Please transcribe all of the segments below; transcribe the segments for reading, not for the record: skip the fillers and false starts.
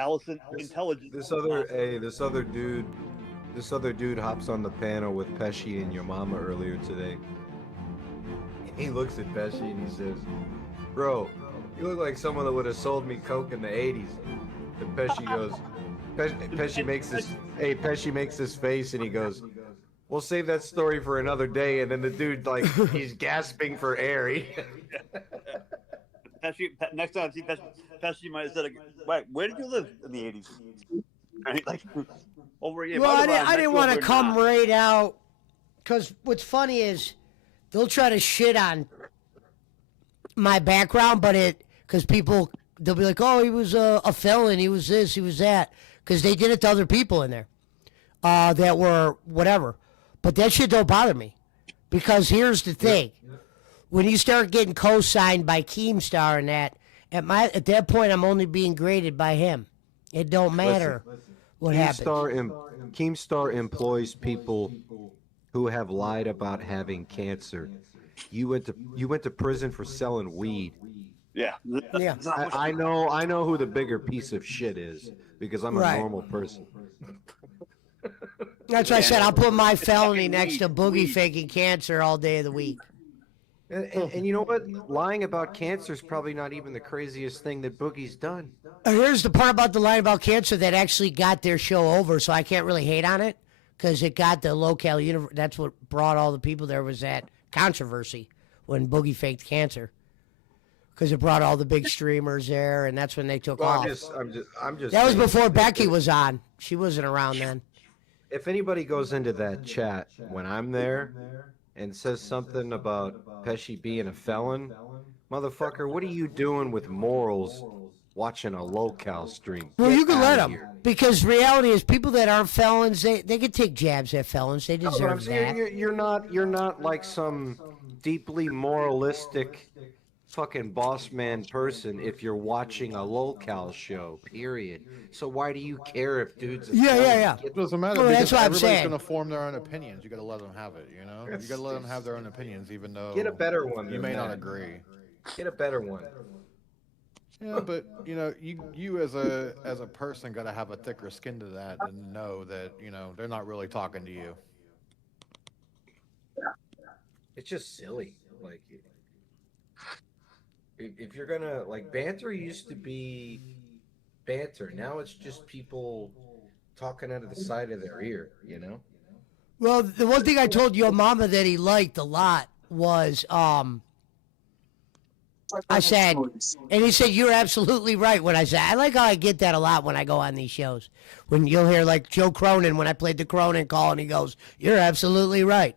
Allison intelligence. This other dude hops on the panel with Pesci and Yomama earlier today. He looks at Pesci and he says, "Bro, you look like someone that would have sold me coke in the '80s." And Pesci goes, Pesci makes this face and he goes, "We'll save that story for another day." And then the dude, like, he's gasping for air. Pesci, next time I see Pesci might have said, "Wait, where did you live in the '80s?" Right? Like, over here. Well, I didn't want to come right out, because what's funny is they'll try to shit on my background, but because people, they'll be like, "Oh, he was a felon, he was this, he was that," because they did it to other people in there that were whatever. But that shit don't bother me, because here's the thing: when you start getting co-signed by Keemstar and that, at that point, I'm only being graded by him. It don't matter what happens. Keemstar employs people who have lied about having cancer. You went to prison for selling weed. Yeah. Yeah. I know who the bigger piece of shit is, because I'm a normal person. That's why I said I'll put my felony next to Boogie faking cancer all day of the week. And you know what? Lying about cancer is probably not even the craziest thing that Boogie's done. Here's the part about the line about cancer that actually got their show over, so I can't really hate on it, because it got the LOLcow universe. That's what brought all the people there, was that controversy when Boogie faked cancer, because it brought all the big streamers there, and that's when they took off. I'm just. That was before Becky was on. She wasn't around then. If anybody goes into that chat when I'm there and says something about Pesci being a felon, motherfucker, what are you doing with morals watching a LOLcow stream? Well, you can let them, here. because reality is people that aren't felons, they can take jabs at felons. They deserve I'm saying that. you're not like some deeply moralistic fucking boss man person if you're watching a LOLcow show, period. So why do you care if dudes are Yeah. It doesn't matter, Well, because that's what I'm everybody's saying. going to form their own opinions. You got to let them have it, you know? You got to let them have their own opinions, even though get a better one. you may not agree. Get a better one. Yeah, but you know, you as a person got to have a thicker skin to that and know that, you know, they're not really talking to you. It's just silly. Like, if you're gonna, like, banter used to be banter. Now it's just people talking out of the side of their ear, you know? Well, the one thing I told Yomama that he liked a lot was, I said, and he said, "You're absolutely right." When I said, I like how I get that a lot when I go on these shows. When you'll hear, like, Joe Cronin, when I played the Cronin call, and he goes, "You're absolutely right."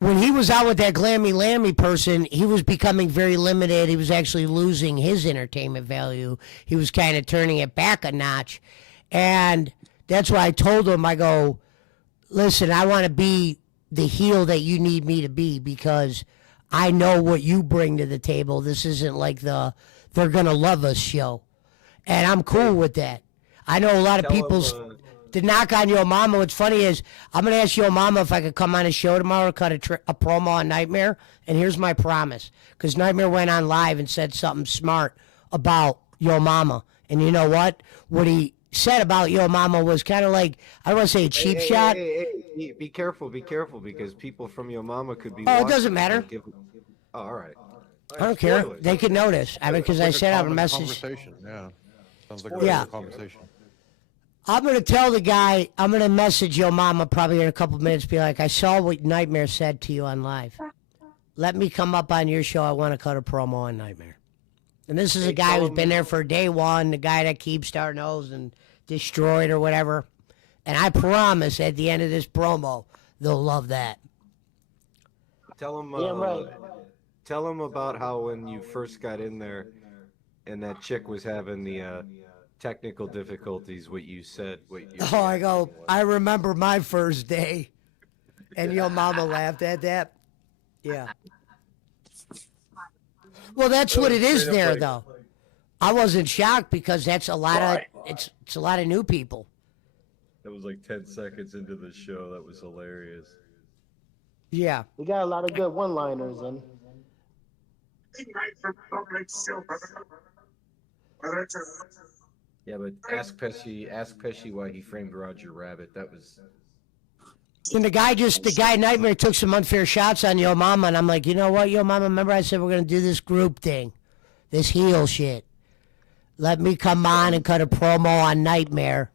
When he was out with that Glammy Lammy person, he was becoming very limited. He was actually losing his entertainment value. He was kind of turning it back a notch. And that's why I told him, I go, "Listen, I want to be the heel that you need me to be, because I know what you bring to the table. This isn't like the They're Gonna Love Us show." And I'm cool with that. I know a lot of people's... To knock on Yomama, what's funny is I'm going to ask Yomama if I could come on a show tomorrow, cut a promo on Nightmare, and here's my promise. Because Nightmare went on live and said something smart about Yomama. And you know what? What he said about Yomama was kind of like, I don't want to say a cheap shot. Hey, be careful, because people from Yomama could be Oh, it doesn't matter. Oh, all right. I don't care. They could notice. I mean, because I sent out a message. Conversation, yeah. Sounds like a regular conversation. I'm going to tell the guy, I'm going to message Yomama probably in a couple minutes, be like, "I saw what Nightmare said to you on live. Let me come up on your show. I want to cut a promo on Nightmare." And this is a guy who's been there for day one, the guy that Keemstar knows and destroyed or whatever. And I promise at the end of this promo, they'll love that. Tell him, right. Tell him about how when you first got in there and that chick was having the technical difficulties, what you said. I go, "I remember my first day." And Yomama laughed at that. Yeah. Well, that's what it is there, though. I wasn't shocked, because that's a lot of it's a lot of new people. That was like 10 seconds into the show. That was hilarious. Yeah. We got a lot of good one-liners in. Yeah, but ask Pesci why he framed Roger Rabbit. That was And the guy Nightmare took some unfair shots on Yo Mama, and I'm like, you know what, Yo Mama, remember I said we're going to do this group thing, this heel shit. Let me come on and cut a promo on Nightmare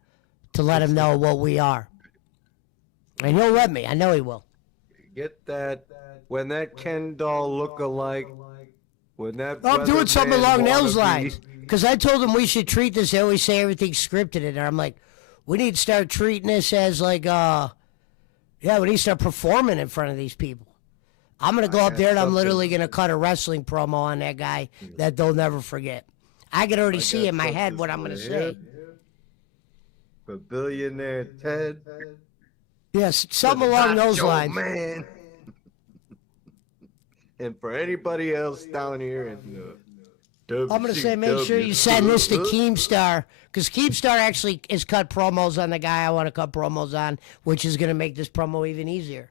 to let him know what we are. And he'll let me. I know he will. get that when that Ken doll look-alike. When that I'm doing something weatherman along those wannabe- lines. Because I told him we should treat this. They always say everything's scripted in there. I'm like, we need to start treating this as like, we need to start performing in front of these people. I'm going to go up there and I'm literally going to cut a wrestling promo on that guy that they'll never forget. I can already see in my head what I'm going to say. For billionaire Ted. Yes, something along those Macho lines. Man. And for anybody else down here in the I'm going to say make sure you send this to Keemstar, because Keemstar actually has cut promos on the guy I want to cut promos on, which is going to make this promo even easier.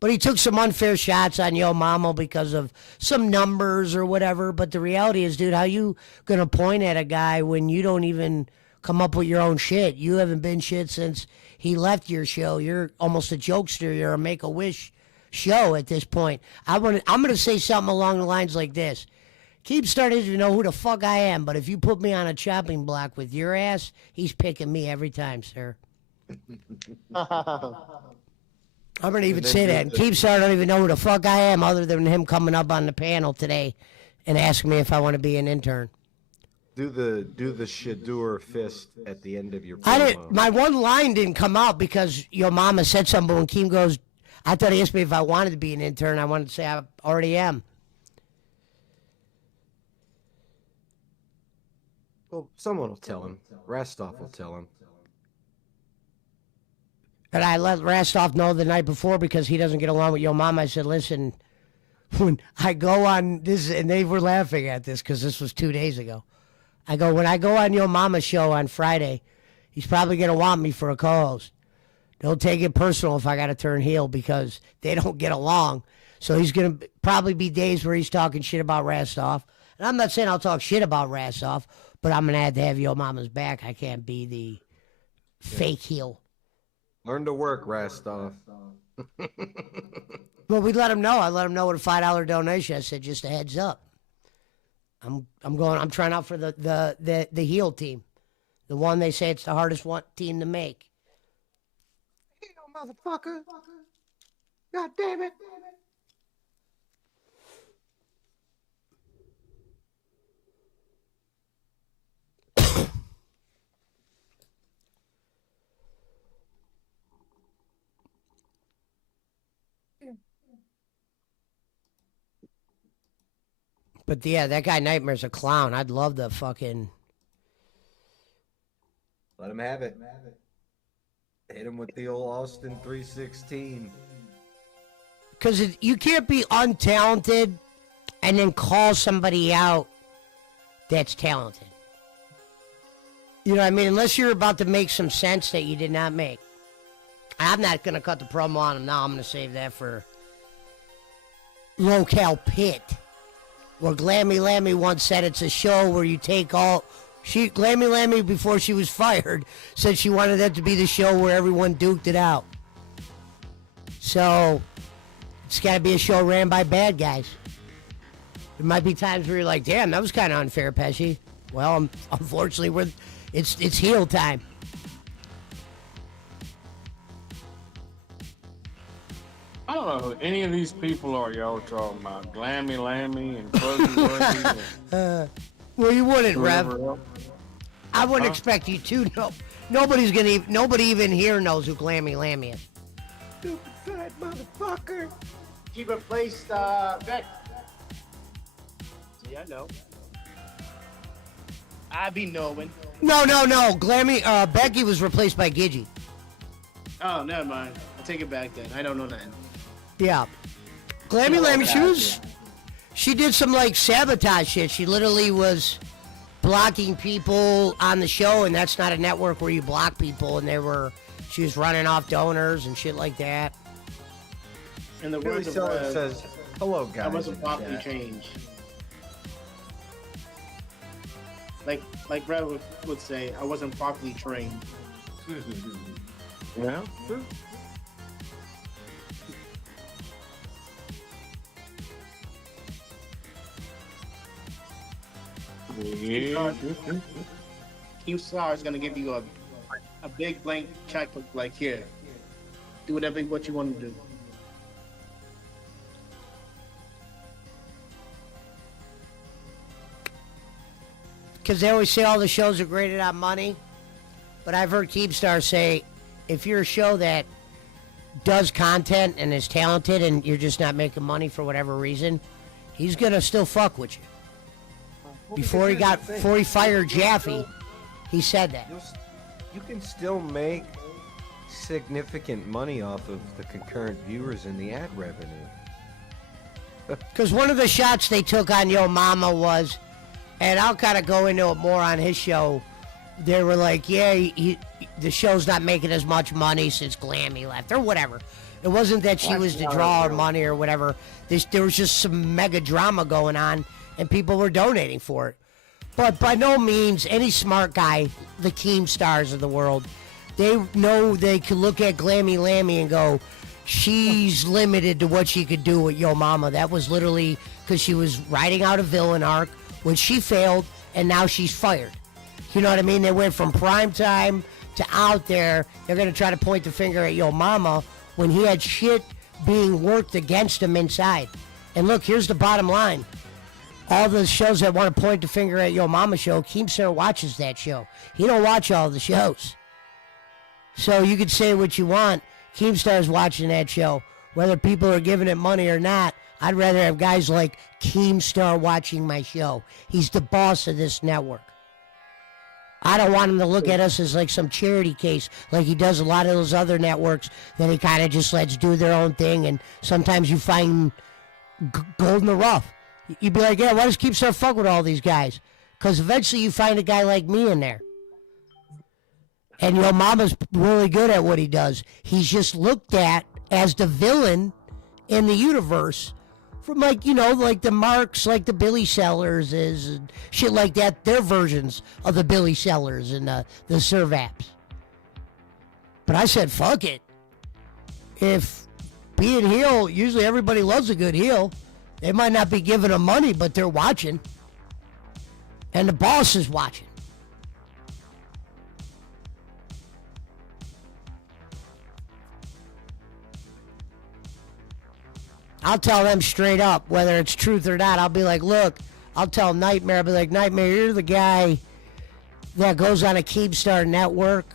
But he took some unfair shots on Yo Mama because of some numbers or whatever. But the reality is, dude, how you going to point at a guy when you don't even come up with your own shit? You haven't been shit since he left your show. You're almost a jokester. You're a Make-A-Wish show at this point. I'm going to say something along the lines like this. Keemstar doesn't even know who the fuck I am, but if you put me on a chopping block with your ass, he's picking me every time, sir. I'm going to even say that. And Keemstar don't even know who the fuck I am other than him coming up on the panel today and asking me if I want to be an intern. Do the Shadur fist at the end of your promo. I didn't. My one line didn't come out because Yo Mama said something. But when Keem goes, I thought he asked me if I wanted to be an intern. I wanted to say I already am. Well, someone will tell him. Rastov will tell him. And I let Rastov know the night before because he doesn't get along with Yo Mama. I said, listen, when I go on this, and they were laughing at this because this was 2 days ago. I go, when I go on Yo Mama's show on Friday, he's probably going to want me for a co-host. Don't take it personal if I got to turn heel because they don't get along. So he's going to probably be days where he's talking shit about Rastov. And I'm not saying I'll talk shit about Rastov, but I'm going to have Yo Mama's back. I can't be the fake heel. Learn to work, Rastov. Well, we let him know. I let him know with a $5 donation. I said, just a heads up. I'm trying out for the heel team. The one they say it's the hardest team to make. Hey, motherfucker. God damn it. But yeah, that guy Nightmare's a clown. I'd love to fucking... Let him have it. Hit him with the old Austin 316. Because you can't be untalented and then call somebody out that's talented. You know what I mean? Unless you're about to make some sense that you did not make. I'm not going to cut the promo on him now. I'm going to save that for LOLcow Pit. Where Glammy Lammy once said it's a show where you take all... Glammy Lammy, before she was fired, said she wanted that to be the show where everyone duked it out. So, it's got to be a show ran by bad guys. There might be times where you're like, damn, that was kind of unfair, Pesci. Well, unfortunately, it's heel time. I don't know who any of these people are y'all talking about. Glammy Lammy and Fuzzy Wuzzy. Well, you wouldn't, Rev. whoever else. I wouldn't expect you to know. Nobody even here knows who Glammy Lammy is. Stupid fat motherfucker. She replaced Beck. See, I know. I be knowing. No. Glammy, Becky was replaced by Gidgy. Oh, never mind. I'll take it back then. I don't know nothing. Yeah. Glammy Lammy, she did some like sabotage shit. She literally was blocking people on the show, and that's not a network where you block people, and she was running off donors and shit like that. And the Billy words of Seller says, hello, guys. I wasn't in properly chat." changed. like Brad would say, I wasn't properly trained. Yeah, true. Yeah. Keemstar is gonna give you a big blank checkbook, like here, do whatever what you want to do. Because they always say all the shows are graded on money. But I've heard Keemstar say, if you're a show that does content and is talented and you're just not making money for whatever reason, he's going to still fuck with you. Before he fired Jaffe, he said that. You can still make significant money off of the concurrent viewers and the ad revenue. Because one of the shots they took on Yomama was, and I'll kind of go into it more on his show, they were like, yeah, the show's not making as much money since Glammy left, or whatever. It wasn't that she was the draw or money or whatever. There was just some mega drama going on, and people were donating for it. But by no means, any smart guy, the Keemstars of the world, they know they can look at Glammy Lammy and go, she's limited to what she could do with Yo Mama. That was literally because she was riding out a villain arc when she failed, and now she's fired. You know what I mean? They went from prime time to out there. They're going to try to point the finger at Yo Mama when he had shit being worked against him inside. And look, here's the bottom line. All the shows that want to point the finger at Yo Mama show, Keemstar watches that show. He don't watch all the shows. So you could say what you want. Keemstar's watching that show. Whether people are giving it money or not, I'd rather have guys like Keemstar watching my show. He's the boss of this network. I don't want him to look at us as like some charity case like he does a lot of those other networks that he kind of just lets do their own thing, and sometimes you find gold in the rough. You'd be like, yeah, why does Keemstar fuck with all these guys? Because eventually you find a guy like me in there. And Yo Mama's really good at what he does. He's just looked at as the villain in the universe from, like, you know, like the Marks, like the Billy Sellers is, and shit like that. Their versions of the Billy Sellers and the Servaps. But I said, fuck it. If being heel, usually everybody loves a good heel. They might not be giving them money, but they're watching. And the boss is watching. I'll tell them straight up, whether it's truth or not. I'll be like, look, I'll tell Nightmare, I'll be like, Nightmare, you're the guy that goes on a Keemstar network,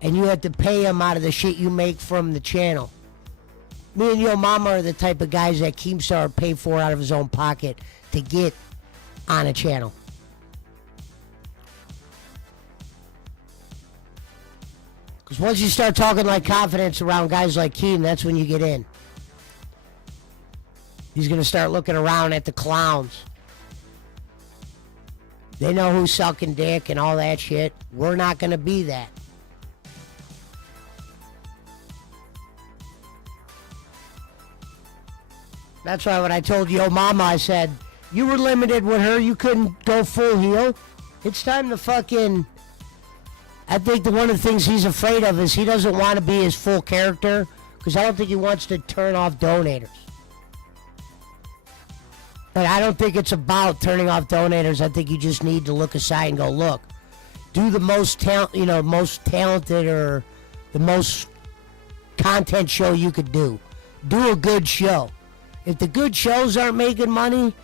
and you have to pay him out of the shit you make from the channel. Me and Yo Mama are the type of guys that Keemstar pay for out of his own pocket to get on a channel. Because once you start talking like confidence around guys like Keem, that's when you get in. He's going to start looking around at the clowns. They know who's sucking dick and all that shit. We're not going to be that. That's why when I told Yo Mama, I said, you were limited with her. You couldn't go full heel. It's time to fucking... I think one of the things he's afraid of is he doesn't want to be his full character, because I don't think he wants to turn off donators. But I don't think it's about turning off donators. I think you just need to look aside and go, look, do the most talented or the most content show you could do. Do a good show. If the good shows aren't making money,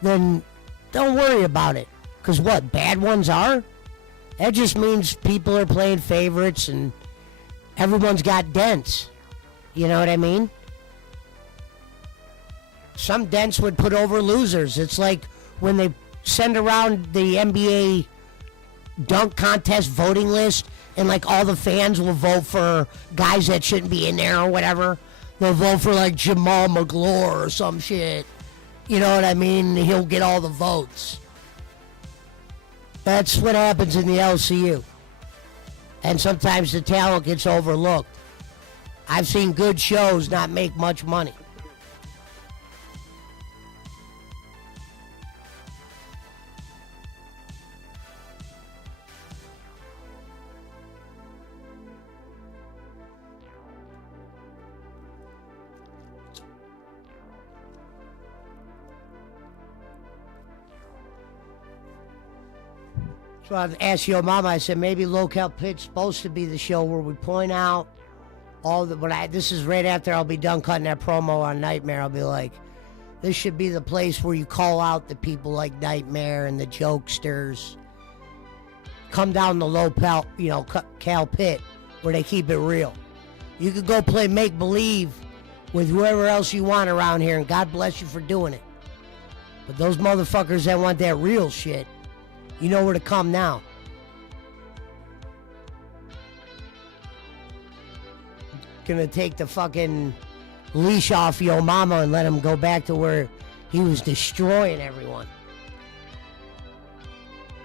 then don't worry about it. Because what, bad ones are? That just means people are playing favorites and everyone's got dents. You know what I mean? Some dents would put over losers. It's like when they send around the NBA dunk contest voting list and like all the fans will vote for guys that shouldn't be in there or whatever. They'll vote for like Jamal McGlure or some shit. You know what I mean? He'll get all the votes. That's what happens in the LCU. And sometimes the talent gets overlooked. I've seen good shows not make much money. So I asked Yomama, I said, maybe LOLcow Pit's supposed to be the show where we point out all the, this is right after I'll be done cutting that promo on Nightmare. I'll be like, this should be the place where you call out the people like Nightmare and the jokesters. Come down the LOLcow, Cal Pit, where they keep it real. You could go play make-believe with whoever else you want around here, and God bless you for doing it. But those motherfuckers that want that real shit, you know where to come now. Gonna take the fucking leash off Yomama and let him go back to where he was destroying everyone.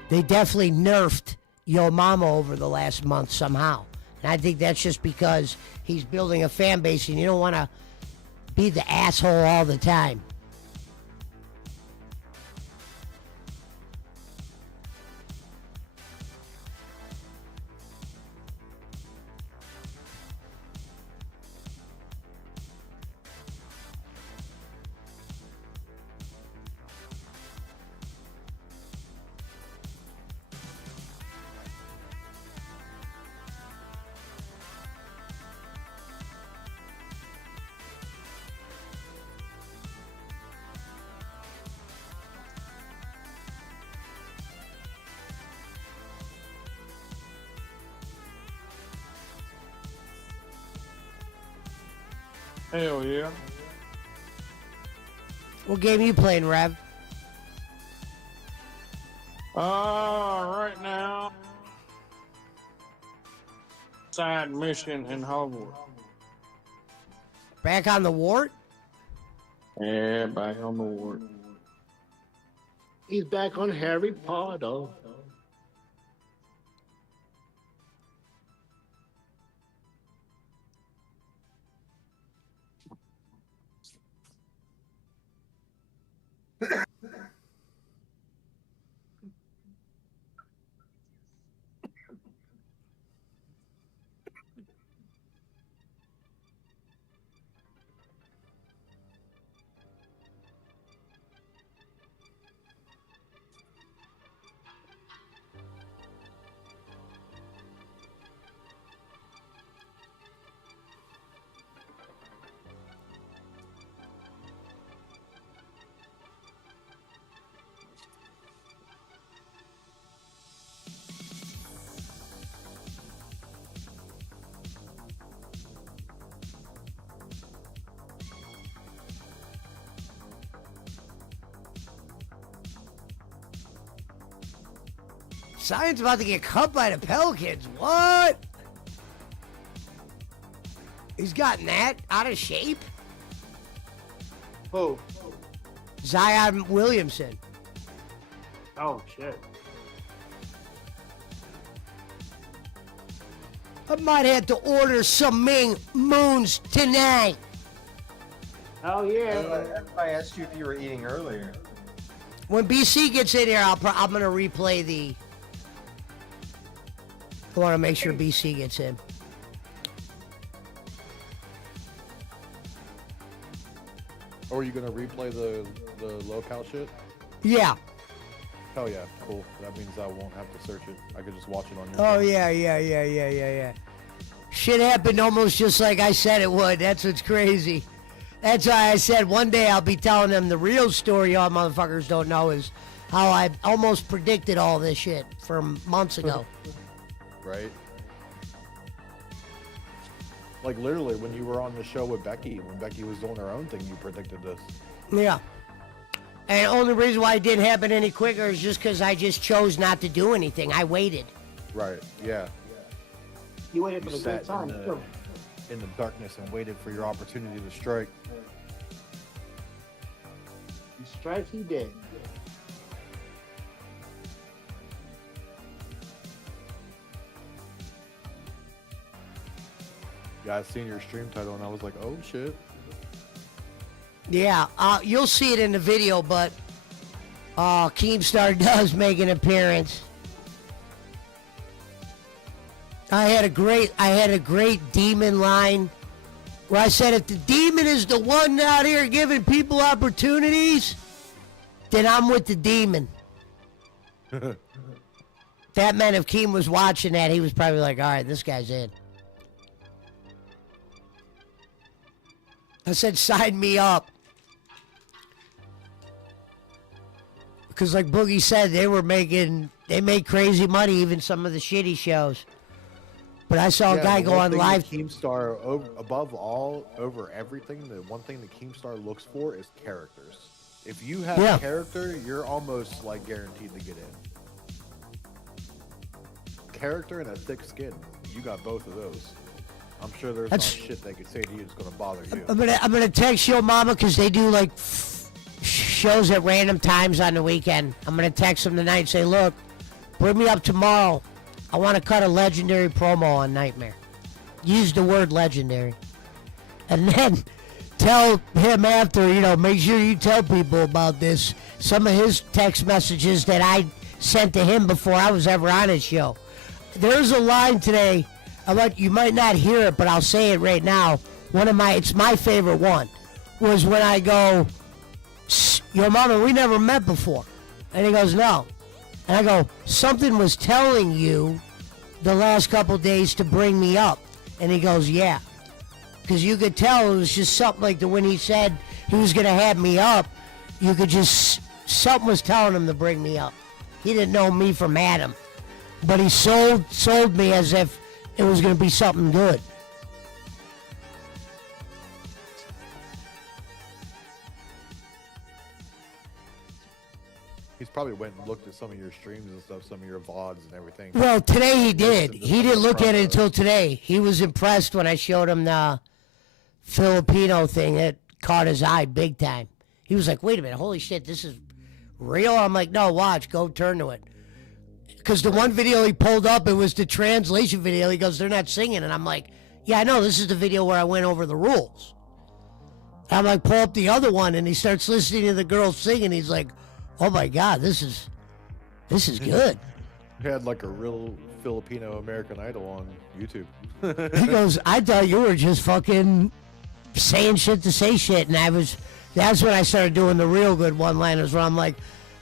They definitely nerfed Yomama over the last month somehow. And I think that's just because he's building a fan base and you don't want to be the asshole all the time. Hell yeah. What game are you playing, Rev? Right now, side mission in Hogwarts. Back on the wart? Yeah, back on the ward. He's back on Harry Potter. Zion's about to get cut by the Pelicans. What? He's gotten that out of shape? Who? Zion Williamson. Oh, shit. I might have to order some Ming Moons tonight. Oh, yeah. That's why I asked you if you were eating earlier. When BC gets in here, I'm going to replay the... I want to make sure BC gets in. Or are you gonna replay the LOLcow shit? Yeah. Hell yeah, cool. That means I won't have to search it. I could just watch it on your Oh, phone. yeah. Shit happened almost just like I said it would. That's what's crazy. That's why I said one day I'll be telling them the real story y'all motherfuckers don't know is how I almost predicted all this shit from months ago. Right? Like literally when you were on the show with Becky, when Becky was doing her own thing, you predicted this. Yeah. And the only reason why it didn't happen any quicker is just because I just chose not to do anything. I waited. Right, yeah. You waited You for the sat good time, too. in the darkness and waited for your opportunity to strike. And strike he did. Yeah, I seen your stream title and I was like, oh shit. Yeah, you'll see it in the video, but Keemstar does make an appearance. I had a great demon line where I said, if the demon is the one out here giving people opportunities, then I'm with the demon. That meant if Keem was watching that, he was probably like, all right, this guy's in. I said, sign me up. Because like Boogie said, they made crazy money, even some of the shitty shows. But I saw a guy go on live. Keemstar, above all, over everything, the one thing that Keemstar looks for is characters. If you have character, you're almost like guaranteed to get in. Character and a thick skin. You got both of those. I'm sure there's not shit they could say to you that's going to bother you. I'm gonna text Yomama because they do like shows at random times on the weekend. I'm gonna text them tonight and say, look, bring me up tomorrow. I want to cut a legendary promo on Nightmare. Use the word legendary. And then tell him after, make sure you tell people about this. Some of his text messages that I sent to him before I was ever on his show. There's a line today. You might not hear it, but I'll say it right now. It's my favorite one, was when I go, your mama, we never met before. And he goes, no. And I go, something was telling you the last couple days to bring me up. And he goes, yeah. Because you could tell it was just something like when he said he was going to have me up, you could just, something was telling him to bring me up. He didn't know me from Adam. But he sold me as if it was going to be something good. He's probably went and looked at some of your streams and stuff, some of your VODs and everything. Well, today he did. He didn't look at it until today. He was impressed when I showed him the Filipino thing. That caught his eye big time. He was like, wait a minute, holy shit, this is real? I'm like, no, watch, go turn to it. Because the one video he pulled up, it was the translation video. He goes, they're not singing. And I'm like, yeah, I know, this is the video where I went over the rules. I'm like, pull up the other one, and he starts listening to the girl singing. He's like, oh my God, this is good. He had like a real Filipino American Idol on YouTube. He goes, I thought you were just fucking saying shit to say shit. And that's when I started doing the real good one-liners where I'm like,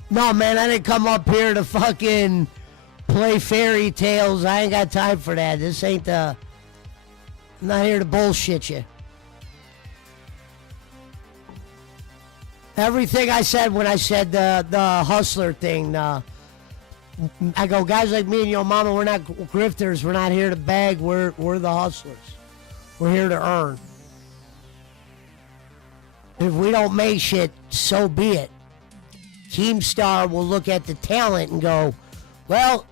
no, man, I didn't come up here to fucking play fairy tales. I ain't got time for that. I'm not here to bullshit you. Everything I said when I said the hustler thing, I go, guys like me and Yomama, we're not grifters. We're not here to beg. We're the hustlers. We're here to earn. If we don't make shit, so be it. Keemstar will look at the talent and go, well,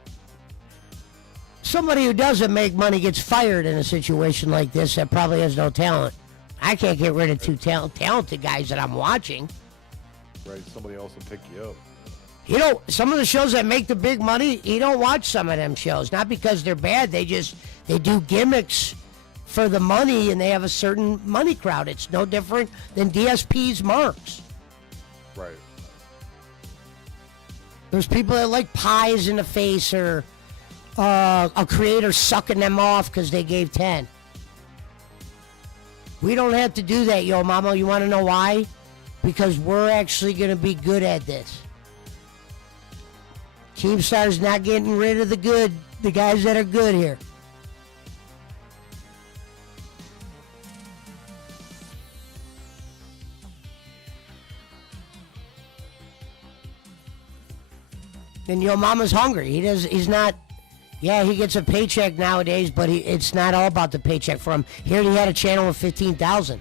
somebody who doesn't make money gets fired in a situation like this that probably has no talent. I can't get rid of two talented guys that I'm watching. Right, somebody else will pick you up. Some of the shows that make the big money, you don't watch some of them shows. Not because they're bad, they do gimmicks for the money, and they have a certain money crowd. It's no different than DSP's marks. Right. There's people that like pies in the face, or a creator sucking them off because they gave 10. We don't have to do that, yo, mama. You want to know why? Because we're actually going to be good at this. Keemstar's not getting rid of the guys that are good here. And your mama's hungry. He's not, yeah, he gets a paycheck nowadays, but it's not all about the paycheck for him. Here he had a channel of 15,000.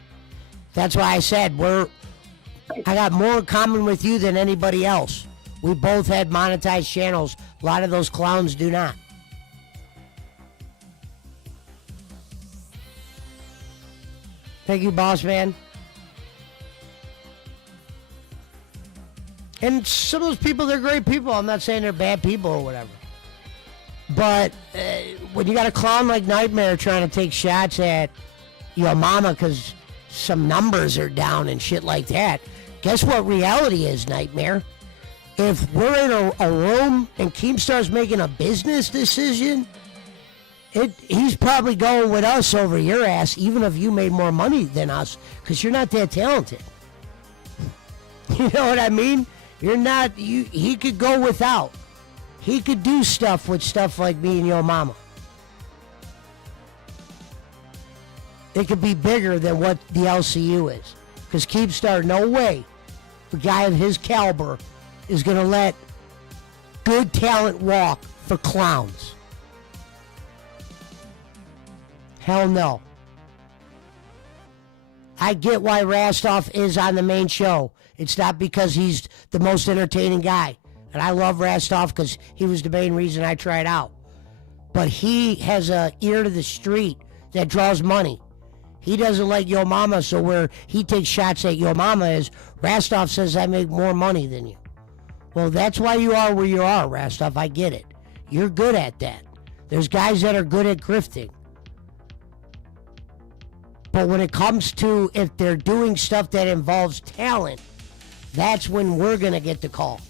That's why I said I got more in common with you than anybody else. We both had monetized channels. A lot of those clowns do not. Thank you, boss man. And some of those people, they're great people. I'm not saying they're bad people or whatever. But when you got a clown like Nightmare trying to take shots at your mama because some numbers are down and shit like that, guess what reality is, Nightmare? If we're in a room and Keemstar's making a business decision, he's probably going with us over your ass, even if you made more money than us, because you're not that talented. You know what I mean? You're not. He could go without. he could do stuff with stuff like me and Yo Mama. It could be bigger than what the LCU is. Because Keemstar, no way a guy of his caliber is going to let good talent walk for clowns. Hell no. I get why Rastov is on the main show. It's not because he's the most entertaining guy. And I love Rastov because he was the main reason I tried out. But he has an ear to the street that draws money. He doesn't like Yo Mama, so where he takes shots at Yo Mama is, Rastov says, I make more money than you. Well, that's why you are where you are, Rastov. I get it. You're good at that. There's guys that are good at grifting. But when it comes to if they're doing stuff that involves talent, that's when we're going to get the call.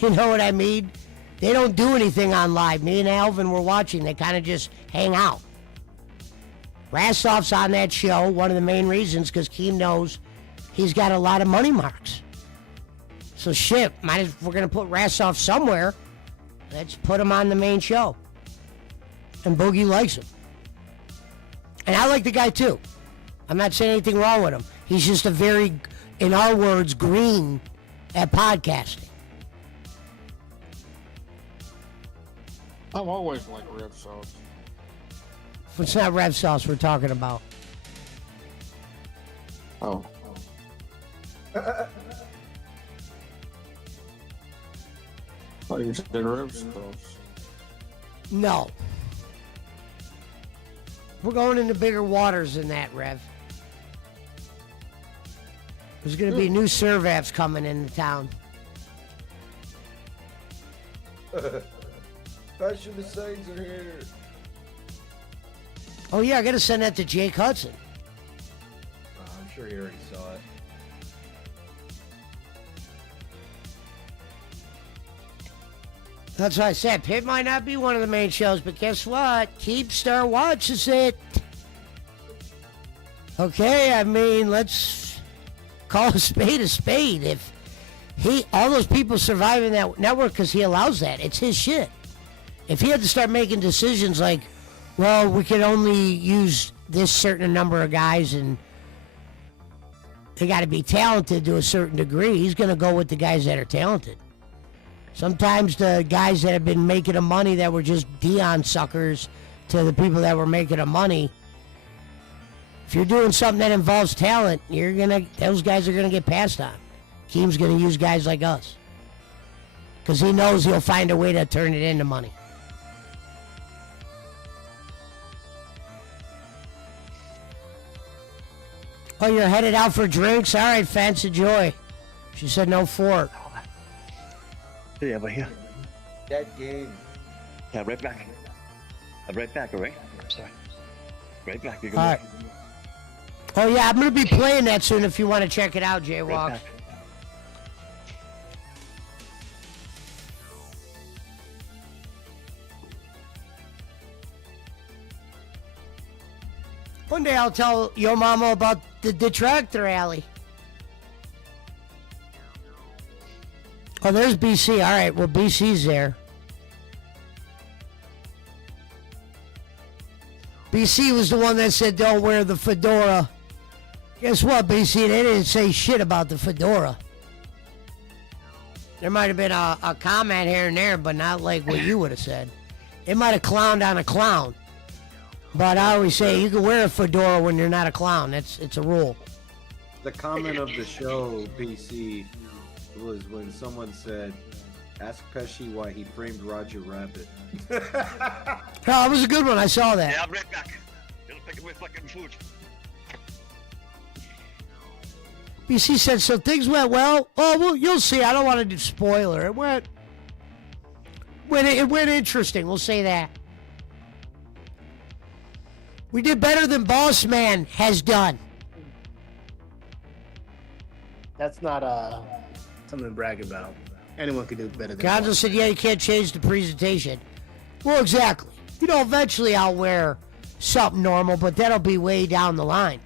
You know what I mean? They don't do anything on live. Me and Alvin were watching. They kind of just hang out. Rastov's on that show. One of the main reasons because Keem knows he's got a lot of money marks. So shit, we're going to put Rastov somewhere. Let's put him on the main show. And Boogie likes him. And I like the guy too. I'm not saying anything wrong with him. He's just a very, in our words, green at podcasting. I've always liked Rev Sauce. It's not Rev Sauce we're talking about. Oh. Oh, you said Rev Sauce. No. We're going into bigger waters than that, Rev. There's going to be new Servapps coming into town. Special Saints are here. Oh, yeah, I got to send that to Jake Hudson. I'm sure he already saw it. That's what I said. Pit might not be one of the main shows, but guess what? Keemstar watches it. Okay, I mean, let's call a spade a spade. If all those people survive in that network because he allows that, it's his shit. If he had to start making decisions like, well, we can only use this certain number of guys and they got to be talented to a certain degree, he's going to go with the guys that are talented. Sometimes the guys that have been making the money that were just Dion suckers to the people that were making the money, if you're doing something that involves talent, those guys are going to get passed on. Keem's going to use guys like us because he knows he'll find a way to turn it into money. Oh, you're headed out for drinks? All right, Fence, enjoy. She said no fork. Yeah, but here. That game. Yeah, right back. I'm right back, all right? Sorry. Right back. You're All right. Oh, yeah, I'm going to be playing that soon if you want to check it out, Jaywalk. Right back. One day I'll tell Yo Mama about the detractor alley. Oh, there's BC. All right, well, BC's there. BC was the one that said don't wear the fedora. Guess what, BC? They didn't say shit about the fedora. There might have been a comment here and there, but not like what you would have said. It might have clowned on a clown. But I always say you can wear a fedora when you're not a clown. It's a rule. The comment of the show, BC, was when someone said, ask Pesci why he framed Roger Rabbit. Oh, it was a good one. I saw that. Yeah, I'm right back. Gonna pick away fucking food. BC said, so things went well? Oh, well, you'll see. I don't want to do spoiler. It went interesting. We'll say that. We did better than Boss Man has done. That's not something to brag about. Anyone can do better than Gonzo Boss said, yeah, you can't change the presentation. Well, exactly. You know, eventually I'll wear something normal, but that'll be way down the line.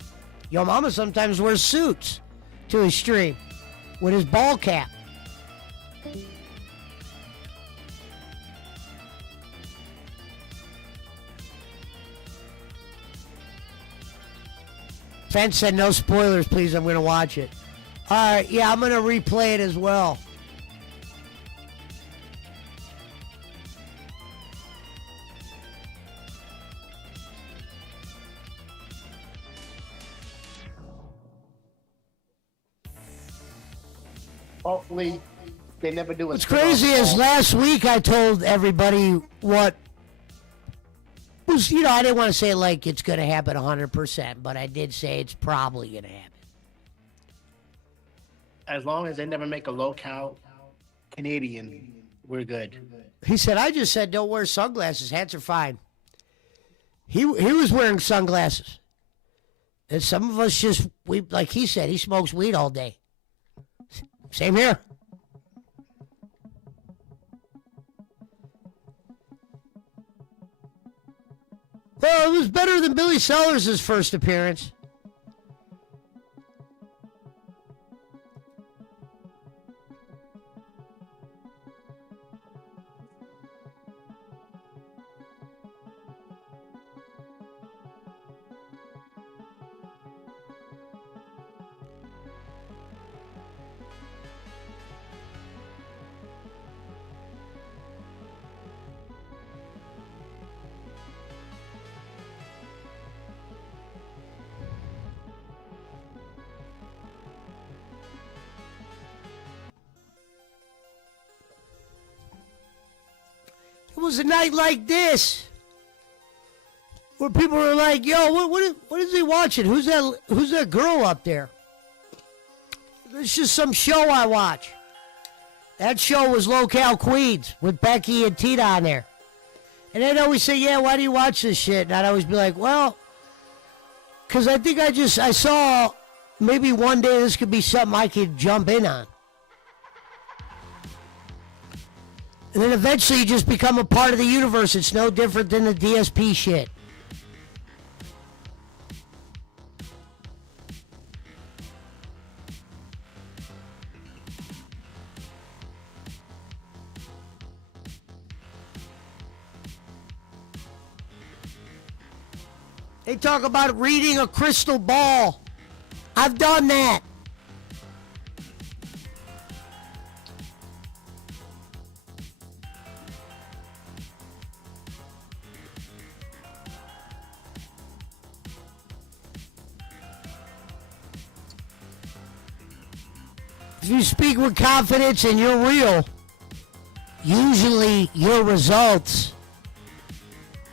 Yo Mama sometimes wears suits to his stream with his ball cap. Fence said no spoilers, please. I'm going to watch it. All right, yeah, I'm going to replay it as well. Hopefully, they never do a What's spin-off crazy is called- last week I told everybody what was, I didn't want to say like it's going to happen 100%, but I did say it's probably going to happen. As long as they never make a LOLcow Canadian, we're good. He said, I just said don't wear sunglasses. Hats are fine. He was wearing sunglasses. And some of us just, like he said, he smokes weed all day. Same here. Well, it was better than Billy Sellers' first appearance. It was a night like this where people were like, yo, what is he watching? Who's that girl up there? It's just some show I watch. That show was LOLcow Queens with Becky and Tita on there. And they'd always say, yeah, why do you watch this shit? And I'd always be like, well, because I think I saw maybe one day this could be something I could jump in on. And then eventually you just become a part of the universe. It's no different than the DSP shit. They talk about reading a crystal ball. I've done that. If you speak with confidence and you're real, usually your results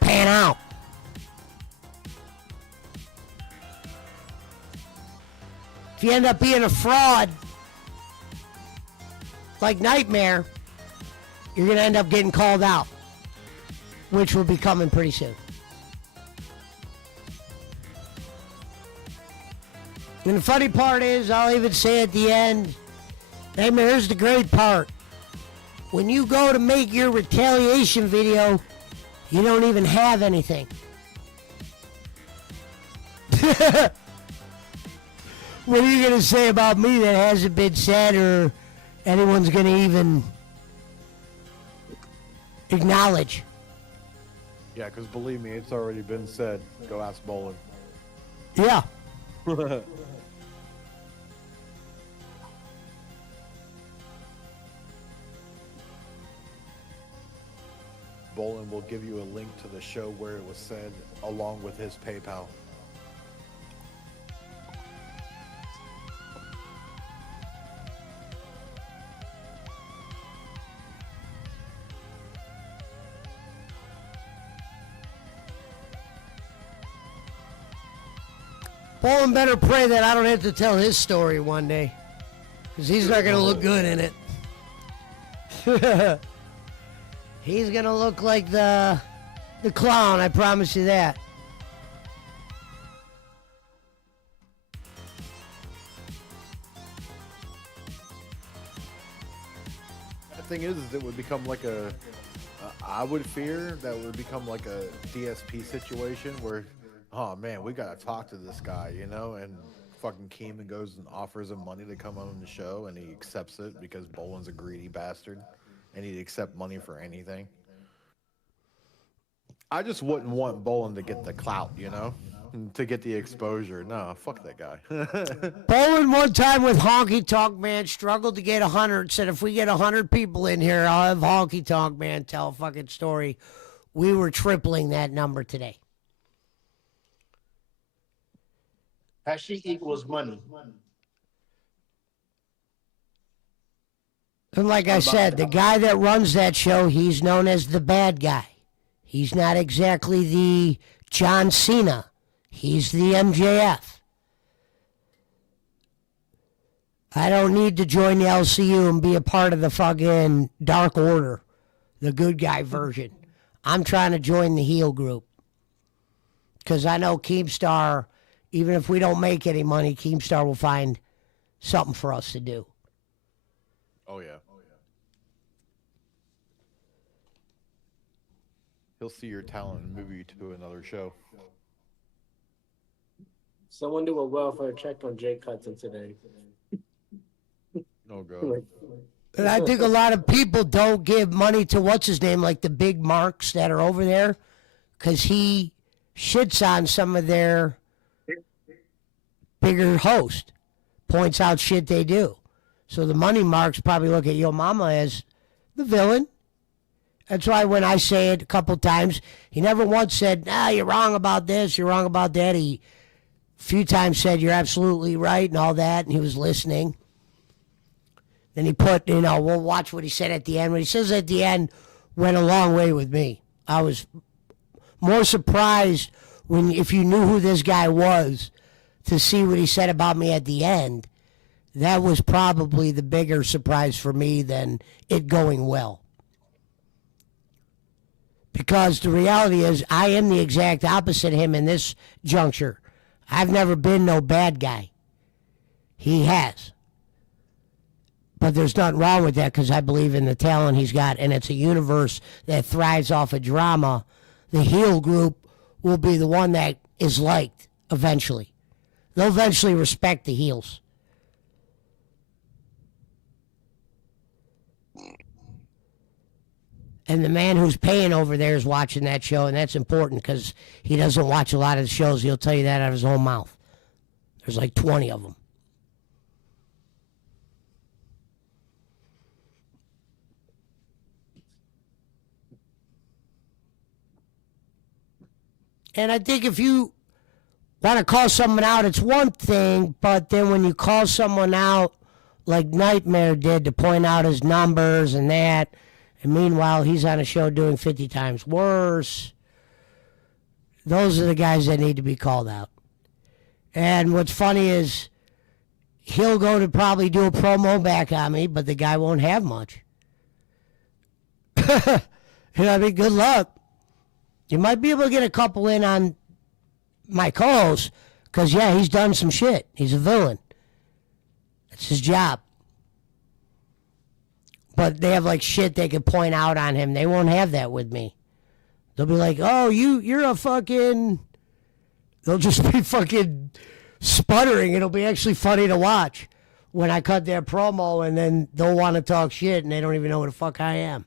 pan out. If you end up being a fraud, like Nightmare, you're going to end up getting called out, which will be coming pretty soon. And the funny part is, I'll even say at the end, hey man, here's the great part. When you go to make your retaliation video, you don't even have anything. What are you going to say about me that hasn't been said or anyone's going to even acknowledge? Yeah, because believe me, it's already been said. Go ask Bolin. Yeah. Bolin will give you a link to the show where it was said, along with his PayPal. Bolin better pray that I don't have to tell his story one day, because he's not going to look good in it. He's going to look like the clown, I promise you that. The thing is it would become like I would fear that it would become like a DSP situation where, oh man, we gotta talk to this guy, and fucking Keeman goes and offers him money to come on the show, and he accepts it because Bolin's a greedy bastard, and he'd accept money for anything. I just wouldn't want Bolin to get the clout, to get the exposure. No, fuck that guy. Bowling one time with Honky Tonk Man, struggled to get 100. Said if we get 100 people in here, I'll have Honky Tonk Man tell a fucking story. We were tripling that number today. Pesci equals money. And like I said, the guy that runs that show, he's known as the bad guy. He's not exactly the John Cena. He's the MJF. I don't need to join the LCU and be a part of the fucking Dark Order, the good guy version. I'm trying to join the heel group. Because I know Keemstar, even if we don't make any money, Keemstar will find something for us to do. Oh, yeah. He'll see your talent and move you to another show. Someone do a welfare check on Jake Hudson today. Oh, God. And I think a lot of people don't give money to what's his name, like the big marks that are over there, because he shits on some of their bigger hosts, points out shit they do. So the money marks probably look at Yomama as the villain. That's why when I say it a couple times, he never once said, you're wrong about this, you're wrong about that. He a few times said, you're absolutely right and all that, and he was listening. Then he put, we'll watch what he said at the end. What he says at the end went a long way with me. I was more surprised if you knew who this guy was to see what he said about me at the end. That was probably the bigger surprise for me than it going well. Because the reality is, I am the exact opposite of him in this juncture. I've never been no bad guy. He has. But there's nothing wrong with that because I believe in the talent he's got, and it's a universe that thrives off of drama. The heel group will be the one that is liked eventually. They'll eventually respect the heels. And the man who's paying over there is watching that show, and that's important because he doesn't watch a lot of the shows. He'll tell you that out of his own mouth. There's like 20 of them. And I think if you want to call someone out, it's one thing, but then when you call someone out like Nightmare did to point out his numbers and that, and meanwhile he's on a show doing 50 times worse, those are the guys that need to be called out. And what's funny is he'll go to probably do a promo back on me, but the guy won't have much. I mean, good luck. You might be able to get a couple in on my co-host, because, yeah, he's done some shit. He's a villain. That's his job. But they have, like, shit they can point out on him. They won't have that with me. They'll be like, oh, you're a fucking... They'll just be fucking sputtering. It'll be actually funny to watch when I cut their promo, and then they'll want to talk shit, and they don't even know who the fuck I am.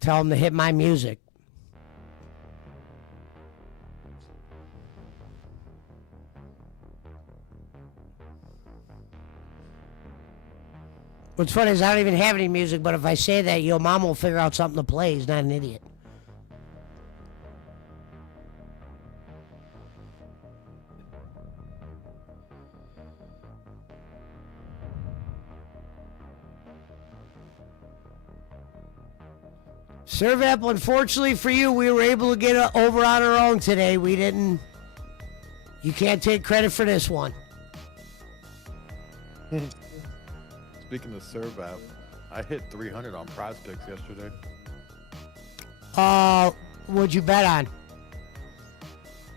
Tell them to hit my music. What's funny is I don't even have any music, but if I say that, your mom will figure out something to play. He's not an idiot. Serve Apple, unfortunately for you, we were able to get over on our own today. We didn't. You can't take credit for this one. Speaking of serve app, I hit 300 on prize picks yesterday. What'd you bet on?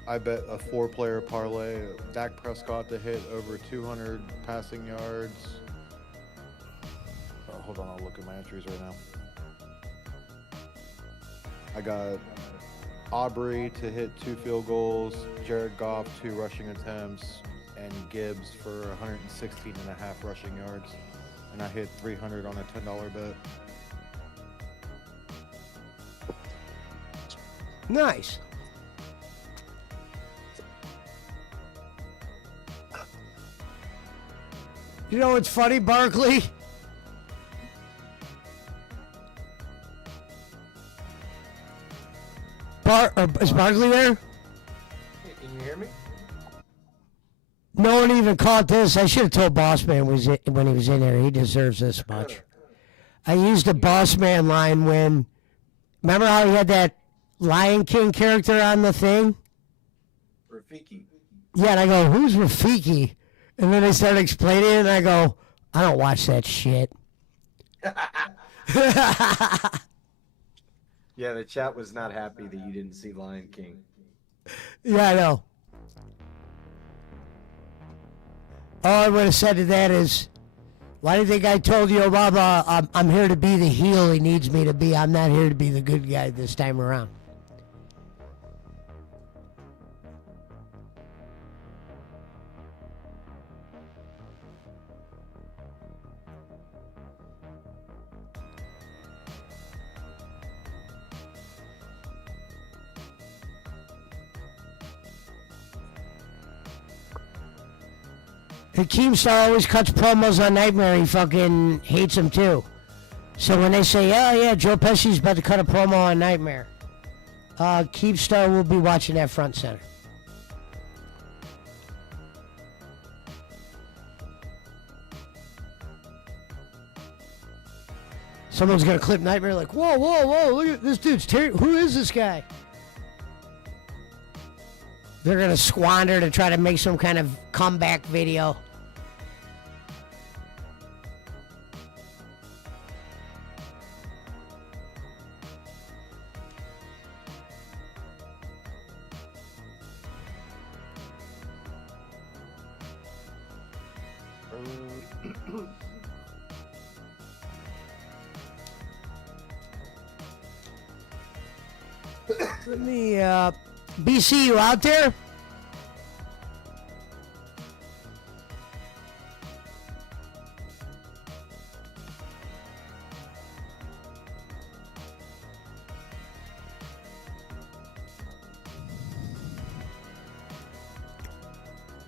I bet a 4-player parlay, Dak Prescott to hit over 200 passing yards. Oh, hold on, I'll look at my entries right now. I got Aubrey to hit 2 field goals, Jared Goff 2 rushing attempts, and Gibbs for 116 and a half rushing yards. And I hit 300 on a $10 bet. Nice. You know what's funny, Barkley? Is Barkley there? Can you hear me? No one even caught this. I should have told Bossman when he was in there. He deserves this much. I used a Bossman line when... Remember how he had that Lion King character on the thing? Rafiki. Yeah, and I go, who's Rafiki? And then they started explaining it, and I go, I don't watch that shit. Yeah, the chat was not happy that you didn't see Lion King. Yeah, I know. All I would have said to that is, why do you think I told you, Obama, I'm here to be the heel he needs me to be. I'm not here to be the good guy this time around. And Keemstar always cuts promos on Nightmare. He fucking hates him too. So when they say, oh yeah, Joe Pesci's about to cut a promo on Nightmare, Keemstar will be watching that front center. Someone's gonna clip Nightmare like, whoa, whoa, whoa, look at this dude's who is this guy? They're gonna squander to try to make some kind of comeback video. Let me, BC, you out there?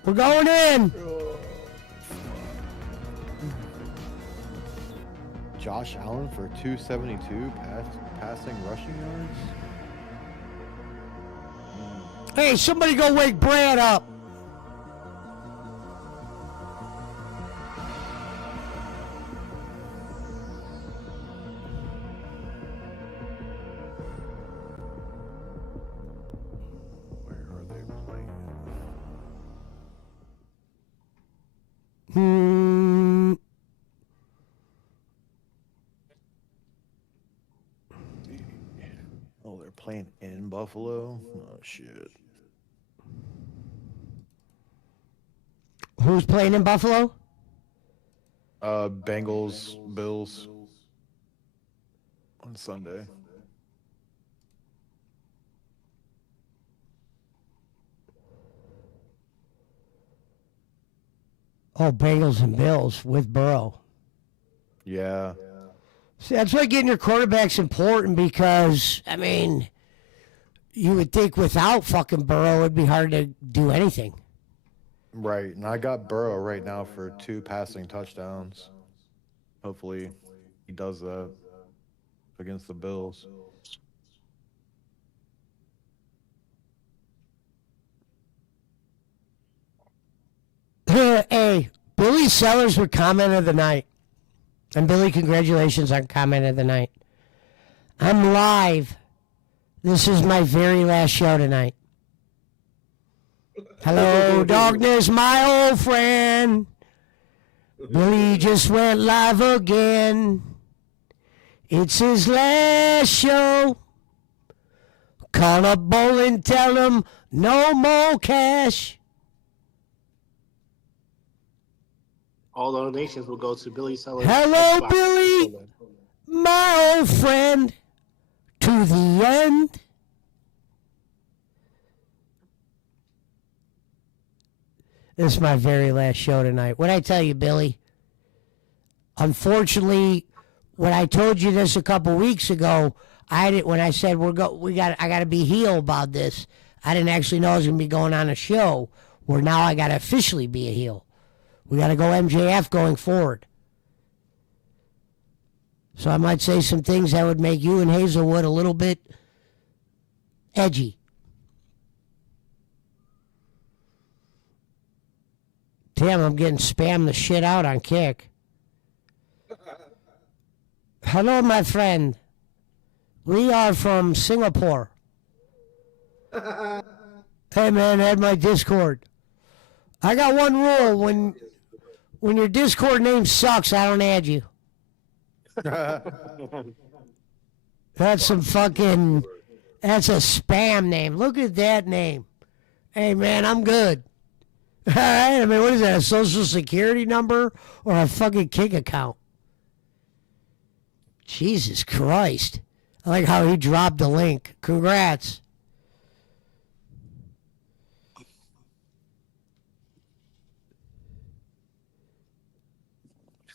We're going in. Josh Allen for 272 passing rushing yards. Hey, somebody go wake Brad up. Where are they playing? Oh, they're playing in Buffalo? Oh, shit. Who's playing in Buffalo? Bengals, Bills on Sunday. Oh, Bengals and Bills with Burrow. Yeah. See, that's why getting your quarterback's important because, I mean, you would think without fucking Burrow, it'd be hard to do anything. Right, and I got Burrow right now for 2 passing touchdowns. Hopefully he does that against the Bills. Hey, Billy Sellers with comment of the night. And Billy, congratulations on comment of the night. I'm live. This is my very last show tonight. Hello, darkness, my old friend. Billy just went live again. It's his last show. Call up Bull and tell him no more cash. All donations will go to Billy Sellers. Hello, Xbox. Billy, my old friend. To the end. This is my very last show tonight. What'd I tell you, Billy? Unfortunately, when I told you this a couple weeks ago, when I said I got to be heel about this. I didn't actually know I was gonna be going on a show where now I got to officially be a heel. We got to go MJF going forward. So I might say some things that would make you and Hazelwood a little bit edgy. Damn, I'm getting spammed the shit out on Kick. Hello, my friend. We are from Singapore. Hey, man, add my Discord. I got one rule. When your Discord name sucks, I don't add you. That's a spam name. Look at that name. Hey, man, I'm good. All right, I mean, what is that, a social security number or a fucking Kick account? Jesus Christ. I like how he dropped the link. Congrats.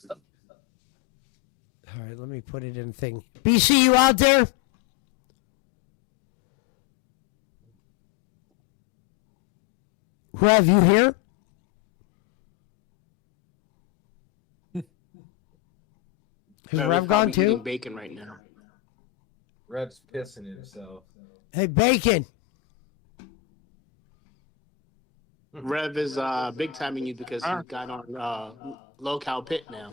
All right, let me put it in the thing. BC, you out there? Rev, you here? Has Rev gone too? Eating bacon right now. Rev's pissing himself. Hey, Bacon. Rev is big timing you because he got on LOLcow Pit now.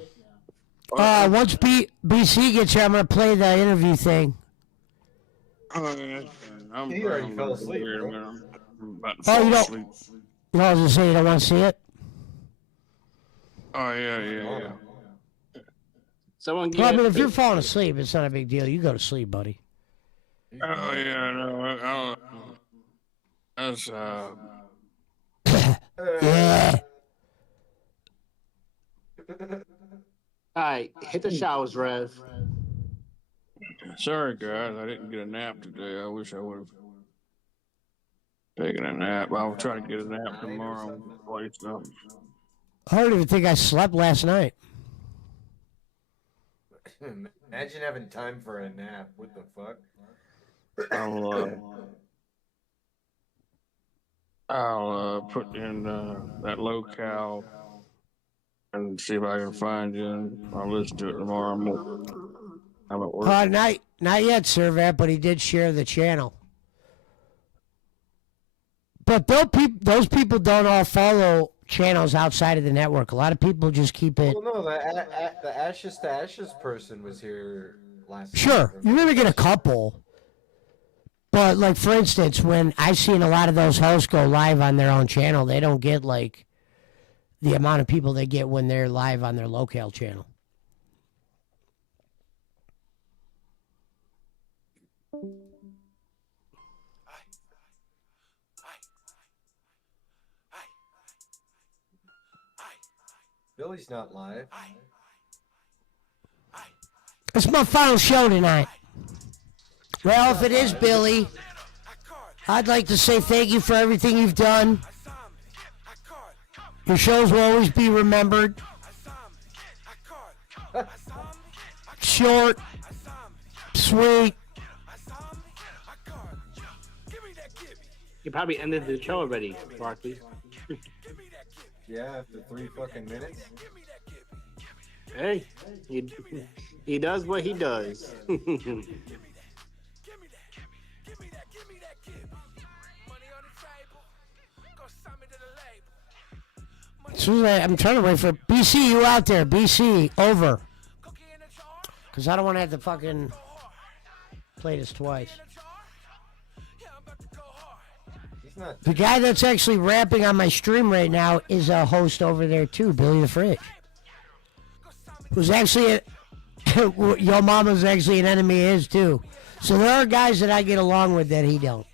Once BC gets here, I'm going to play the interview thing. He already fell asleep. Oh, you don't? You know, I was going to say you don't want to see it? Oh, yeah. Someone Well, I mean, if you're falling asleep, it's not a big deal. You go to sleep, buddy. Oh, yeah, no. That's, Yeah. All right, hit the showers, Rev. sorry, guys. I didn't get a nap today. I wish I would have taken a nap. I'll try to get a nap tomorrow. Play stuff. I don't even think I slept last night. Imagine having time for a nap. What the fuck? I'll put in that LOLcow and see if I can find you, and I'll listen to it tomorrow. I'm at work. Not yet, Servat, but he did share the channel. But those people don't all follow channels outside of the network. A lot of people just keep it. Well, no, the Ashes to Ashes person was here last Sure, night. you're going to get a couple. But, like, for instance, when I've seen a lot of those hosts go live on their own channel, they don't get, like, the amount of people they get when they're live on their local channel. Billy's not live. It's my final show tonight. Well, if it is, Billy, I'd like to say thank you for everything you've done. Your shows will always be remembered. Short, sweet. You probably ended the show already, Barkley. Yeah, after 3 fucking minutes. Hey, he does what he does. I'm trying to wait for BC. You out there? BC, over. Because I don't want to have to fucking play this twice. The guy that's actually rapping on my stream right now is a host over there too, Billy the Fridge. Who's actually your mama's actually an enemy of his too. So there are guys that I get along with that he don't.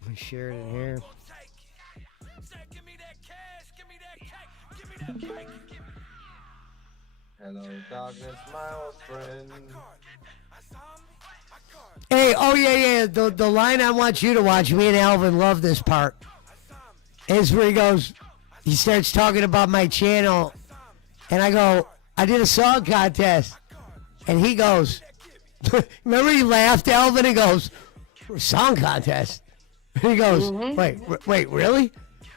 Let me share it in here. Hello, darkness, my old friend. Hey, oh yeah. The line I want you to watch, me and Alvin love this part, is where he starts talking about my channel, and I go, I did a song contest, and he goes, remember he laughed, Alvin, and goes, song contest? And he goes, wait, really?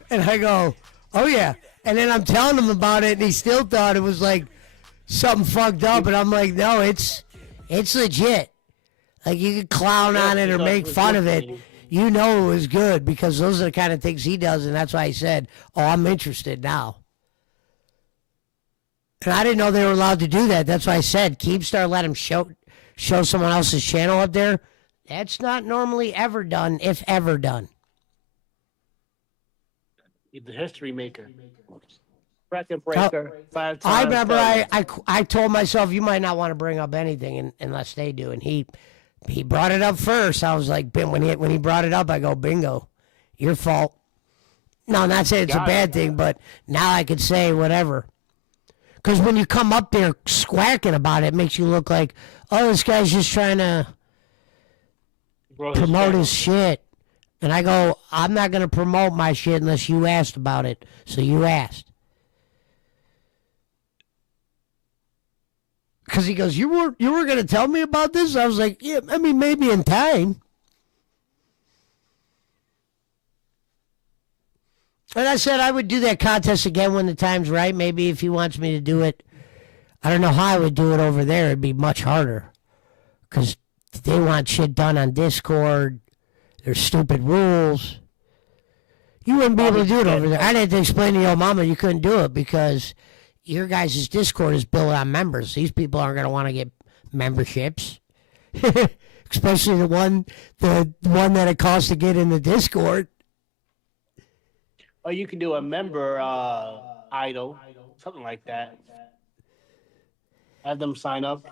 And I go, oh yeah. And then I'm telling him about it, and he still thought it was like something fucked up, and I'm like, no, it's legit. Like, you could clown on it or make fun of it. You know it was good, because those are the kind of things he does, and that's why I said, oh, I'm interested now. And I didn't know they were allowed to do that. That's why I said, Keemstar let him show someone else's channel up there. That's not normally ever done, if ever done. The history maker. Record breaker. 5 times. I remember I told myself, you might not want to bring up anything unless they do. And he brought it up first. I was like, when he brought it up, I go, bingo, your fault. No, I'm not saying it's a bad thing, but now I could say whatever. Because when you come up there squawking about it, it makes you look like, oh, this guy's just trying to promote his shit. And I go, I'm not going to promote my shit unless you asked about it. So you asked. Because he goes, you were going to tell me about this? I was like, yeah, I mean, maybe in time. And I said I would do that contest again when the time's right. Maybe if he wants me to do it. I don't know how I would do it over there. It'd be much harder. Because they want shit done on Discord. There's stupid rules. You wouldn't be able to do it over there. I had to explain to Yomama you couldn't do it because your guys' Discord is built on members. These people aren't going to want to get memberships. Especially the one that it costs to get in the Discord. Or you can do a member idol, something like that. Have them sign up.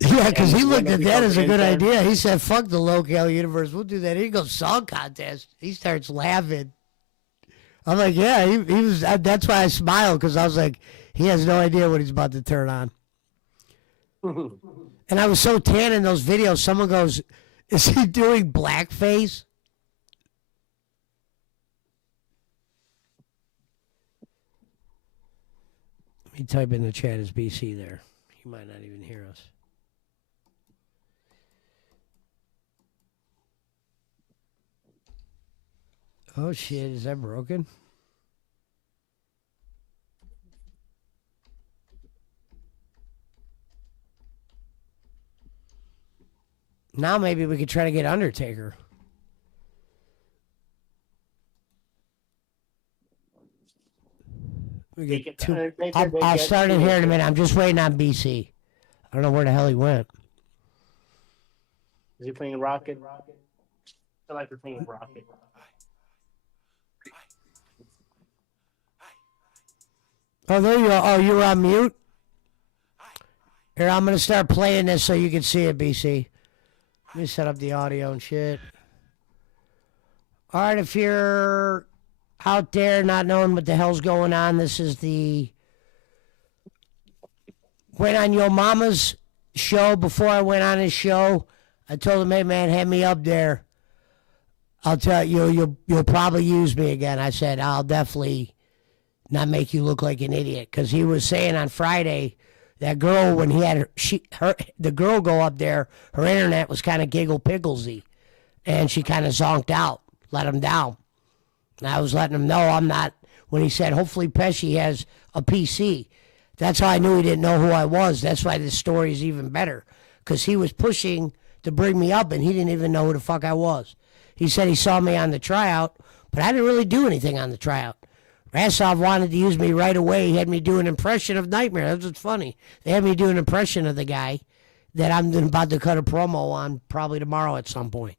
Yeah, because he looked at that as a good idea. He said, fuck the LOLcow universe. We'll do that. He goes, song contest. He starts laughing. I'm like, yeah, he was. That's why I smiled, because I was like, he has no idea what he's about to turn on. And I was so tan in those videos. Someone goes, is he doing blackface? Let me type in the chat as BC there. He might not even hear us. Oh shit, is that broken? Now maybe we could try to get Undertaker. We get two. I'll start it here in a minute. I'm just waiting on BC. I don't know where the hell he went. Is he playing Rocket? I like to playing Rocket. Oh, there you are. Oh, you were on mute? Here, I'm going to start playing this so you can see it, BC. Let me set up the audio and shit. All right, if you're out there not knowing what the hell's going on, this is the... Went on Yomama's show. Before I went on his show, I told him, hey, man, have me up there. I'll tell you, you'll probably use me again. I said, I'll definitely not make you look like an idiot. Because he was saying on Friday, that girl, when he had the girl go up there, her internet was kind of giggle pigglesy. And she kind of zonked out, let him down. And I was letting him know I'm not, when he said, hopefully Pesci has a PC. That's how I knew he didn't know who I was. That's why this story is even better. Because he was pushing to bring me up, and he didn't even know who the fuck I was. He said he saw me on the tryout, but I didn't really do anything on the tryout. Rasov wanted to use me right away. He had me do an impression of Nightmare. That's what's funny. They had me do an impression of the guy that I'm about to cut a promo on probably tomorrow at some point.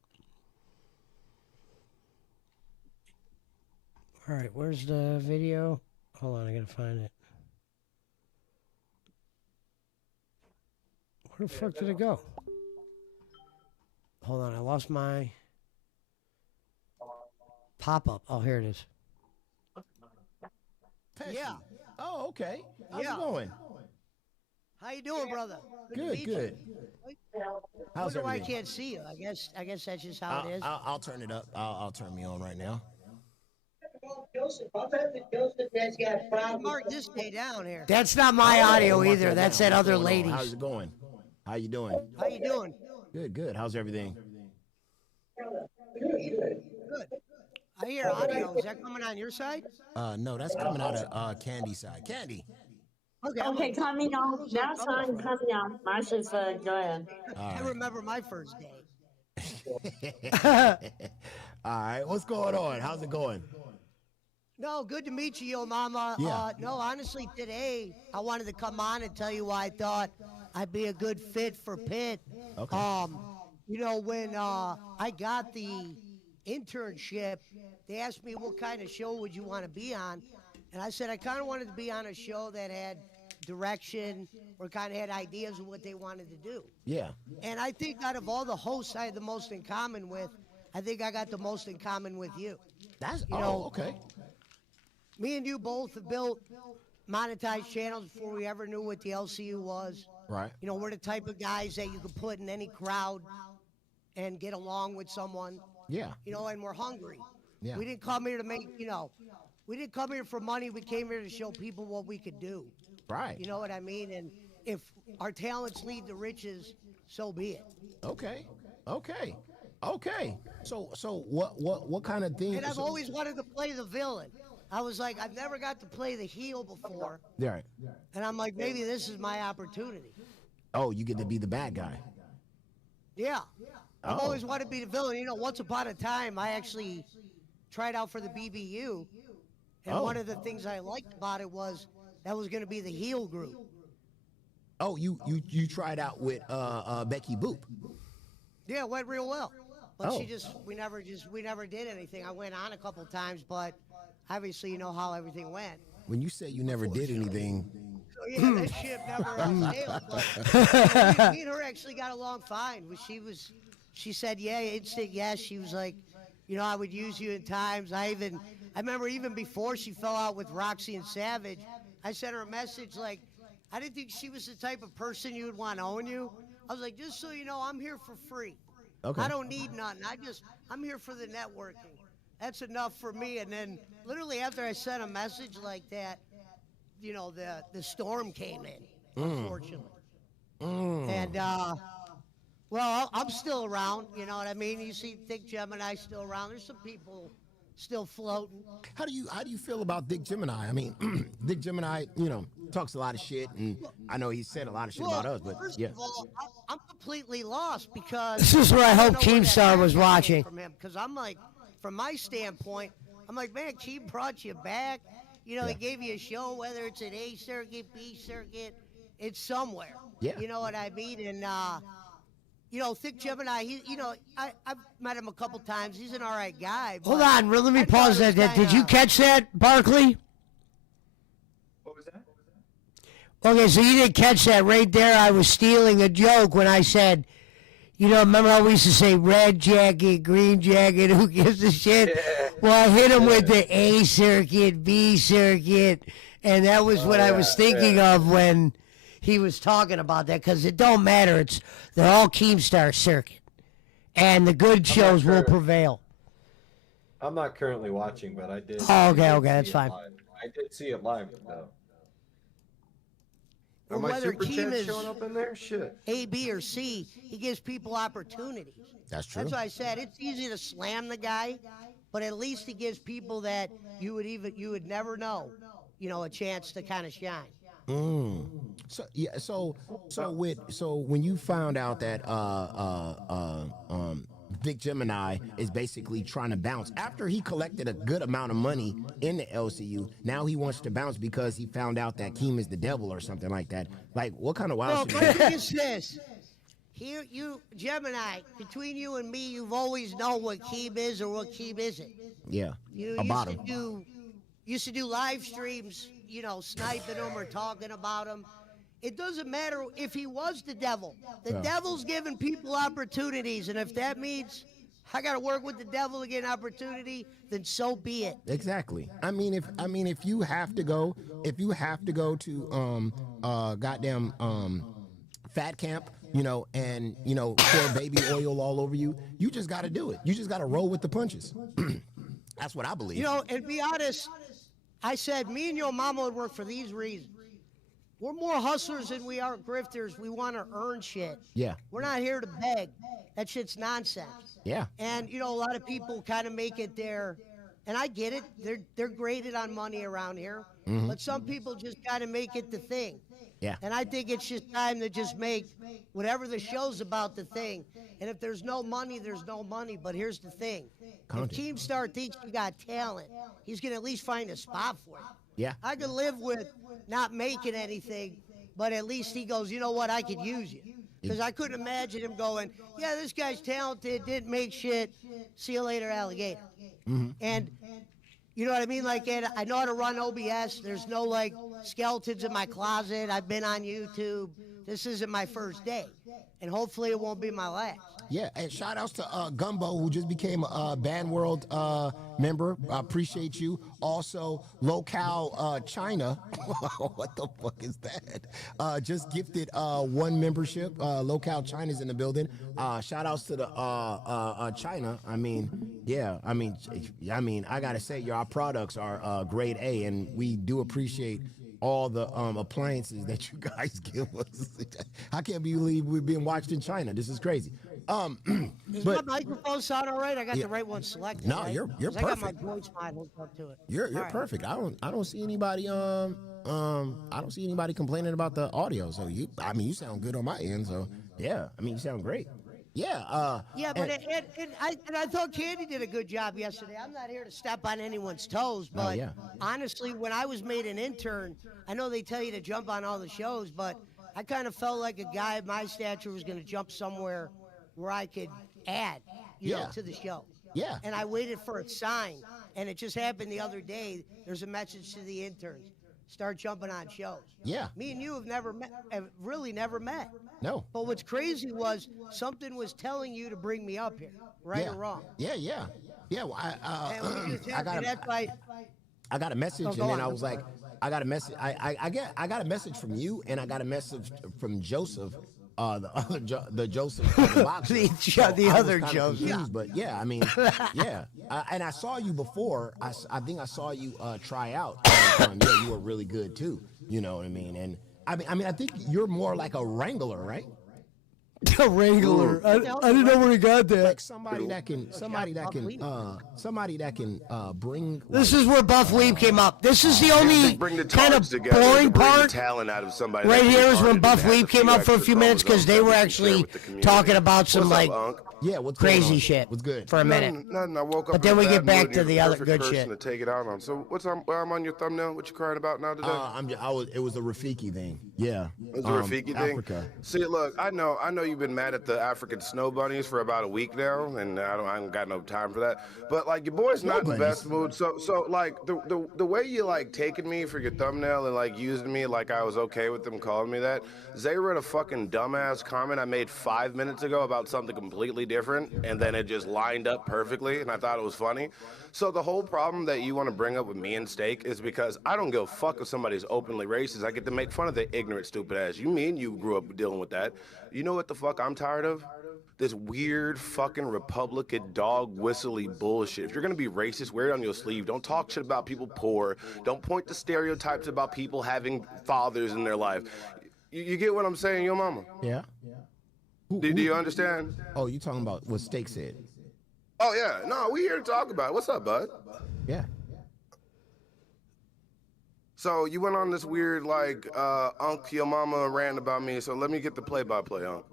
All right, where's the video? Hold on, I gotta find it. Where the fuck did it go? Hold on, I lost my pop-up. Oh, here it is. Yeah, Oh, okay. How's Yeah. it going? How you doing, brother? to Good, meet you. good. I How's wonder why I everything? can't see you. I guess that's just how it is. I'll turn it up. I'll turn me on right now. Mark, just stay down here. That's not my audio Mark either. that That's down. that What's other going on? lady's. How's it going? How you doing? How you doing? Good, good. How's everything? Good. I hear audio. Is that coming on your side? No, that's coming out of Candy side. Candy. Okay. Okay, coming on. Where's that That's coming fine. from? Coming on. Marcia's go ahead. I remember my first day. All right. What's going on? How's it going? No, good to meet you, Yomama. Yeah. No, honestly, today I wanted to come on and tell you why I thought I'd be a good fit for Pit. Okay. You know, when I got the internship, they asked me what kind of show would you want to be on, and I said I kind of wanted to be on a show that had direction or kind of had ideas of what they wanted to do. Yeah. And I think out of all the hosts I had the most in common with, I think I got the most in common with you. That's okay. Me and you both have built monetized channels before we ever knew what the LCU was. Right. You know, we're the type of guys that you could put in any crowd and get along with someone. Yeah. You know, and we're hungry. Yeah. We didn't come here to make, we didn't come here for money. We came here to show people what we could do. Right. You know what I mean? And if our talents lead to riches, so be it. Okay. Okay. Okay. So what kind of thing? And I've always wanted to play the villain. I was like, I've never got to play the heel before. Right. And I'm like, maybe this is my opportunity. Oh, you get to be the bad guy. Yeah. I've Oh. always wanted to be the villain. You know, once upon a time, I actually tried out for the BBU. And Oh. one of the things I liked about it was that was going to be the heel group. Oh, you tried out with Becky Boop. Yeah, it went real well. But Oh. we never did anything. I went on a couple times, but obviously you know how everything went. When you say you never did anything, So yeah, that ship never sailed. But me and her actually got along fine. She said yeah, instant yes. She was like, I would use you in times. I remember even before she fell out with Roxy and Savage, I sent her a message like, I didn't think she was the type of person you would want to own you. I was like, just so you know, I'm here for free. Okay. I don't need nothing. I'm here for the networking. That's enough for me. And then literally after I sent a message like that, the storm came in, unfortunately. And, well, I'm still around. You know what I mean? You see Dick Gemini still around. There's some people still floating. how do you feel about Dick Gemini? I mean, Dick Gemini, talks a lot of shit, and I know he said a lot of shit about us, but first yeah. of all, I'm completely lost because This is where I hope don't know where that Keemstar was came watching. from him. Because I'm like, from my standpoint, I'm like, man, Keem brought you back. He gave you a show, whether it's an A circuit, B circuit, it's somewhere. Yeah. You know what I mean? And Thick Gemini, I've met him a couple times. He's an all right guy. Hold on, let me pause that. Did you catch that, Barkley? What was that? Okay, so you didn't catch that right there. I was stealing a joke when I said, remember how we used to say red jacket, green jacket, who gives a shit? Yeah. Well, I hit him with the A circuit, B circuit, and that was what I was thinking of when he was talking about that, because it don't matter. They're all Keemstar circuit, and the good shows will prevail. I'm not currently watching, but I did. Oh, okay, I did that's see it fine. live. I did see it live, though. Or Are my whether super Keem chats is showing up in there? Shit. A, B, or C, he gives people opportunities. That's true. That's why I said it's easy to slam the guy, but at least he gives people that you would never know, a chance to kind of shine. So yeah, so when you found out that Dick Gemini is basically trying to bounce after he collected a good amount of money in the LCU, now he wants to bounce because he found out that Keem is the devil or something like that. Like, what kind of Well, wild my shit? thing is this. Here, Gemini, between you and me, you've always known what Keem is or what Keem isn't. Yeah, You about used him. to do live streams, sniping him or talking about him. It doesn't matter if he was the devil. The devil's giving people opportunities, and if that means I got to work with the devil to get an opportunity, then so be it. Exactly. I mean, if you have to go, to goddamn fat camp, and pour baby oil all over you, you just got to do it. You just got to roll with the punches. That's what I believe. And be honest, I said me and your mama would work for these reasons. We're more hustlers than we are grifters. We want to earn shit. Yeah. We're not here to beg. That shit's nonsense. Yeah. And a lot of people kind of make it their, and I get it. They're graded on money around here, but some people just got to make it the thing. Yeah. And I think it's just time to just make whatever the show's about the thing. And if there's no money, there's no money. But here's the thing: if Keemstar thinks you got talent, he's gonna at least find a spot for you. Yeah. I could live with not making anything, but at least he goes, you know what, I could use you. Because I couldn't imagine him going, yeah, this guy's talented, didn't make shit, see you later, alligator. And you know what I mean? Like, and I know how to run OBS. There's no, like, skeletons in my closet. I've been on YouTube. This isn't my first day. And hopefully it won't be my last. Yeah, and shout outs to Gumbo, who just became a Band World member. I appreciate you. Also, LOLcow China. What the fuck is that? Just gifted one membership. LOLcow China's in the building. Shout outs to the China. I mean, I gotta say, our products are grade A, and we do appreciate all the appliances that you guys give us. I can't believe we're being watched in China. This is crazy. Does my microphone sound all right? I got the right one selected. No, right? you're 'Cause perfect. I got my voice mod hooked up to it. You're All right. perfect. I don't see anybody I don't see anybody complaining about the audio. So you sound good on my end. So yeah, you sound great. Yeah. But I thought Candy did a good job yesterday. I'm not here to step on anyone's toes, but honestly, when I was made an intern, I know they tell you to jump on all the shows, but I kind of felt like a guy of my stature was going to jump somewhere where I could add, to the show. Yeah. And I waited for a sign, and it just happened the other day. There's a message to the interns. Start jumping on shows. Yeah. Me and you have really never met. No. But what's crazy was something was telling you to bring me up here, right or wrong. Yeah. Well, And we just I got I got a message, and then I was like, I got a message. I got a message from you, and I got a message from Joseph. The Joseph the boxer. the other Joseph. Confused, but yeah, and I saw you before. I think I saw you try out. You were really good too. You know what I mean? And I think you're more like a wrangler, right? A wrangler. I didn't know where he got that. Like somebody that can bring. This is where Buff Weeb came up. This is the only kind of boring part. Talent out of somebody right here is when Buff Weeb came up for a few minutes because they were actually talking about some what's crazy shit. What's good for a minute. Nothing. I woke up. But then we get back to the other good person shit. To take it out on. So I'm on your thumbnail. What you crying about now today? It was a Rafiki thing. Yeah. It was a Rafiki thing. Africa. See, look, I know you've been mad at the African snow bunnies for about a week now, and I ain't got no time for that. But like your boy's not in the best mood. So like the way you like taking me for your thumbnail and like using me like I was okay with them calling me that. Zay read a fucking dumbass comment I made 5 minutes ago about something completely different, and then it just lined up perfectly, and I thought it was funny. So the whole problem that you want to bring up with me and Steak is because I don't give a fuck if somebody's openly racist. I get to make fun of their ignorant, stupid ass. You mean you grew up dealing with that? You know what the fuck I'm tired of? This weird fucking Republican dog whistly bullshit. If you're gonna be racist, wear it on your sleeve. Don't talk shit about people poor. Don't point to stereotypes about people having fathers in their life. You get what I'm saying, yo mama? Yeah. Do you understand? Oh, you talking about what Steak said? Oh yeah, no, we here to talk about it. What's up, bud? Yeah. So you went on this weird like Unc your mama rant about me. So let me get the play-by-play, Unc.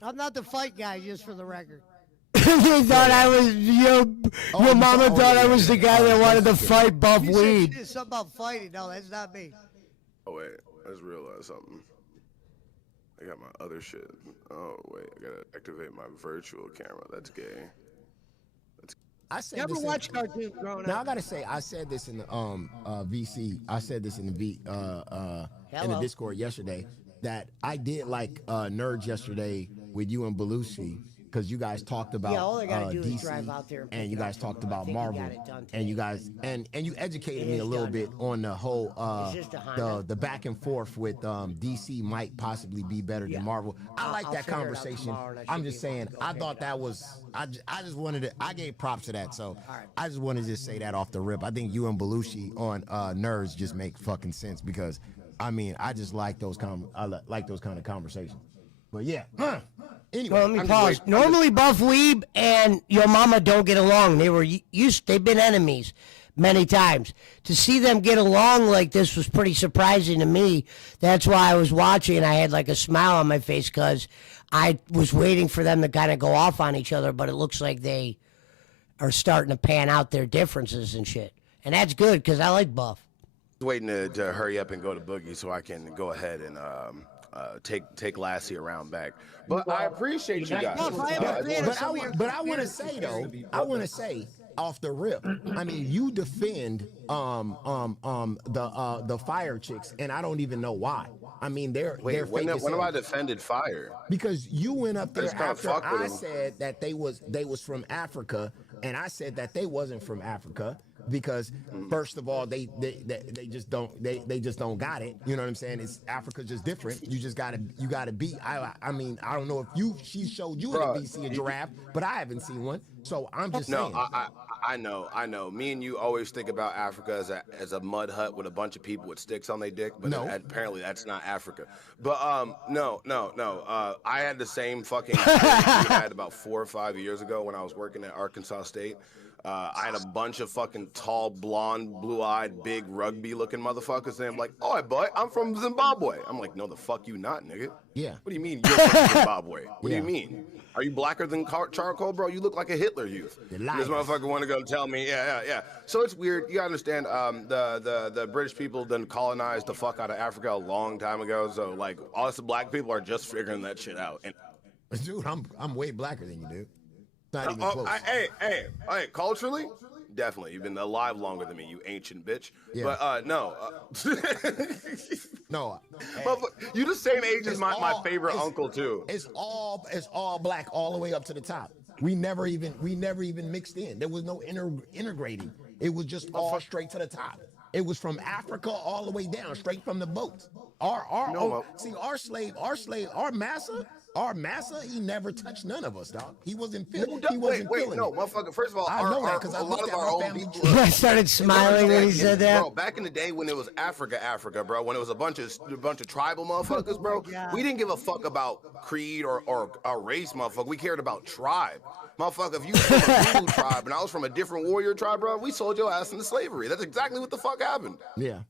I'm not the fight guy, just for the record. They thought I was your mama thought I was the guy that wanted to fight Buff You said she Weed. did something about fighting. No, that's not me. Oh wait, I just realized something. I got my other shit. Oh wait, I gotta activate my virtual camera. That's gay. I said You ever this watch cartoons growing Now I up? gotta say, I said this in the VC. I said this in the in the Hello. Discord yesterday that I did like nerds yesterday with you and Belushi, because you guys talked about Yeah, all I gotta do DC, is drive out there and pick and you it guys up talked tomorrow. I about think he Marvel, got it done and you today. guys and you educated It me a is little done bit now. on the whole It's just a Honda. the back and forth with DC might possibly be better Yeah. than Marvel. I like I'll that figure it out conversation. tomorrow, and I I'm should just be able saying, to go I pick thought it that up. was I just wanted to, I gave props to that. So right. I just wanted to just say that off the rip. I think you and Belushi on Nerds just make fucking sense, because I mean, I just like those like those kind of conversations. But yeah. Anyway, Well, let me pause. Normally, Buff Weeb and your mama don't get along. They've been enemies many times. To see them get along like this was pretty surprising to me. That's why I was watching and I had like a smile on my face, because I was waiting for them to kind of go off on each other, but it looks like they are starting to pan out their differences and shit. And that's good, because I like Buff. Waiting to hurry up and go to Boogie so I can go ahead and take Lassie around back. But I appreciate you guys. But I want to say though, off the rip, I mean, you defend the fire chicks, and I don't even know why. I mean, they're when fake as have hell. I defended fire? Because you went up there just kinda after fuck with I them. said that they was from Africa, and I said that they wasn't from Africa, because first of all, they just don't got it. You know what I'm saying? It's Africa's just different. You gotta be. I mean, I don't know if she showed you in the VC a giraffe, but I haven't seen one. So I'm just saying. No, I know. Me and you always think about Africa as a mud hut with a bunch of people with sticks on their dick, but apparently that's not Africa. But no. I had the same fucking thing you had about 4 or 5 years ago when I was working at Arkansas State. I had a bunch of fucking tall, blonde, blue-eyed, big rugby-looking motherfuckers, and I'm like, "Oh, boy, I'm from Zimbabwe." I'm like, "No, the fuck you not, nigga." Yeah. What do you mean you're from Zimbabwe? What do you mean? Are you blacker than charcoal, bro? You look like a Hitler youth. This motherfucker want to go tell me, yeah. So it's weird. You gotta understand, the British people done colonized the fuck out of Africa a long time ago. So like, us black people are just figuring that shit out. And dude, I'm way blacker than you, dude. Not even close. Hey, culturally, definitely. You've been alive longer than me, you ancient bitch. Yeah. But no. No. But you the same age as my favorite uncle too. It's all black all the way up to the top. We never even mixed in. There was no integrating. It was just all straight to the top. It was from Africa all the way down, straight from the boats. Our massa, he never touched none of us, dog. He wasn't feeling. Wait, no, motherfucker. First of all, I know that because I a lot looked of at our my own family people. I started smiling when he said that. Bro, back in the day when it was Africa, bro, when it was a bunch of tribal motherfuckers, bro, we didn't give a fuck about creed or race, motherfucker. We cared about tribe. Motherfucker, if you was from a Zulu tribe and I was from a different warrior tribe, bro, we sold your ass into slavery. That's exactly what the fuck happened. Yeah.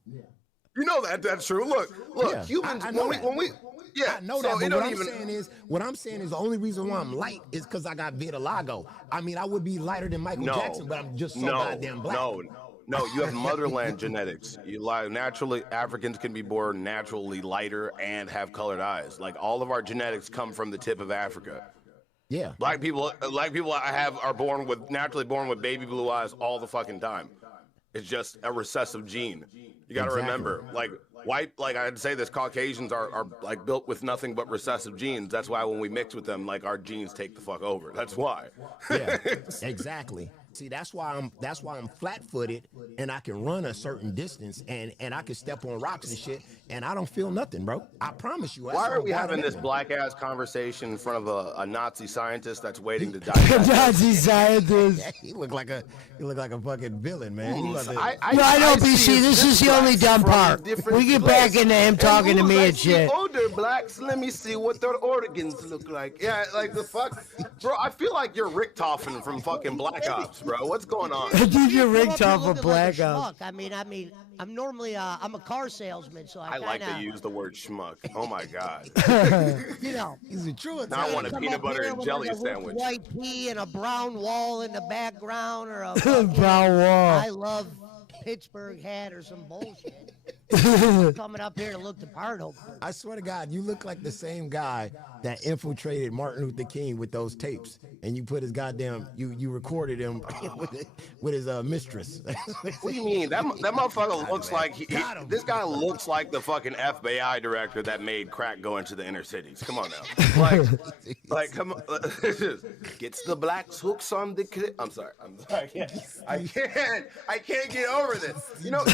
You know that's true. Look, Yeah, humans, I know when we yeah, I know so that, it but don't what I'm saying is the only reason why I'm light is because I got vitiligo. I mean, I would be lighter than Michael Jackson, but I'm just so goddamn black. No, you have motherland genetics. You naturally, Africans can be born naturally lighter and have colored eyes. Like all of our genetics come from the tip of Africa. Yeah. Black people are naturally born with baby blue eyes all the fucking time. It's just a recessive gene. You got to remember, like I'd say this, Caucasians are like built with nothing but recessive genes. That's why when we mix with them, like our genes take the fuck over. That's why. Yeah, exactly. See, that's why I'm flat-footed and I can run a certain distance and I can step on rocks and shit and I don't feel nothing, bro. I promise you. Why are we having this black ass conversation in front of a Nazi scientist that's waiting to die? Nazi scientist. He look like a fucking villain, man. I know, BC. This is the only dumb part. We get back into him talking to me and shit. Older blacks, let me see what their organs look like. Yeah, like the fuck, bro. I feel like you're Rick Toffin from fucking Black Ops, bro. What's going on? Dude, you're rigged off of Black Ops. I mean, I'm normally I'm a car salesman, so I like to use the word schmuck. Oh my god. You know, he's a true. Now I want a peanut butter and jelly sandwich. White pea and a brown wall in the background, or a brown wall. I love Pittsburgh hat or some bullshit. coming up here to look the part over. I swear to God, you look like the same guy that infiltrated Martin Luther King with those tapes, and you put his goddamn, you recorded him with his mistress. What do you mean? That motherfucker looks like this guy looks like the fucking FBI director that made crack go into the inner cities. Come on now, like come on, gets the blacks hooks on the. I'm sorry, I can't get over this. You know,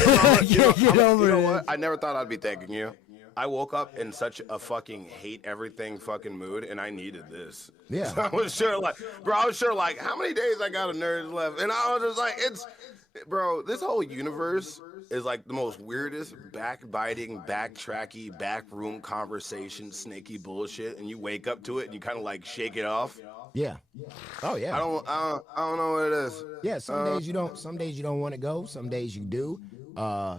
what? I never thought I'd be thanking you. I woke up in such a fucking hate everything fucking mood, and I needed this. Yeah. So I was sure like, how many days I got of nerds left? And I was just like, bro, this whole universe is like the most weirdest, backbiting, backtracky, backroom conversation, snaky bullshit, and you wake up to it and you kind of like shake it off. Yeah. Oh yeah. I don't know what it is. Yeah. Some days you don't. Some days you don't want to go. Some days you do.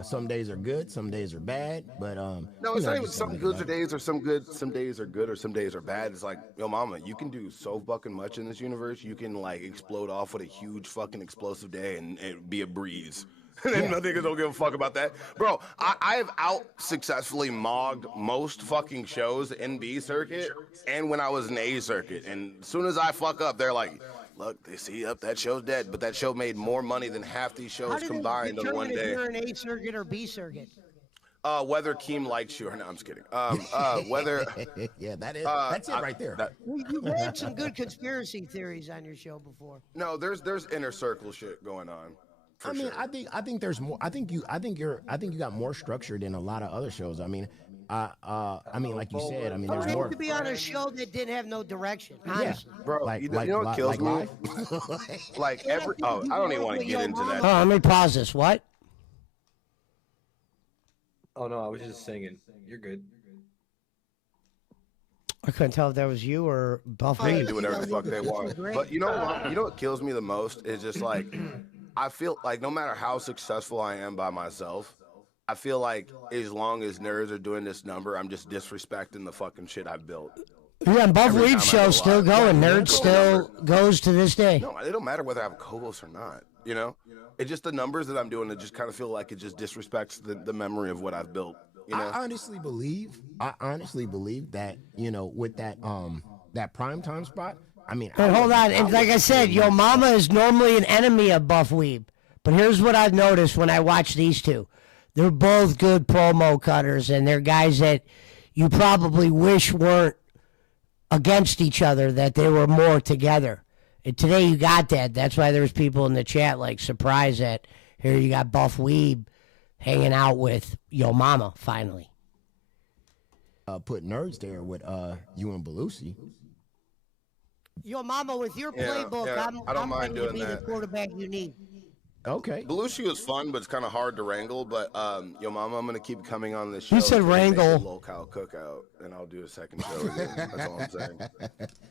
Some days are good. Some days are bad. But no, it's not even some good days or some good. Some days are good or some days are bad. It's like, yo, mama, you can do so fucking much in this universe. You can like explode off with a huge fucking explosive day and be a breeze. And nothing don't give a fuck about that, bro. I have out successfully mogged most fucking shows in B circuit and when I was in A circuit. And as soon as I fuck up, they're like, look, they see up that show's dead, but that show made more money than half these shows combined on one day. If you're an A circuit or B circuit. Whether Keem likes you or not, I'm just kidding. Whether yeah, that's it right there. You've had some good conspiracy theories on your show before. No, there's inner circle shit going on. I mean, sure. I think there's more. I think you got more structure than a lot of other shows. I mean, like you said, I mean, there's more. To be on a show that didn't have no direction. Honestly. Yeah, bro. You know what kills me? Like every. Oh, I don't even want to get into that. Oh, let me pause this. What? Oh no, I was just singing. You're good. I couldn't tell if that was you or Buff They Reed. can do whatever the fuck they want. But you know what? You know what kills me the most is just like. I feel like no matter how successful I am by myself, I feel like as long as nerds are doing this number, I'm just disrespecting the fucking shit I've built. Yeah, and Buff Reed's show's still going. Nerd still goes to this day. No, it don't matter whether I have a co-host or not, you know? It's just the numbers that I'm doing that just kind of feel like it just disrespects the memory of what I've built, you know? I honestly believe that, you know, with that primetime spot, I mean, but hold on, and like I said, Yomama is normally an enemy of Buff Weeb. But here's what I've noticed when I watch these two. They're both good promo cutters, and they're guys that you probably wish weren't against each other, that they were more together. And today you got that. That's why there's people in the chat like surprised that here you got Buff Weeb hanging out with Yomama finally. Put nerds there with you and Belushi. Yomama, with your playbook, I don't mind doing be that. The quarterback you need. Okay. Belushi was fun, but it's kind of hard to wrangle. But Yomama, I'm gonna keep coming on this show. You said wrangle. LOLcow cookout, and I'll do a second show again. That's all I'm saying.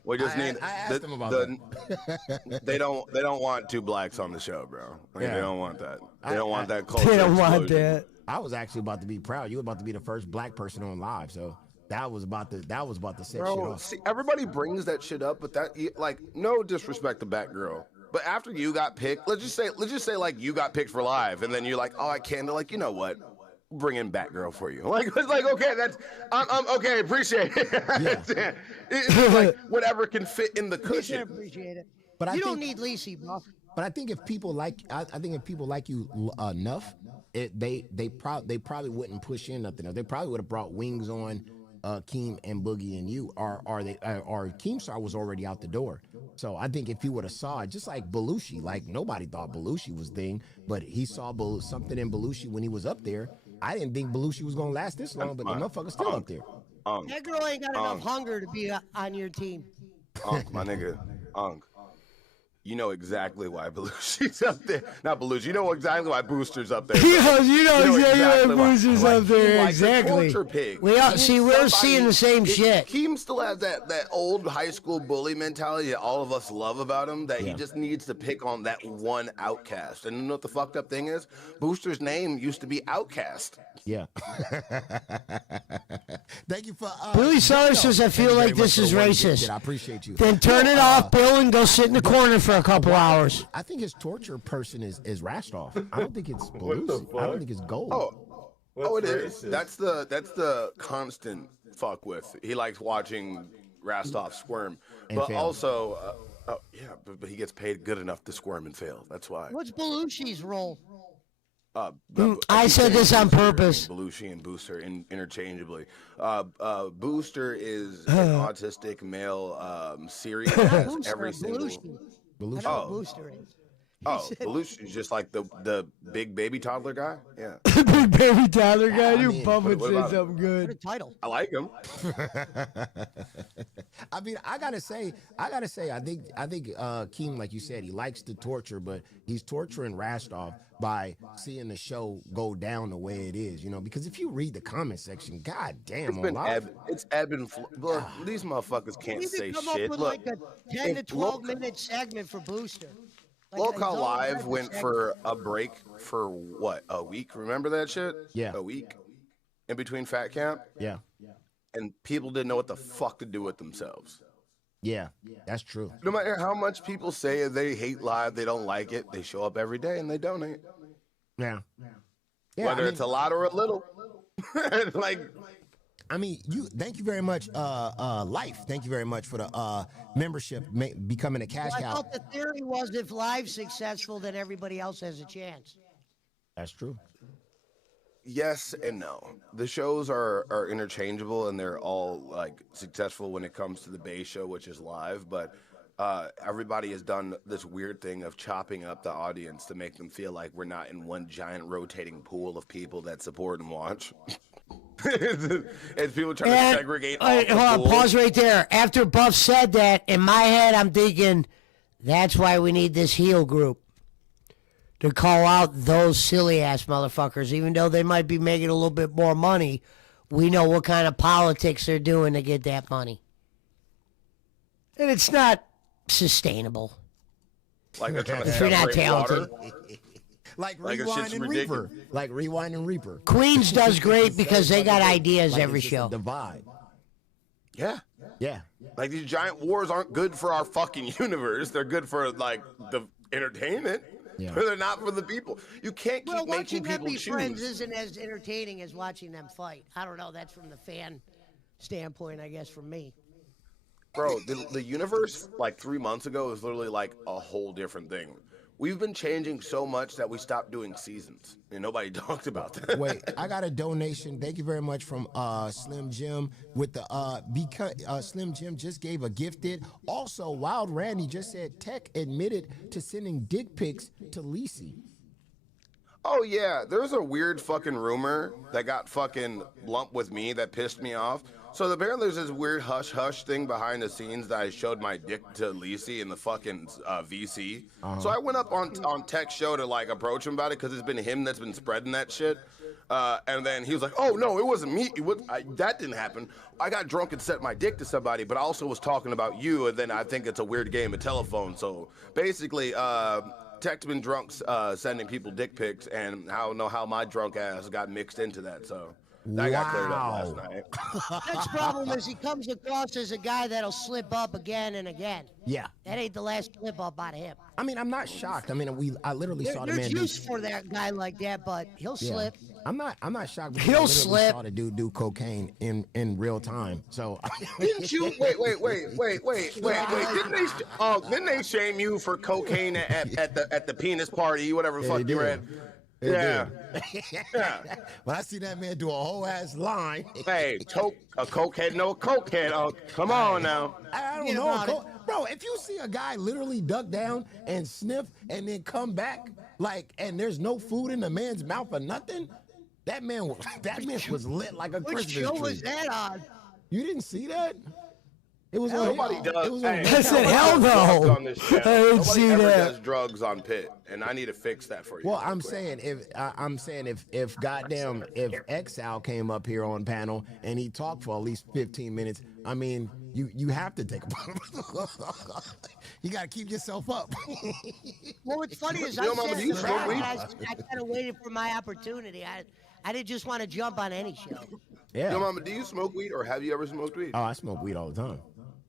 We just need. I asked them about that. They don't want two blacks on the show, bro. Like, They don't want that. They don't want that culture. They don't want explosion. that. I was actually about to be proud. You were about to be the first black person on live, so that was about to set shit Bro, off. see, everybody brings that shit up, but that like no disrespect to Batgirl. But after you got picked, let's just say like you got picked for live, and then you're like, oh, I can't. They're like, you know what? Bring in Batgirl for you. Like it's like okay, that's okay, appreciate it. Yeah. It's like whatever can fit in the cushion. Appreciate it. But you don't need Lacey, Buff. But I think if people like, you enough, they probably wouldn't push in nothing else. They probably would have brought wings on Keem and Boogie and you, or Keemstar was already out the door. So I think if he would have saw it, just like Belushi, like nobody thought Belushi was thing, but he saw something in Belushi when he was up there. I didn't think Belushi was gonna last this long, but the motherfucker's still up there. That girl ain't got enough hunger to be on your team. My nigga, you know exactly why Belushi's up there. Not Belushi. You know exactly why Booster's up there. You know exactly why Booster's up there. Like exactly. The torture pig. We're seeing the same shit. Keem still has that old high school bully mentality that all of us love about him, that he just needs to pick on that one outcast. And you know what the fucked up thing is? Booster's name used to be Outcast. Yeah. Thank you for Billy Sellers says, I feel like this is racist. I appreciate you. Then turn it off, Bill, and go sit in the corner for a couple hours. I think his torture person is Rastoff. I don't think it's Belushi. I don't think it's Gold. Oh, it is. That's the constant fuck with. He likes watching Rastov squirm, And but fail. also, but he gets paid good enough to squirm and fail. That's why. What's Belushi's role? I keep said saying this on Booster purpose. and Belushi and Booster interchangeably. Booster is an autistic male Siri that has Booster, every single. Belushi. I know Oh. what Booster is. Oh, Belushi's just like the big baby toddler guy. Yeah, Big baby Tyler guy, I you mean, Buffett what said about- something What a good. title. I like him. I mean, I gotta say, I think Keem, like you said, he likes to torture, but he's torturing Rastov by seeing the show go down the way it is, you know. Because if you read the comment section, god damn, It's been live- ebb and flow. Look, these motherfuckers can't You say could come up shit. with Look, like a 10 to if 12 minute segment for Booster. Like LOLcow his own Live type of went segment. for a break for what, a week? Remember that shit? Yeah. A week in between Fat Camp, yeah, and people didn't know what the fuck to do with themselves. yeah, that's true. No matter how much people say they hate live, they don't like it, they show up every day and they donate. Yeah, yeah. Whether I mean, it's a lot or a little. Like, thank you very much, Life. Thank you very much for the membership, becoming a cash I cow. thought the theory was if Live's successful, then everybody else has a chance. That's true. yes and no. The shows are interchangeable and they're all like successful when it comes to the base show, which is live, but everybody has done this weird thing of chopping up the audience to make them feel like we're not in one giant rotating pool of people that support and watch. It's people trying to segregate all Hold on, the pause right there. After Buff said that, in my head, I'm thinking, that's why we need this heel group to call out those silly ass motherfuckers. Even though they might be making a little bit more money, we know what kind of politics they're doing to get that money, and it's not sustainable. like they're trying to If you're not separate talented. water. Like Like, it's Rewind just and ridiculous. Reaper. Like Rewind and Reaper. Queens does great because they got ideas Like every it's just a show. divide. Yeah. Yeah. Like these giant wars aren't good for our fucking universe. They're good for like the entertainment. Yeah. But they're not for the people. You can't keep Well, making watching them people be friends choose. isn't as entertaining as watching them fight. I don't know. That's from the fan standpoint, I guess, from me. Bro, the universe like 3 months ago was literally like a whole different thing. We've been changing so much that we stopped doing seasons, and nobody talked about that. Wait, I got a donation. Thank you very much from Slim Jim with the because Slim Jim just gave a gifted. Also, Wild Randy just said Tech admitted to sending dick pics to Lisi. Oh yeah, there was a weird fucking rumor that got fucking lumped with me that pissed me off. So apparently there's this weird hush hush thing behind the scenes that I showed my dick to Lisi in the fucking VC. So I went up on Tech's show to like approach him about it because it's been him that's been spreading that shit. And then he was like, "Oh no, it wasn't me. That didn't happen. I got drunk and sent my dick to somebody, but I also was talking about you. And then I think it's a weird game of telephone. So basically, Tech's been drunk sending people dick pics, and I don't know how my drunk ass got mixed into that. So that got cleared up last night. Next problem is he comes across as a guy that'll slip up again and again. Yeah. That ain't the last slip up out of him. I mean, I'm not shocked. I mean, I literally saw the There's man. use for that guy like that, but he'll Yeah. slip. I'm not shocked. Because He'll I literally slip. Saw the dude do cocaine in real time. So Didn't you? Wait. Didn't they shame you for cocaine at the penis party, whatever the Yeah, fuck they you were did. at? They Yeah. did. When I see that man do a whole ass line, Hey, a cokehead, no cokehead. Oh, come on now. I don't Forget know, about it. bro. If you see a guy literally duck down and sniff and then come back, like, and there's no food in the man's mouth or nothing, that man was lit like a Which Christmas show tree. was that on? You didn't see that? It was Nobody on. does. It was Hey, on. I said, nobody hell does no. drugs on this channel. I didn't Nobody see ever that. does drugs on Pit, and I need to fix that for you. Well, real I'm quick. saying if goddamn if Exal came up here on panel and he talked for at least 15 minutes, I mean, you have to take a you got to keep yourself up. Well, what's funny is Yo, I Mama, said do you smoke weed? I kind of waited for my opportunity. I didn't just want to jump on any show. Yeah. Yo, Mama, do you smoke weed or have you ever smoked weed? Oh, I smoke weed all the time.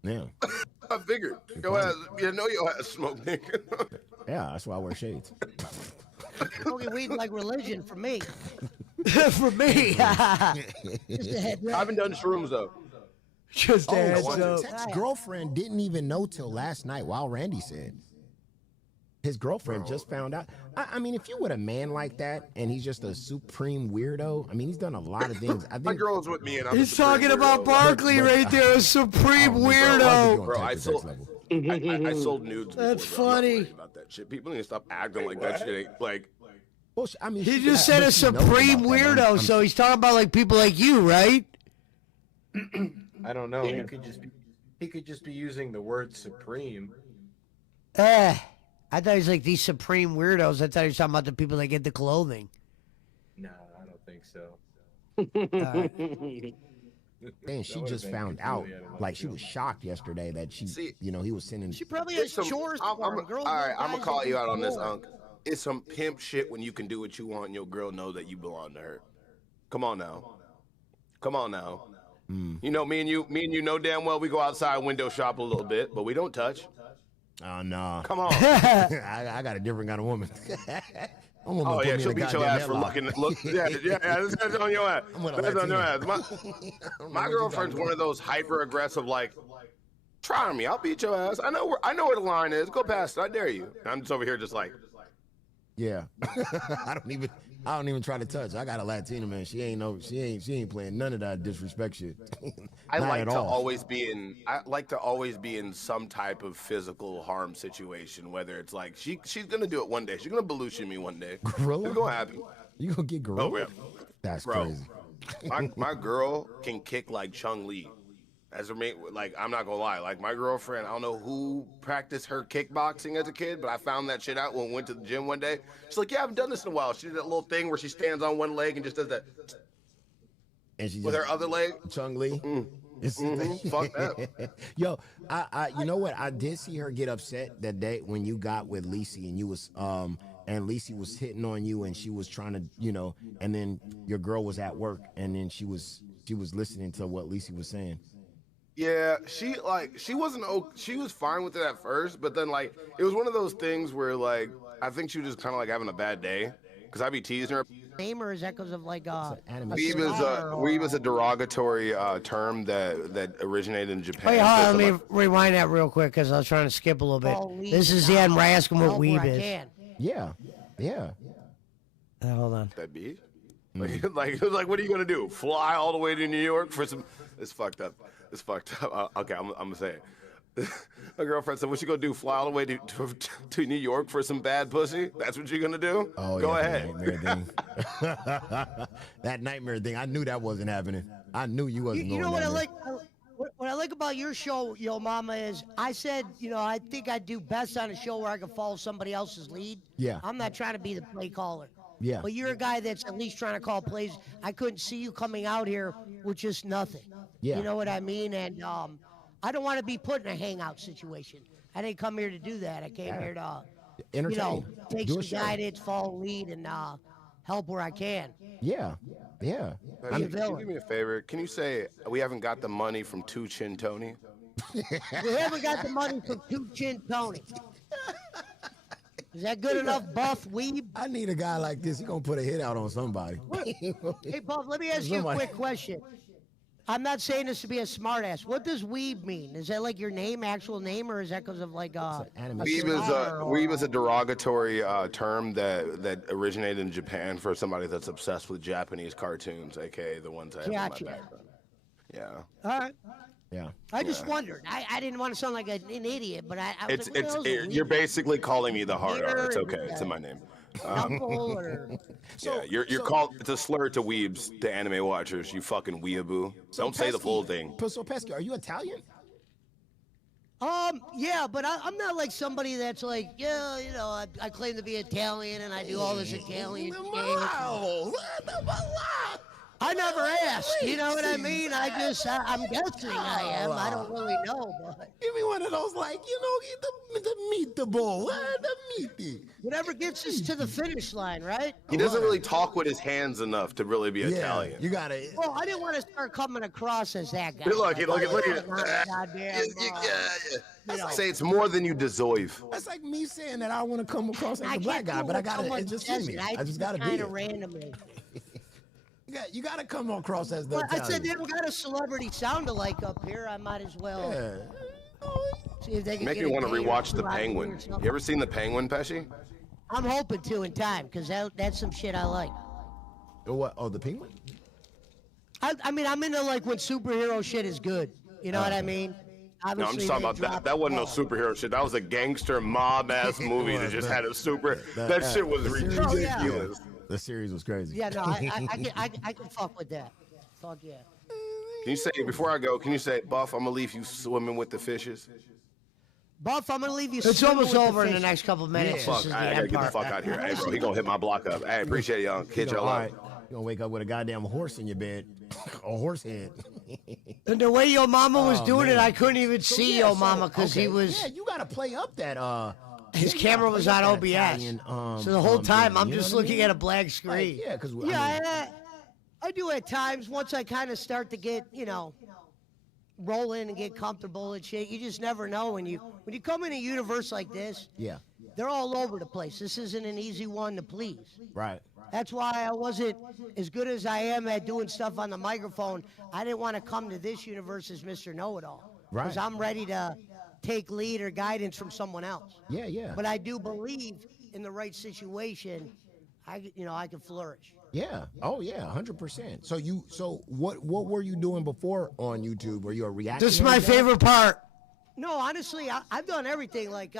Yeah. I figured. Yo ass, you know your ass smoke, nigga. Yeah, that's why I wear shades. Smoking weed like religion for me. For me. Just a heads I up. haven't done shrooms though. Just a heads want up. to. Tech's girlfriend didn't even know till last night while Randy said. His girlfriend just found out. I mean, if you with a man like that and he's just a supreme weirdo, I mean, he's done a lot of things. I My think. girl's with me, and I'm He's a supreme talking about weirdo. Barkley right there, a supreme Oh, weirdo. Bro, I sold. I sold nudes. Before, That's bro. I'm not funny. worried about that shit. People need to stop acting like that shit ain't like. Well, I mean, He she- just I said think a she knows supreme about that, but weirdo, so he's talking about like people like you, right? I don't know. He could just be using the word supreme. I thought he was like these supreme weirdos. I thought he was talking about the people that get the clothing. No, I don't think so. And she just found out, like she was shocked yesterday that See, he was sending. She probably It's has some, chores I'm, for him. I'm, Girls all right, love I'm gonna guys call that you do out on this, more. Unc. It's some pimp shit when you can do what you want and your girl know that you belong to her. Come on now. Come on now. You know, me and you know damn well we go outside window shop a little bit, but we don't touch. Oh no! Come on. I got a different kind of woman. I'm gonna Oh put yeah, me she'll in a beat your goddamn ass for headlock. looking. That's on your ass. I'm with a That's on your ass. Latina. My girlfriend's one of those hyper aggressive, like, try me, I'll beat your ass. I know where the line is. Go past it. I dare you. And I'm just over here, just like, Yeah, I don't even try to touch. I got a Latina, man. She ain't playing none of that disrespect shit. I Not like at to all. always be in some type of physical harm situation. Whether it's like she's gonna do it one day. She's gonna Belushi me one day. Gorilla? It's gonna happen. You gonna get gorilla? Oh yeah. That's Bro. crazy. My girl can kick like Chung Li. As her main, like, I'm not gonna lie, like my girlfriend, I don't know who practiced her kickboxing as a kid, but I found that shit out when we went to the gym one day. She's like, yeah, I haven't done this in a while. She did that little thing where she stands on one leg and just does that And she with just her other leg. Chung Li. Fuck that. Yo, you know what? I did see her get upset that day when you got with Lacey and you was and Lacey was hitting on you and she was trying to, and then your girl was at work and then she was listening to what Lacey was saying. Yeah, she was fine with it at first, but then like it was one of those things where like I think she was just kind of like having a bad day because I'd be teasing her. Name or is that because of like Weeb is a derogatory term that originated in Japan. Wait, hold So on, let me like- rewind that real quick because I was trying to skip a little bit. Oh, weeb This is is the end out. where I ask him what Help where weeb I is. can. Yeah. Hold on. That be? Like, what are you gonna do? Fly all the way to New York for some? It's fucked up. It's fucked up. Okay, I'm gonna say it. My girlfriend said, "What you gonna do? Fly all the way to New York for some bad pussy? That's what you're gonna do? Oh, Go yeah, ahead." That nightmare thing. That nightmare thing. I knew that wasn't happening. I knew you wasn't You going know what I down there. like? What I like about your show, Yo Mama, is I said, I think I'd do best on a show where I can follow somebody else's lead. Yeah. I'm not trying to be the play caller. Yeah. But you're a guy that's at least trying to call plays. I couldn't see you coming out here with just nothing. Yeah. You know what I mean? And I don't want to be put in a hangout situation. I didn't come here to do that. I came here to, Entertain. take Do some a show. guidance, follow lead, and help where I can. Yeah. Be a Can you villain. do me a favor? Can you say we haven't got the money from Two Chin Tony? We haven't got the money from Two Chin Tony. Is that good enough, Buff Weeb? I need a guy like this. He gonna put a hit out on somebody. Hey, Buff, let me ask you a Somebody- quick question. I'm not saying this to be a smartass. What does weeb mean? Is that like your name, actual name, or is that because of like anime. Weeb is a derogatory term that originated in Japan for somebody that's obsessed with Japanese cartoons, aka the ones I have in my Gotcha. background. Yeah. All right. Yeah. I just wondered. I didn't want to sound like an idiot, but I was like, what the hell's a You're weeb? basically calling me the hard R. It's Hater, okay. It's in my name. Knuckle or Yeah, you're called. It's a slur to weebs, to anime watchers. You fucking weeaboo. Don't say the full thing. So Pesci, are you Italian? yeah, but I'm not like somebody that's like, I claim to be Italian and I do all this Italian shit. I never asked, you know what I mean? I'm guessing I am. I don't really know, but Give me one of those, like, the meatball, the meaty. whatever gets us to the finish line, right? He doesn't really talk with his hands enough to really be Yeah, Italian. you gotta. Well, I didn't want to start coming across as that guy. Look at Goddamn, Say it's more than you deserve. That's like me saying that I want to come across as I a black can't guy, do but I what gotta. someone It just says in me. it. I just gotta be kind it. of randomly. You got to come across as the Well, I Italian. said they don't got a celebrity sound-alike up here. I might as well see if they can Make get me a want to day or rewatch two The out of me or Penguin. something. You ever seen The Penguin, Pesci? I'm hoping to in time because that's some shit I like. What? Oh, the Penguin? I mean, I'm into like when superhero shit is good. You know what I mean? No, I'm Obviously, just talking they about that. dropped That wasn't no the ball. superhero shit. That was a gangster mob-ass movie that just had a super. That shit was the series- ridiculous. The series was crazy. Yeah, no, I can fuck with that. Fuck yeah. Can you say, before I go, can you say, Buff, I'm going to leave you swimming with the fishes? Buff, I'm gonna leave you. It's swimming almost with over in the fish. next couple of minutes. Fuck, This is the I gotta end get the part. fuck out here. Hey, bro, he gonna hit my block up. Hey, appreciate it, young. Kid, y'all All out. right. You're going to wake up with a goddamn horse in your bed. A horse head. And the way your mama was Oh, doing it, man. I couldn't even see yeah, your mama because okay. he was. Yeah, you got to play up that. His you camera gotta was play on up OBS. that Italian, So the whole time, thing, I'm you know just what I looking mean? at a blank screen. Like, yeah, because I do at times once I kind of start to get, roll in and get comfortable and shit. You just never know when you come in a universe like this. yeah, They're all over the place. This isn't an easy one to please. right. That's why I wasn't as good as I am at doing stuff on the microphone. I didn't want to come to this universe as Mr. Know-It-All. Because Right. I'm ready to take lead or guidance from someone else. Yeah, yeah. But I do believe in the right situation, I can flourish. Yeah. Oh yeah, 100%. So what were you doing before on YouTube? Were you a reactor? This is my favorite part. No, honestly, I've done everything. Like,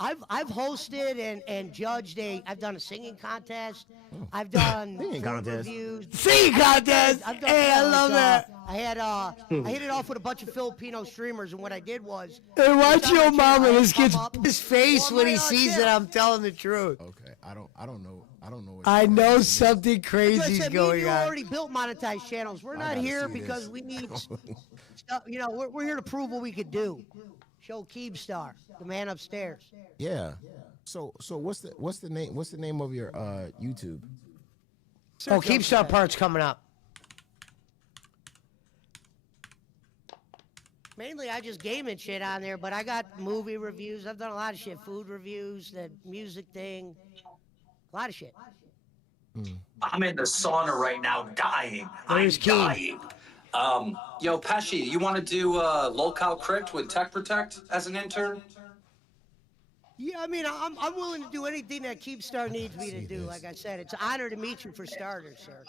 I've hosted and judged I've done a singing contest. I've done Singing food contest. reviews. Singing contest. I've done Hey, I love that. I hit it off with a bunch of Filipino streamers, and what I did was. Hey, watch Every your time I mama. came This kid's up- his face on when my he sees that I'm telling the truth. Okay. I don't know. What I know something That's what I crazy's said, me and going you on. already built monetized channels. We're not gotta here see because this. we need stuff. We're here to prove what we could do. Show Keemstar, the man upstairs. Yeah. So what's the name of your YouTube? Oh, Keemstar part's coming up. Mainly, I just game and shit on there, but I got movie reviews. I've done a lot of shit, food reviews, the music thing, a lot of shit. I'm in the sauna right now, dying. There's Keem. Dying. Yo, Pesci, you want to do LOLcow Crypt with Tech Protect as an intern? Yeah, I mean, I'm willing to do anything that Keemstar needs me to do. Like I said, it's an honor to meet you for starters, sir.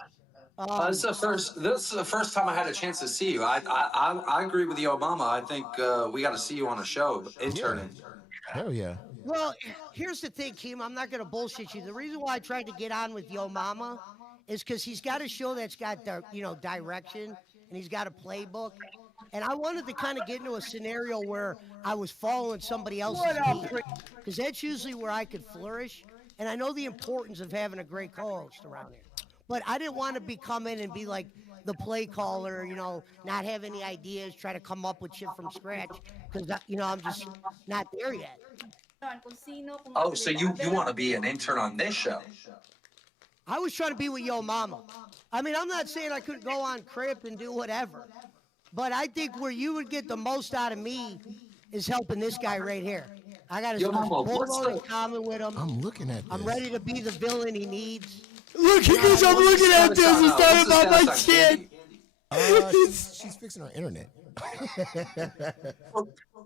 This is the first time I had a chance to see you. I agree with Yomama. I think we got to see you on a show, interning. Hell yeah. Well, here's the thing, Keem. I'm not gonna bullshit you. The reason why I tried to get on with Yo Mama is because he's got a show that's got direction and he's got a playbook. And I wanted to kind of get into a scenario where I was following somebody else's lead, because that's usually where I could flourish. And I know the importance of having a great co-host around here. But I didn't want to come in and be like the play caller, not have any ideas, try to come up with shit from scratch, because I'm just not there yet. Oh, so you want to be an intern on this show? I was trying to be with Yo Mama. I mean, I'm not saying I couldn't go on Crip and do whatever, but I think where you would get the most out of me is helping this guy right here. I got Yo, Mama, a what's in the- common with him. I'm looking at this. I'm ready to be the villain he needs. Look, because I'm What's looking the at this. status He's on, talking what's the about my status on kid. Candy? She's fixing her internet.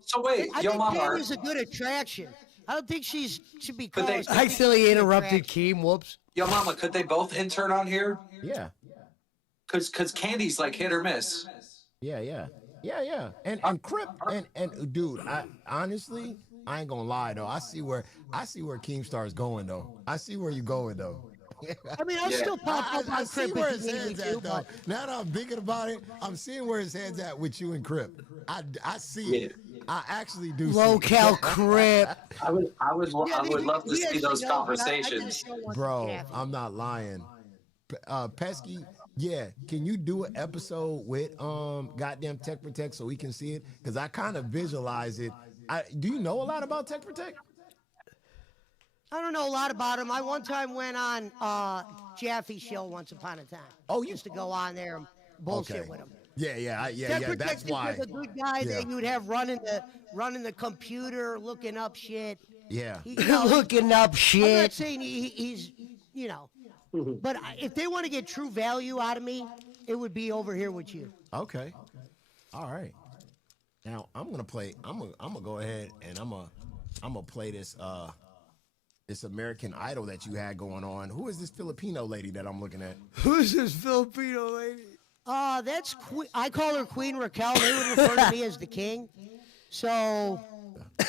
So wait, I Yo think Mama, Candy's a good attraction. I don't think should be But called. they- I think Accidentally she's a good interrupted attraction. Keem. Whoops. Yo Mama, could they both intern on here? Yeah. Cause Candy's like hit or miss. Yeah. And Crip and dude, I honestly, I ain't gonna lie though. I see where Keemstar's going though. I see where you going though. I mean, I'll Yeah. still pop up I on see Crip where if his you need me head's to, at though. but Now that I'm thinking about it, I'm seeing where his head's at with you and Crip. I see it. I actually do. see it. LOLcow Crip. I would love to we see actually those know, but I did a conversations. show once with Bro, Kathy. I'm not lying. Pesci, yeah, can you do an episode with goddamn Tech Protect so we can see it? Because I kind of visualize it. Do you know a lot about Tech Protect? I don't know a lot about him. I one time went on Jaffe's show once upon a time. Oh, you used to go on there and bullshit with him. Yeah. Tech That's Protect why. was a good guy Yeah. that you'd have running the computer, looking up shit. Yeah. He, you know, Looking up I'm not shit. saying he's But if they want to get true value out of me, it would be over here with you. Okay. All right. Now I'm gonna play. I'm gonna go ahead and I'm gonna play this this American Idol that you had going on. Who is this Filipino lady that I'm looking at? Who's this Filipino lady? That's I call her Queen Raquel. They would refer to me as the king. So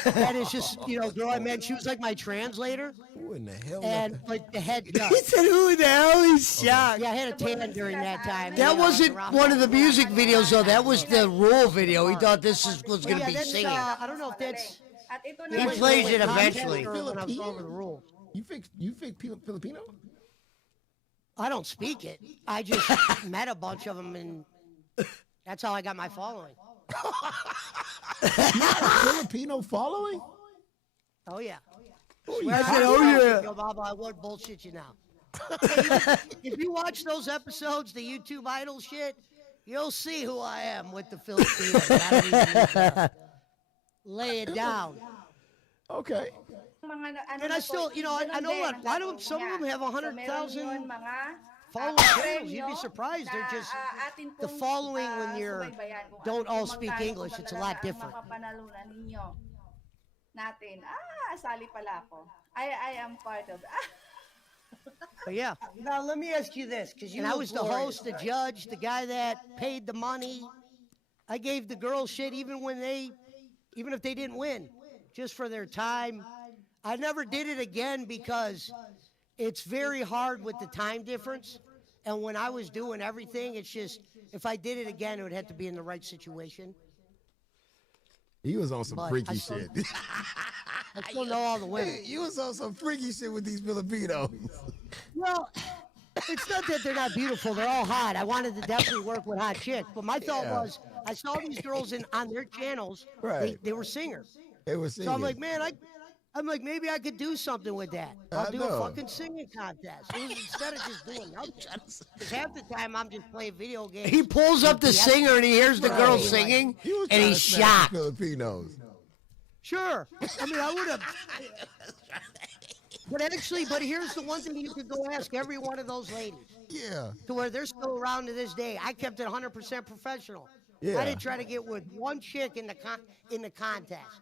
that is just, girl I met. She was like my translator. Who in the hell? And like the head judge. He said, "Who the hell is shocked?" Yeah, I had a tan during that time. That wasn't one of the music videos, though. That was the rule video. He thought this was going to be that's, singing. I don't know if that's. He plays it eventually. When I was over the rules. You think Filipino? I don't speak it. I just met a bunch of them, and that's how I got my following. You got a Filipino following? Oh yeah. I said, "Oh yeah." Yo, Baba, I won't bullshit you now. If you watch those episodes, the YouTube Idol shit, you'll see who I am with the Filipinos. I don't even need to lay it down. Okay. And I still, I know what. Why don't some of them have 100,000 following channels? You'd be surprised. They're just the following when you're don't all speak English. It's a lot different. Sali pala ako. I am part of. But yeah. Now let me ask you this, because I was the host, the judge, the guy that paid the money. I gave the girls shit even if they didn't win, just for their time. I never did it again because it's very hard with the time difference. And when I was doing everything, it's just, if I did it again, it would have to be in the right situation. He was on some freaky shit. I still know all the women. You was on some freaky shit with these Filipinos. Well, it's not that they're not beautiful. They're all hot. I wanted to definitely work with hot chicks. But my thought was, I saw these girls on their channels. Right. They were singers. They were singers. So I'm like, man, maybe I could do something with that. I'll do a fucking singing contest instead of just doing nothing. Because half the time I'm just playing video games. He pulls up the singer and he hears the girl singing, and he's shocked. Filipinos. Sure. I mean, I would have. But here's the one thing you could go ask every one of those ladies. Yeah. To where they're still around to this day. I kept it 100% professional. Yeah. I didn't try to get with one chick in the contest.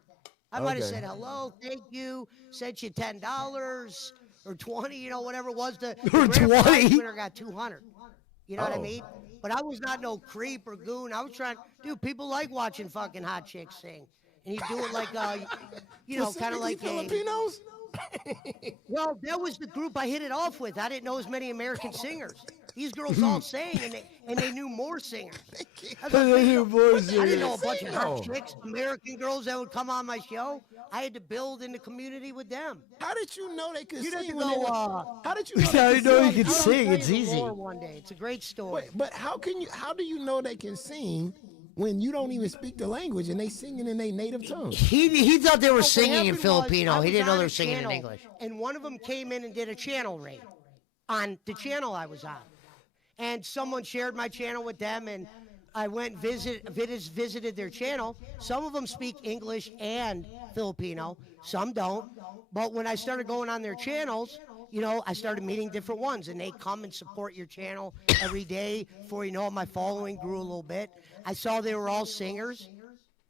I might have said hello, thank you, sent you $10 or 20, whatever it was. The grand prize winner got 200. You know what I mean? But I was not no creep or goon. I was trying, dude. People like watching fucking hot chicks sing, and you do it like, kind of like Filipinos. Well, that was the group I hit it off with. I didn't know as many American singers. These girls all sang, and they knew more singers. I didn't know a bunch of hot chicks, American girls that would come on my show. I had to build in the community with them. How did you know they could You'd have sing? to go, How did you know you could sing? It's easy. One day, it's a great story. Wait, but how do you know they can sing when you don't even speak the language and they singing in their native tongue? He thought they were What singing in happened Filipino. was, He didn't know I they were was on singing a in channel, English. And one of them came in and did a channel raid on the channel I was on. And someone shared my channel with them, and I went visited their channel. Some of them speak English and Filipino. Some don't. But when I started going on their channels, I started meeting different ones, and they come and support your channel every day. Before you know it, my following grew a little bit. I saw they were all singers,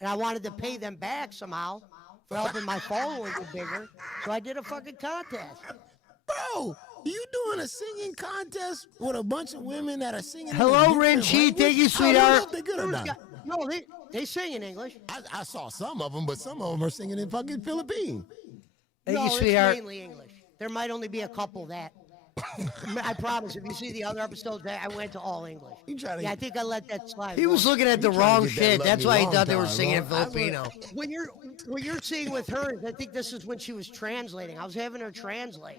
and I wanted to pay them back somehow for helping my following get bigger. So I did a fucking contest. Bro, you doing a singing contest with a bunch of women that are singing? Hello, Renchi. Thank you, sweetheart. They good or not? No, they sing in English. I saw some of them, but some of them are singing in fucking Philippine. Thank No, you, it's sweetheart. mainly English. There might only be a couple that. I promise. If you see the other episodes, I went to all English. I think I let that slide. He was looking at the wrong shit. That's why he thought they were singing in Filipino. When you're seeing with her, I think this is when she was translating. I was having her translate.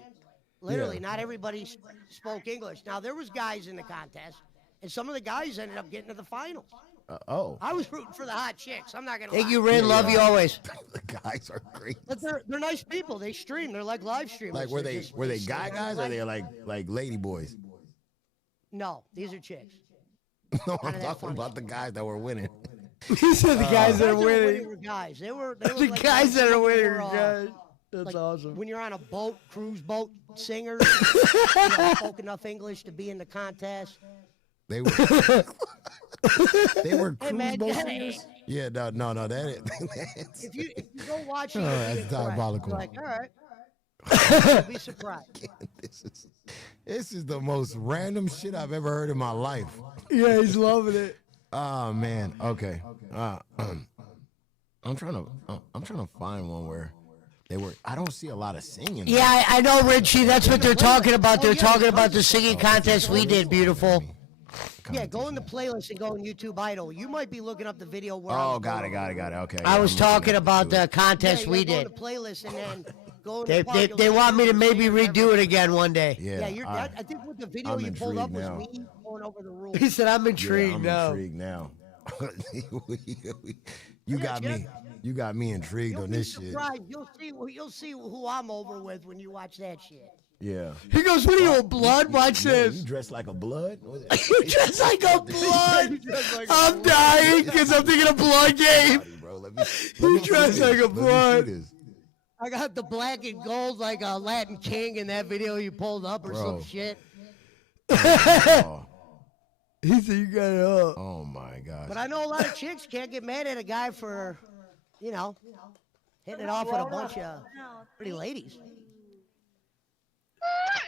Literally, not everybody spoke English. Now, there was guys in the contest, and some of the guys ended up getting to the finals. I was rooting for the hot chicks. I'm not going to lie. Thank you, Ren. Love you always. The guys are great. But they're nice people. They stream. They're like live streamers. Like, were they guys or they like lady boys? No, these are chicks. No, I'm talking about the guys that were winning. He said the guys that are winning. Were guys. They were The like guys that are winning, were, guys. That's awesome. When you're on a boat, cruise boat, singers, spoke enough English to be in the contest. They were they were Hey, cruise man, boat hey. singers. Yeah, no, that If you go watch it, Oh, you'll be that's impressed. diabolical. You're like, all right. You'll be surprised. this is the most random shit I've ever heard in my life. Yeah, he's loving it. Oh man. Okay. I'm trying to find one where they were. I don't see a lot of singing. Yeah, I know, Richie. That's what they're talking about. They're talking about the singing contest we did, beautiful. Yeah, go in the playlist and go on YouTube Idol. You might be looking up the video where I Oh, was got going. it. Okay. I was talking about the Yeah, contest you we gotta did. go in the playlist and then go in They, the part, they, you'll they see want me to the maybe singer and redo it again one day. Yeah. Yeah, I think with the video I'm you pulled up was intrigued me going over the rules. He said, I'm intrigued I'm now. intrigued now. You got me. You got me intrigued You'll on be this shit. surprised. You'll see who I'm over with when you watch that shit. Yeah. He goes, what are you, a blood? Watch Yeah, this. You dressed like a blood? You dress like a blood. I'm dying because I'm thinking of blood game. You dress like a blood. I got the black and gold like a Latin king in that video you pulled up or some Bro. shit. Oh, He said, you got it up. oh my gosh. But I know a lot of chicks can't get mad at a guy for, hitting it off with a bunch of pretty ladies.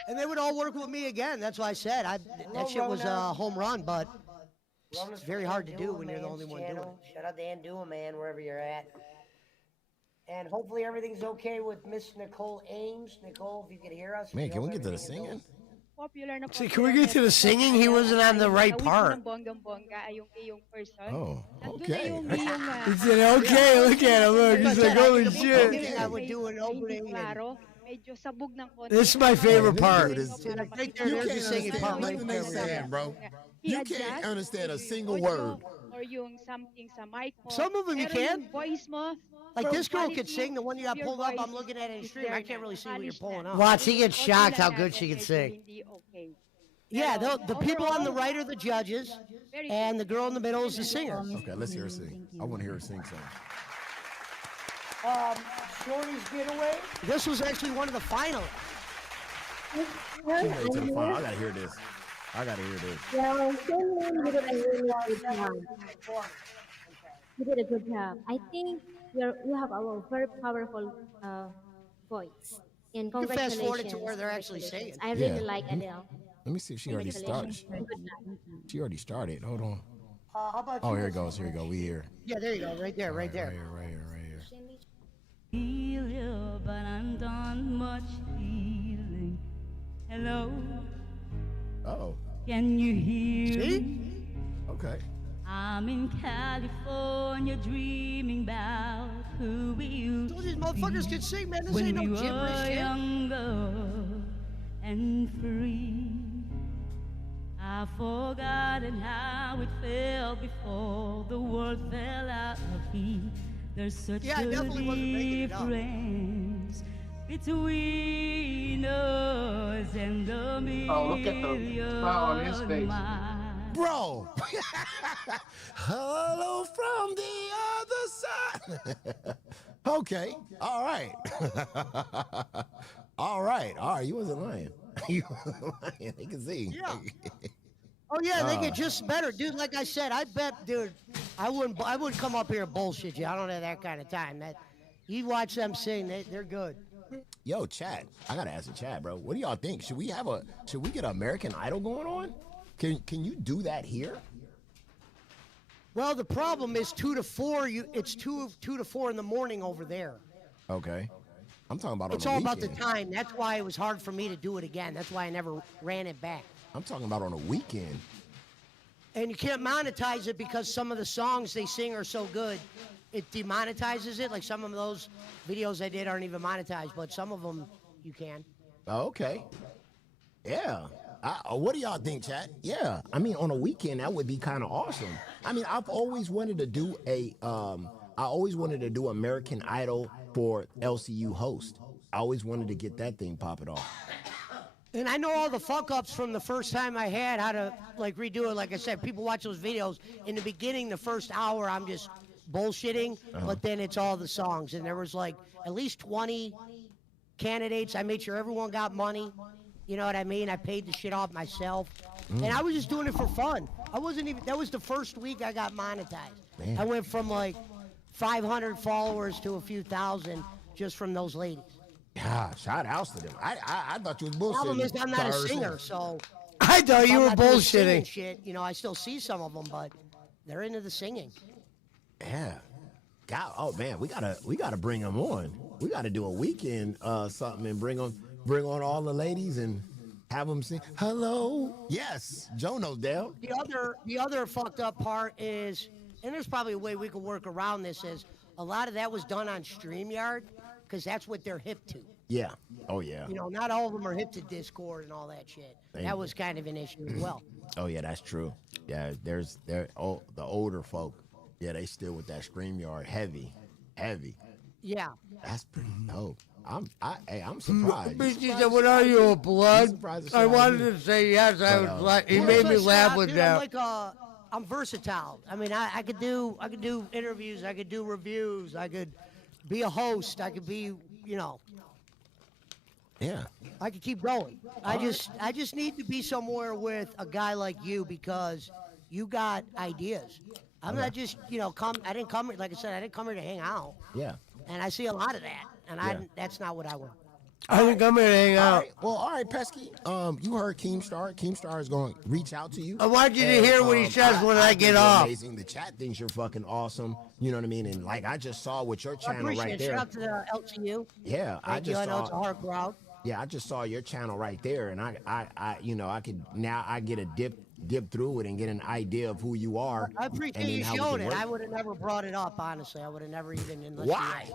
And they would all work with me again. That's why I said that shit was a home run, but it's very hard to do when you're the only one doing it. Shout out to Andua, man, wherever you're at. And hopefully everything's okay with Miss Nicole Ames. Nicole, if you can hear us. Man, can we get to the singing? See, can we get to the singing? He wasn't on the right part. Oh, okay. He said, okay, look at him, look. He's like, holy shit. I would do an opening. This is my favorite part. Right there, You there's the can't singing understand part right nothing they there. saying, bro. You can't understand a single word. Some of them you can. Like this girl could sing. The one you got pulled up, I'm looking at it in the stream. I can't really see what you're pulling up. Watch, he gets shocked how good she can sing. Yeah, the people on the right are the judges, and the girl in the middle is the singer. Okay, let's hear her sing. I want to hear her sing something. Shorty's Getaway. This was actually one of the finalists. She made it to the final. I gotta hear this. Well, you did a good job. I think you have a very powerful voice. And You can fast forward it congratulations. to where they're actually singing. I really like Adele. Let me see if she already started. She already started. Hold on. How about Oh, you? here it goes. We hear. Yeah, there you go. Right there. Right here. Feel you, but I'm done much healing. Hello, Oh, can you hear See? me? okay. I'm in California dreaming about who we used Told you these to motherfuckers be can sing, man. This when ain't we no were gibberish shit. younger and free. I've forgotten how it felt before the world fell out of heat. There's such Yeah, I a definitely wasn't making it up. difference between us and the million Oh, look at the smile on his face. miles. Bro. Hello from the other side. Okay. All right. All right. You wasn't lying. You wasn't lying. They can sing. Yeah. Oh yeah, they get just better, dude. Like I said, I bet, dude, I wouldn't come up here and bullshit you. I don't have that kind of time. That you watch them sing, they're good. Yo, chat. I gotta ask the chat, bro. What do y'all think? Should we get an American Idol going on? Can you do that here? Well, the problem is 2 to 4. It's 2 to 4 in the morning over there. Okay. I'm talking about It's on all the about the weekend. time. That's why it was hard for me to do it again. That's why I never ran it back. I'm talking about on a weekend. And you can't monetize it because some of the songs they sing are so good, it demonetizes it. Like some of those videos I did aren't even monetized, but some of them you can. Okay. Yeah. What do y'all think, chat? Yeah. I mean, on a weekend, that would be kind of awesome. I mean, I've always wanted to do American Idol for LCU host. I always wanted to get that thing popping off. And I know all the fuck ups from the first time I had how to like redo it. Like I said, people watch those videos. In the beginning, the first hour, I'm just bullshitting, but then it's all the songs. And there was like at least 20 candidates. I made sure everyone got money. You know what I mean? I paid the shit off myself. And I was just doing it for fun. I wasn't even, that was the first week I got monetized. Man. I went from like 500 followers to a few thousand just from those ladies. Yeah, shout outs to them. I thought you was bullshitting. Problem is, I'm not a Sorry, singer, so. I thought you I'm were not doing bullshitting. singing shit. You know, I still see some of them, but they're into the singing. Yeah. God, oh man, we gotta bring them on. We gotta do a weekend something and bring on all the ladies and have them sing hello. Yes, Joe knows Dale. The other fucked up part is, and there's probably a way we could work around this, is a lot of that was done on StreamYard because that's what they're hip to. Yeah. Oh yeah. You know, not all of them are hip to Discord and all that shit. That was kind of an issue as well. Oh yeah, that's true. Yeah, the older folk. Yeah, they still with that StreamYard heavy. Yeah. That's pretty dope. I'm surprised. She said, "What are you, a blood?" I wanted to say yes. I was like, he made me laugh with Dude, that. I'm versatile. I mean, I could do interviews. I could do reviews. I could be a host. I could be, you know. Yeah. I could keep going. I just need to be somewhere with a guy like you because you got ideas. I'm not just, you know, I didn't come here, like I said, I didn't come here to hang out. Yeah. And I see a lot of that, and that's not what I want. I didn't come here to hang out. Right. Well, all right, Pesci. You heard Keemstar. Keemstar is going to reach out to you. I want you to hear what he says when I get think you're off. Amazing. The chat thinks you're fucking awesome. You know what I mean? And like I just saw with your channel right there. Shout out to the LTU. Yeah, I know it's a hard crowd. Yeah, I just saw your channel right there, and I you know, I could now I get a dip through it and get an idea of who you are. I appreciate you showing it. I would have never brought it up, honestly. I would have never even. Why?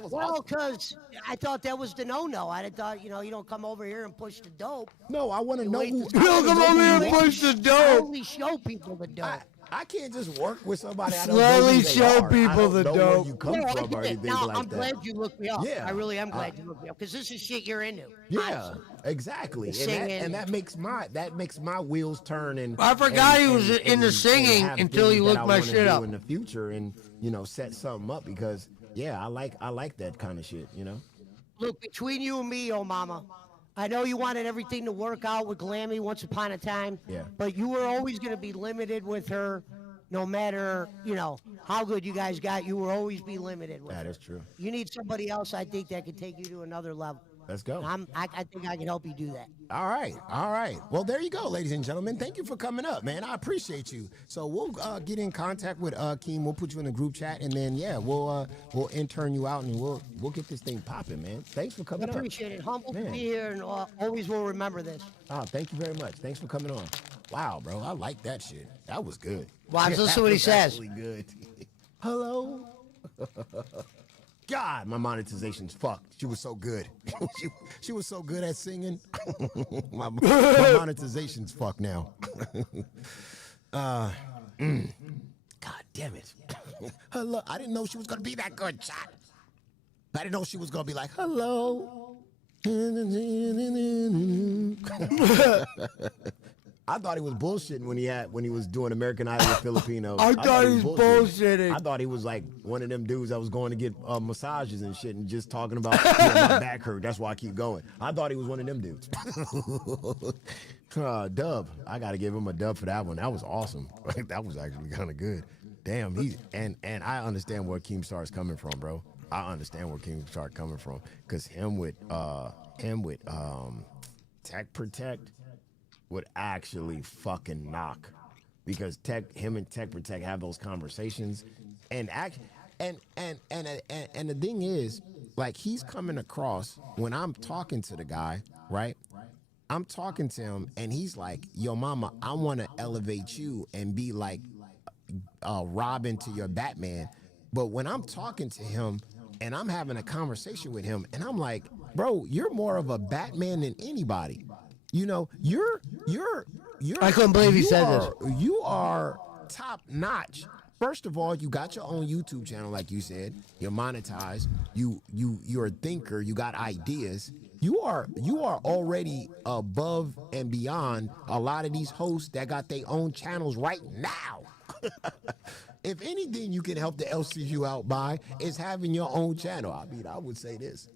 Well, because I thought that was the no-no. I thought, you know, you don't come over here and push the dope. No, I want to know who. You don't come over here and push the I dope. only show people the dope. I can't just work with somebody. I don't Slowly know who they show are. people I don't the know dope. Where you come Yeah, from or anything now, like I'm that. glad you looked me up. Yeah, I really am glad you looked me up because this is shit you're into. Yeah, honestly. exactly. And that makes my wheels turn. And I forgot he was into and singing have until he things that looked I my wanna shit do up. in the future, and you know, set something up because I like that kind of shit. You know. Look, between you and me, oh mama, I know you wanted everything to work out with Glammy once upon a time. Yeah. But you were always going to be limited with her, no matter, you know, how good you guys got. You will always be limited with her. That is true. You need somebody else, I think, that could take you to another level. Let's go. I think I can help you do that. All right. Well, there you go, ladies and gentlemen. Thank you for coming up, man. I appreciate you. So we'll get in contact with Keem. We'll put you in the group chat, and then we'll intern you out, and we'll get this thing popping, man. Thanks for coming I up. appreciate it. Humble Man. to be here, and always will remember this. Oh, thank you very much. Thanks for coming on. Wow, bro, I like that shit. That was good. Watch, Yeah, listen that to what he was says. actually good. Hello. God, my monetization's fucked. She was so good. she was so good at singing. my monetization's fucked now. God damn it. Hello. I didn't know she was gonna be that good, chat. I didn't know she was gonna be like, hello. I thought he was bullshitting when he was doing American Idol with Filipinos. I thought he was bullshitting. I thought he was like one of them dudes that was going to get massages and shit and just talking about my back hurt. That's why I keep going. I thought he was one of them dudes. Dub. I got to give him a dub for that one. That was awesome. That was actually kind of good. Damn. And I understand where Keemstar is coming from, bro. I understand where Keemstar is coming from because him with Tech Protect would actually fucking knock because him and Tech Protect have those conversations and the thing is, like, he's coming across when I'm talking to the guy, right? I'm talking to him and he's like, yo mama, I want to elevate you and be like Robin to your Batman. But when I'm talking to him and I'm having a conversation with him and I'm like, bro, you're more of a Batman than anybody. You know, you're. I couldn't believe he said this. You are top notch. First of all, you got your own YouTube channel, like you said. You're monetized. You're a thinker. You got ideas. You are already above and beyond a lot of these hosts that got their own channels right now. if anything you can help the LCU out by is having your own channel. I mean, I would say this.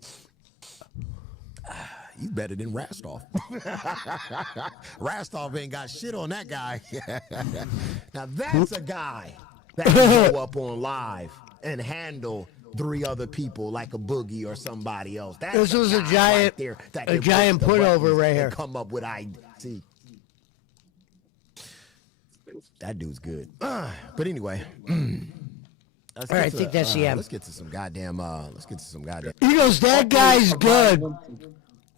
He's better than Rastov. Rastov ain't got shit on that guy. Now that's a guy that can go up on live and handle 3 other people like a Boogie or somebody else. That's this was a giant, right there that a giant putover right here. Come up with IC. That dude's good. But anyway. All right, I think that's the end. Let's get to some goddamn. He goes, that guy's good.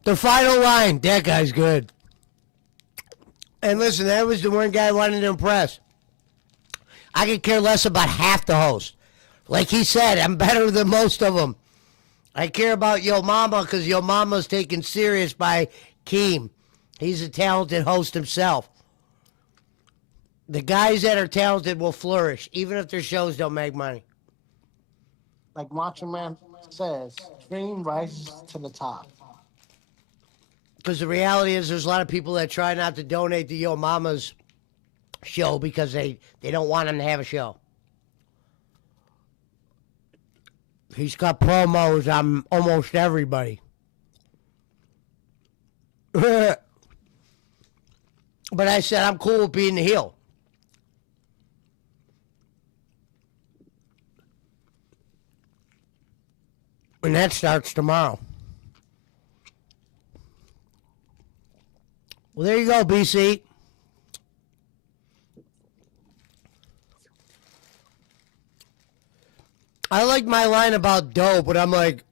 The final line, that guy's good. And listen, that was the one guy I wanted to impress. I could care less about half the hosts. Like he said, I'm better than most of them. I care about Yomama because Yomama's taken serious by Keem. He's a talented host himself. The guys that are talented will flourish, even if their shows don't make money. Like Macho Man says, dream rises to the top. Because the reality is there's a lot of people that try not to donate to Yo Mama's show because they don't want him to have a show. He's got promos on almost everybody. But I said I'm cool with being the heel. And that starts tomorrow. Well, there you go, BC. I like my line about dope, but I'm like,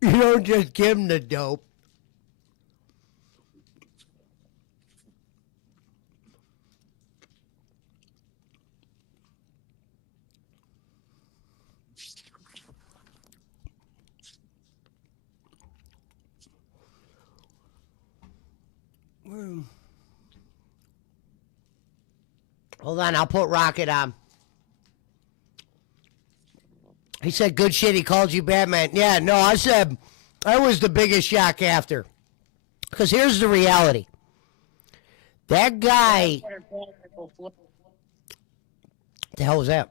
you don't just give him the dope. Hold on, I'll put Rocket on. He said, good shit, he called you Batman. Yeah, no, I said, I was the biggest shock after. Because here's the reality. That guy... The hell was that?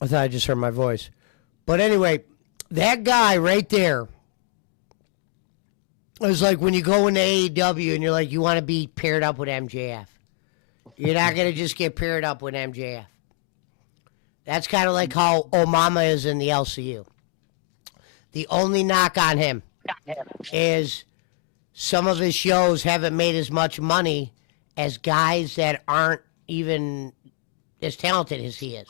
I thought I just heard my voice. But anyway, that guy right there... It was like when you go into AEW and you're like, you want to be paired up with MJF. You're not going to just get paired up with MJF. That's kind of like how Yomama is in the LCU. The only knock on him is some of his shows haven't made as much money as guys that aren't even as talented as he is.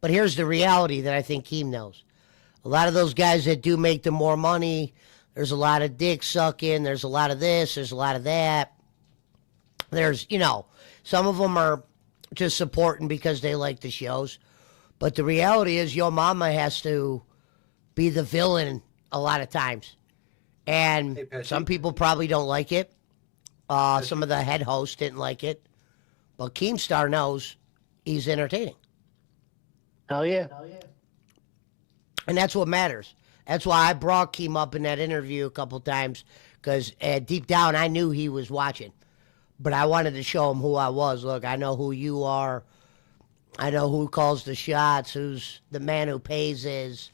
But here's the reality that I think Keem knows. A lot of those guys that do make the more money, there's a lot of dick sucking, there's a lot of this, there's a lot of that. There's, some of them are just supporting because they like the shows. But the reality is Yomama has to be the villain a lot of times. And some people probably don't like it. Some of the head hosts didn't like it. But Keemstar knows he's entertaining. Hell yeah. And that's what matters. That's why I brought Keem up in that interview a couple times. Because deep down, I knew he was watching. But I wanted to show him who I was. Look, I know who you are. I know who calls the shots, who's the man who pays is.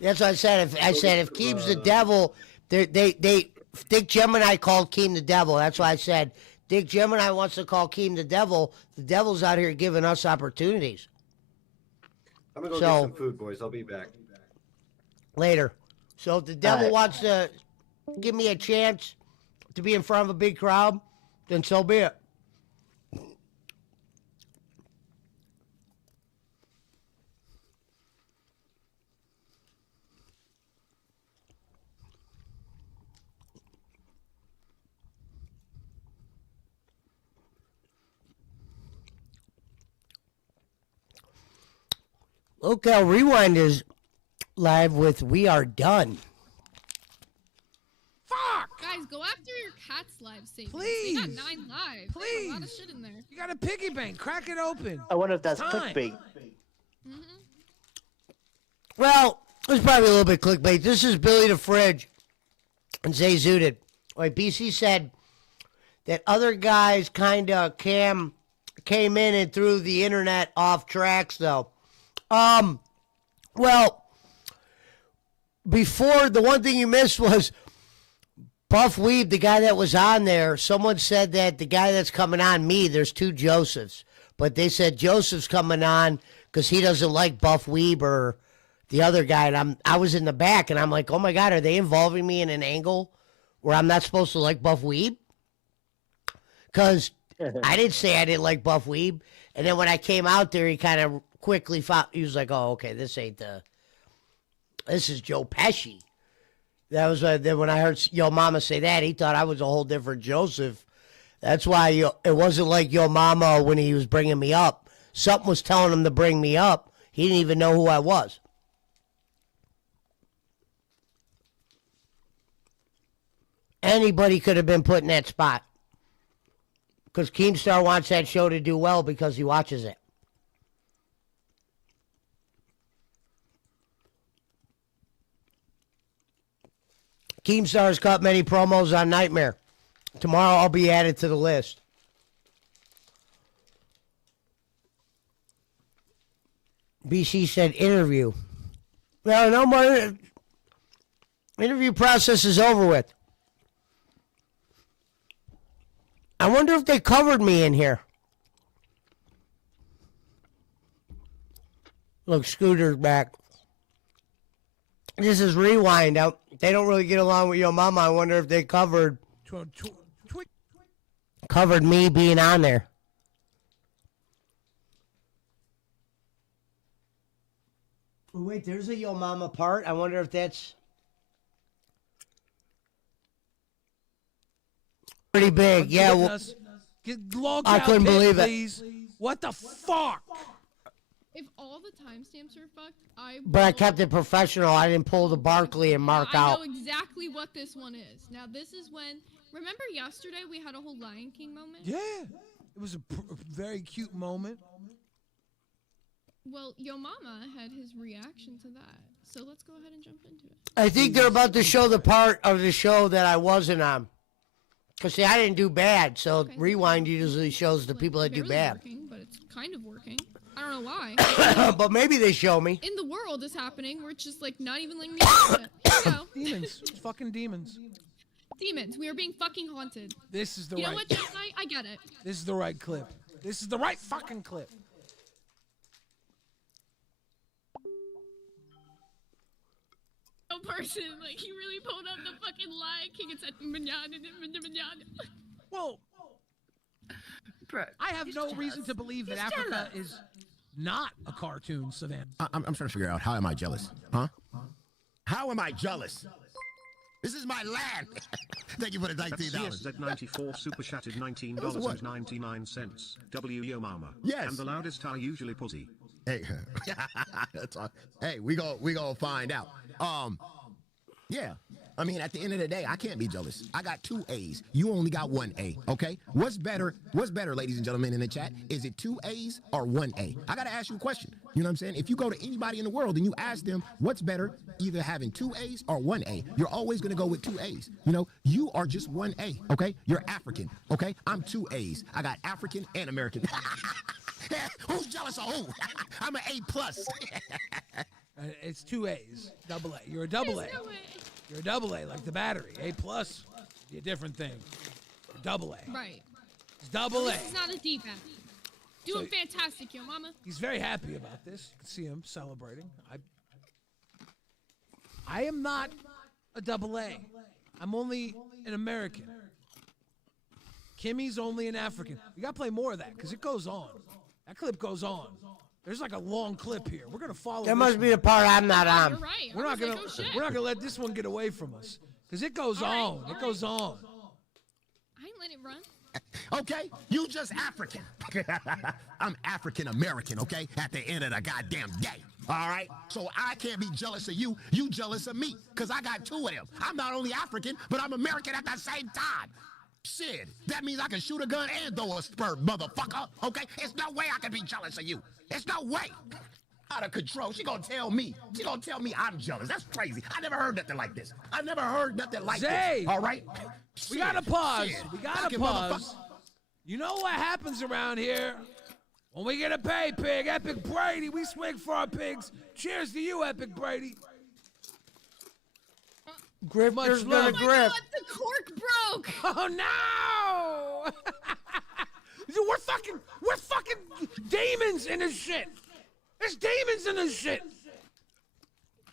That's what I said. If Keem's the devil, Dick Gemini called Keem the devil. That's why I said, Dick Gemini wants to call Keem the devil. The devil's out here giving us opportunities. I'm going to go get some food, boys. I'll be back. Later. So if the devil wants to give me a chance to be in front of a big crowd, then so be it. LOLcow Rewind is live with We Are Done. Guys, go after your cat's live savings. Please. They got 9 lives. Please. There's a lot of shit in there. You got a piggy bank. Crack it open. I wonder if that's Time. clickbait. Well, it's probably a little bit clickbait. This is Billy the Fridge and Zay Zooted. Right, BC said that other guys kind of Cam came in and threw the internet off tracks, though. Well, before, the one thing you missed was Buff Weeb, the guy that was on there. Someone said that the guy that's coming on, me, there's two Josephs. But they said Joseph's coming on because he doesn't like Buff Weeb or the other guy. And I was in the back, and I'm like, oh, my God, are they involving me in an angle where I'm not supposed to like Buff Weeb? Because I didn't say I didn't like Buff Weeb. And then when I came out there, he kind of quickly found, he was like, oh, okay, this is Joe Pesci. That was then when I heard Yo Mama say that, he thought I was a whole different Joseph. That's why it wasn't like Yo Mama when he was bringing me up. Something was telling him to bring me up. He didn't even know who I was. Anybody could have been put in that spot. Because Keemstar wants that show to do well because he watches it. Keemstar's cut many promos on Nightmare. Tomorrow I'll be added to the list. BC said interview. No more. Interview process is over with. I wonder if they covered me in here. Look, Scooter's back. This is Rewind. They don't really get along with Yo Mama. I wonder if they covered me being on there. Wait, there's a Yo Mama part. I wonder if that's pretty big. Yeah, well, I couldn't believe it. What the fuck? If all the timestamps are fucked, But I kept it professional. I didn't pull the Barkley and mark out. I know exactly what this one is. Now, this is when... Remember yesterday we had a whole Lion King moment? Yeah. It was a very cute moment. Well, Yo Mama had his reaction to that. So let's go ahead and jump into it. I think they're about to show the part of the show that I wasn't on. Because, see, I didn't do bad. So okay, Rewind usually shows the people that do bad. Working, but it's kind of working. I don't know why. But maybe they show me. In the world is happening where it's just like not even letting me do it. Here we go. Demons. Fucking demons. Demons. We are being fucking haunted. This is the You know what, Gemini? I get it. This is the right clip. This is the right fucking clip. No person, like he really pulled up the fucking Lion King and said manana. Well, I have no reason to believe that Africa is not a cartoon, Savannah. I'm trying to figure out, how am I jealous? Huh? How am I jealous? This is my land. Thank you for the $19. CSZ94 super chatted $19.99. W Yo Mama. Yes. And the loudest are usually pussy. Hey, hey, we gonna find out. Yeah. I mean, at the end of the day, I can't be jealous. I got 2 A's. You only got 1 A, okay? What's better, ladies and gentlemen in the chat? Is it 2 A's or 1 A? I got to ask you a question. You know what I'm saying? If you go to anybody in the world and you ask them what's better, either having 2 A's or 1 A, you're always going to go with 2 A's. You know, you are just 1 A, okay? You're African, okay? I'm 2 A's. I got African and American. Who's jealous of who? I'm an A+. It's 2 A's. Double A. You're a double A. You're a double A, like the battery. A+, be a different thing. Double A. Right. It's double A. This is not a D battery. Doing fantastic, Yo Mama. He's very happy about this. You can see him celebrating. I am not a double A. I'm only an American. Kimmy's only an African. We got to play more of that because it goes on. That clip goes on. There's like a long clip here. We're gonna follow. That must be the part I'm not on. You're right. We're not gonna let this one get away from us because it goes on. It goes on. I ain't letting it run. Okay, you just African. I'm African American. Okay, at the end of the goddamn day. All right, so I can't be jealous of you. You jealous of me because I got 2 of them. I'm not only African, but I'm American at the same time. Shit, that means I can shoot a gun and throw a spur, motherfucker. Okay, there's no way I can be jealous of you. There's no way. Out of control. She gonna tell me I'm jealous. That's crazy. I never heard nothing like this. I never heard nothing like this. All right? We gotta pause. We gotta pause. You know what happens around here? When we get a pay pig, Epic Brady, we swing for our pigs. Cheers to you, Epic Brady. Grifter's gonna grip. God, the cork broke. Oh no! Dude, we're fucking demons in this shit. There's demons in this shit.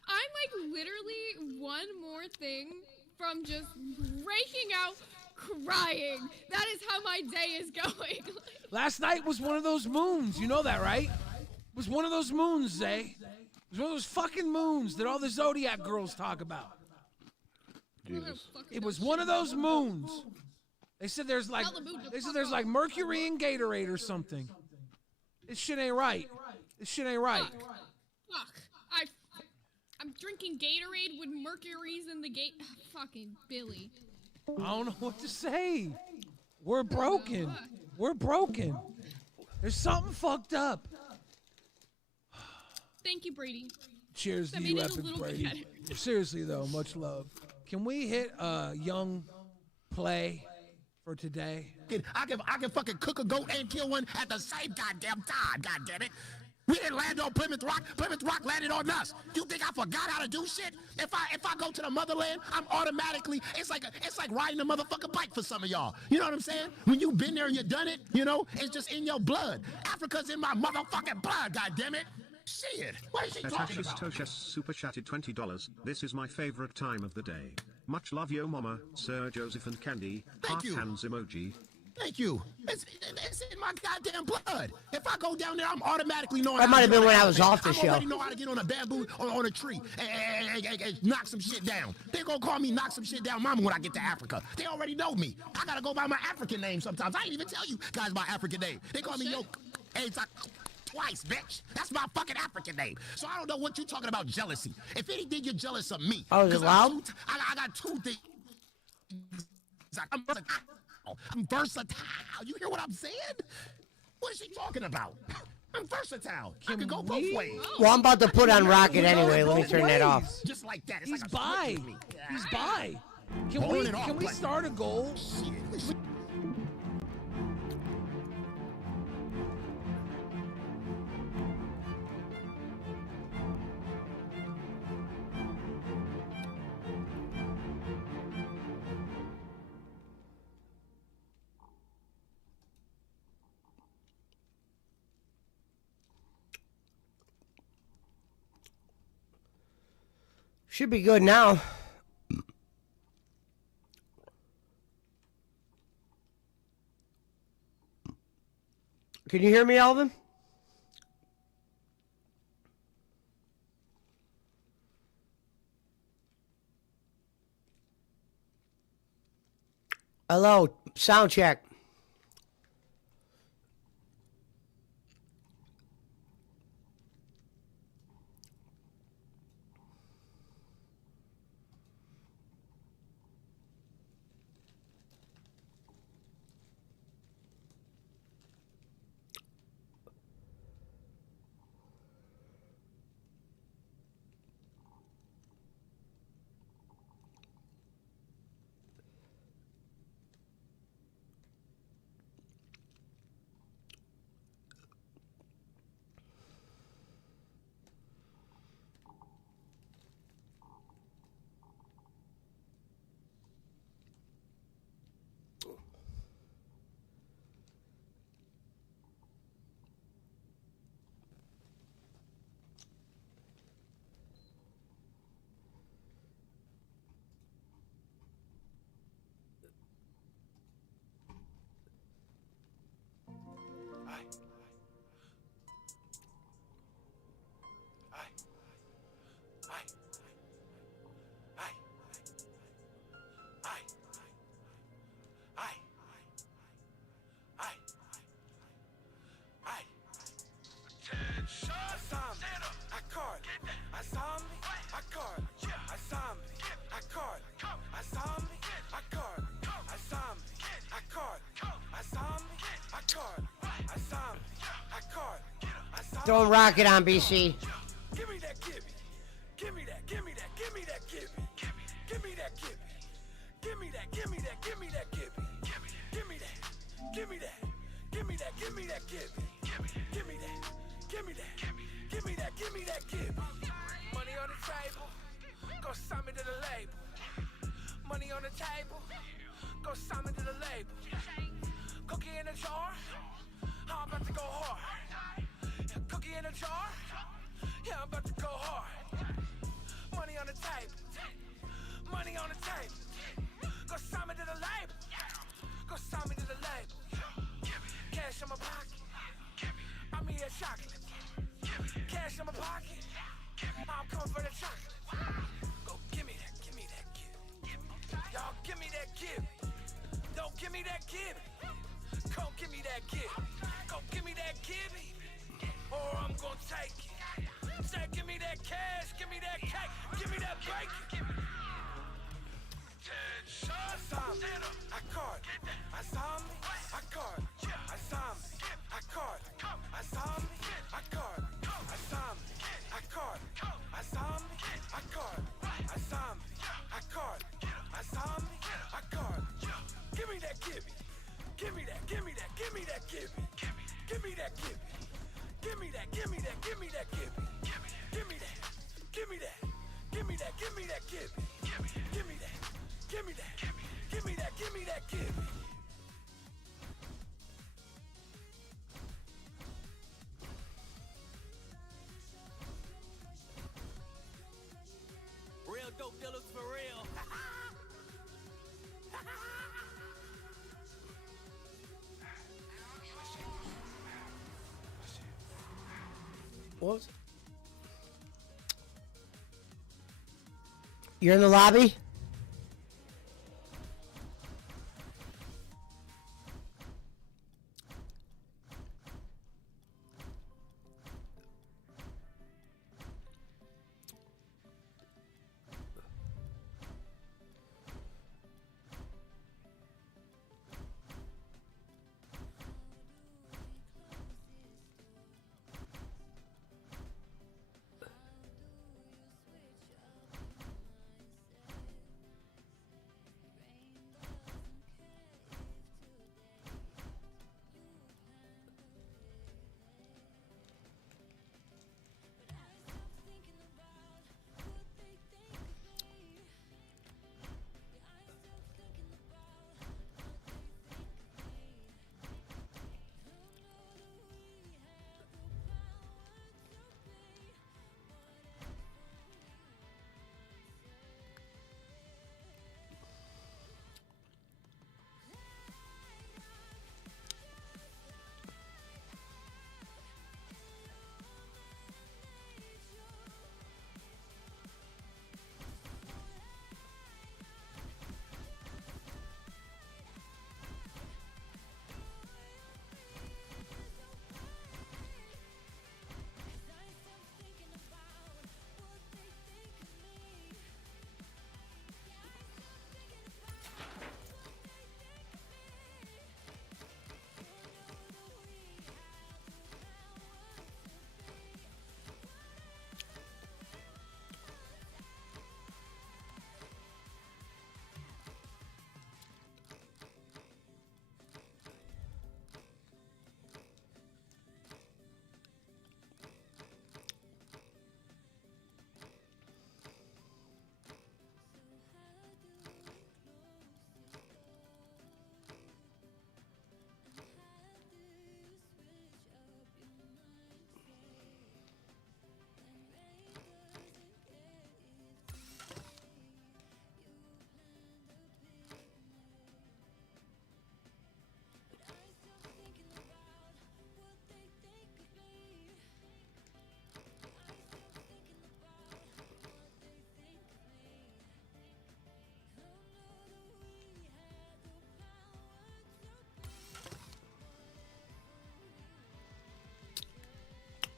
I'm like literally one more thing from just breaking out crying. That is how my day is going. Last night was one of those moons. You know that, right? It was one of those moons, Zay. It was one of those fucking moons that all the Zodiac girls talk about. Jesus. It was one of those moons. They said there's like Mercury in Gatorade or something. This shit ain't right. This shit ain't right. Fuck. I'm drinking Gatorade with mercury's in the gate. Fucking Billy. I don't know what to say. We're broken. We're broken. There's something fucked up. Thank you, Brady. Cheers That to made you, it a Epic little bit Brady. better. Seriously though, much love. Can we hit a young play for today? I can fucking cook a goat and kill one at the same goddamn time, goddammit. We didn't land on Plymouth Rock. Plymouth Rock landed on us. You think I forgot how to do shit? If I go to the motherland, I'm automatically, it's like riding a motherfucking bike for some of y'all. You know what I'm saying? When you been there and you done it, you know, it's just in your blood. Africa's in my motherfucking blood, goddammit. Shit, what is she talking about? Toshes super chatted $20. This is my favorite time of the day. Much love, Yomama, Sir Joseph and Candy. Heart hands emoji. Thank you. It's in my goddamn blood. If I go down there, I'm automatically knowing. That might have been when I was off the I show. already know how to get on a bamboo or on a tree and knock some shit down. They're gonna call me knock some shit down mama when I get to Africa. They already know me. I gotta go by my African name sometimes. I ain't even tell you guys my African name. They call me Yo. Hey, it's like twice, bitch. That's my fucking African name. So I don't know what you're talking about jealousy. If anything, you're jealous of me. Oh, is it loud? I got two things. I'm versatile. You hear what I'm saying? What is she talking about? I'm versatile. I can go both ways. Well, I'm about to put on Rocket anyway. Let me turn that off. Just like that. It's He's like by. He's by. Can we start a goal? Should be good now. Can you hear me, Alvin? Hello, sound check. Throwing Rocket on BC. Give me that Gibby. Give me that, give me that, give me that Gibby. Give me that Gibby. Give me that, give me that, give me that Gibby. Give me that, give me that, give me that, give me that Gibby. Give Give me that. Give me that. Give me that. Give me. Money on the table. Go sign me to the label. Money on the table. Go sign me to the label. Cookie in a jar. I'm about to go hard. Cookie in a jar. Yeah, I'm about to go hard. Money on the table. Money on the table. Go sign me to the label. Go sign me to the label. Cash in my pocket. I'm here chocolate. Cash in my pocket. I'm coming for the chocolate. Go give me that. Give me that. Give me. Y'all give me that. Give. Don't give me that. Give. Go give me that. Give. Go give me that. Give me. Or I'm gonna take it. Say give me that cash. Give me that cake. Give me that bacon. I saw me, I caught, I saw me, I caught, I saw me, I caught, I saw me, I caught, I saw me, I caught, I saw me, I caught, I saw me, I caught, I saw me, I caught. Give me that, give me, give me that, give me that, give me that, give me, give me that, give me, give me that, give me that, give me that, give me, give me that, give me that, give me that, give me that, give me, give me that. Give me that, give me that, give me that, give me. Real dope dealers for real. What was it? You're in the lobby?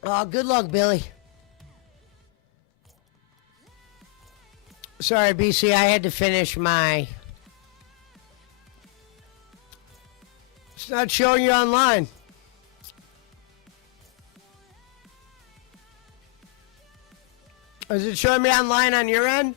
Oh, good luck, Billy. Sorry, BC, I had to finish my... It's not showing you online. Is it showing me online on your end?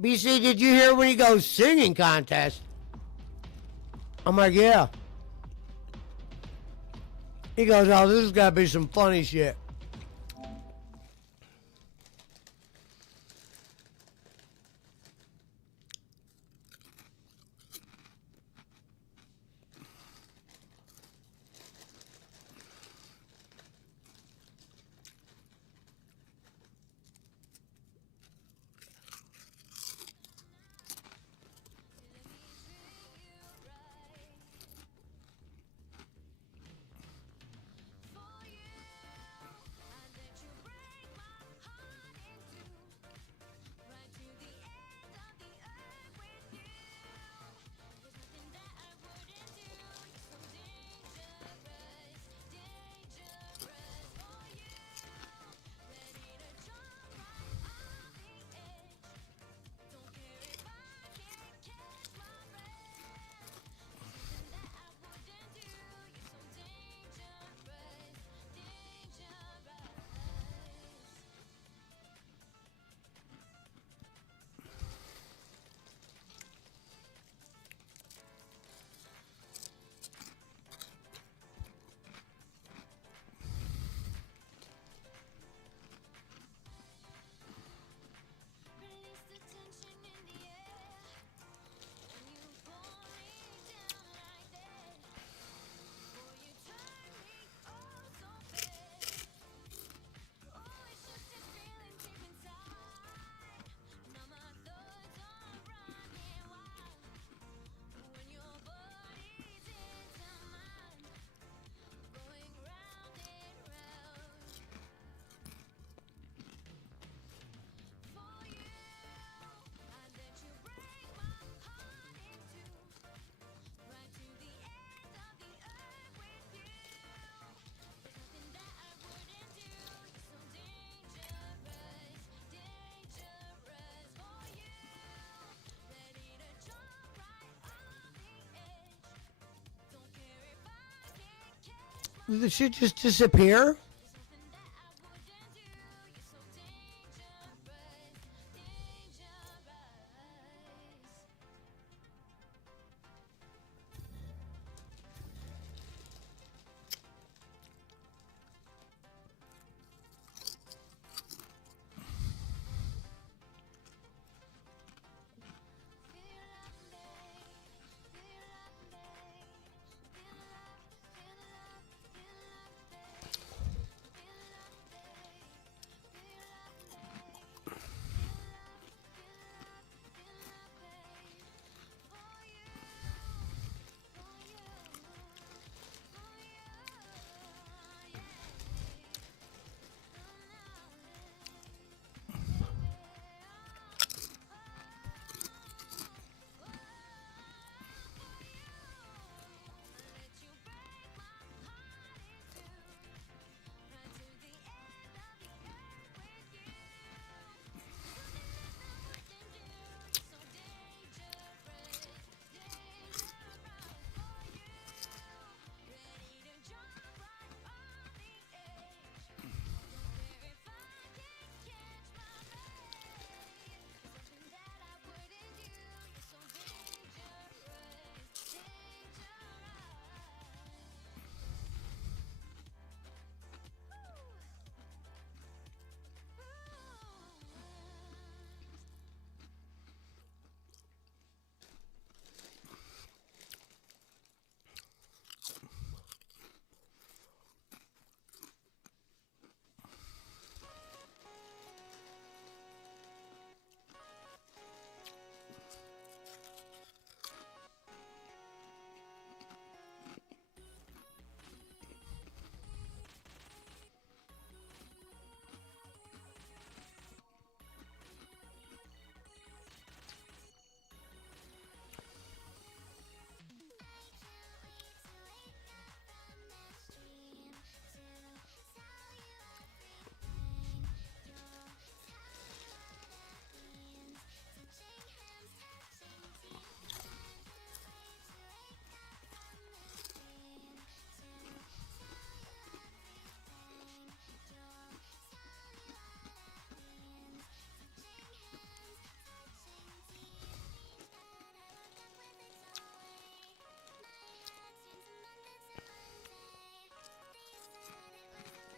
BC, did you hear when he goes singing contest? I'm like, yeah. He goes, oh, this has got to be some funny shit. Did the shit just disappear?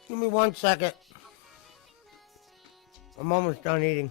Give me 1 second. I'm almost done eating.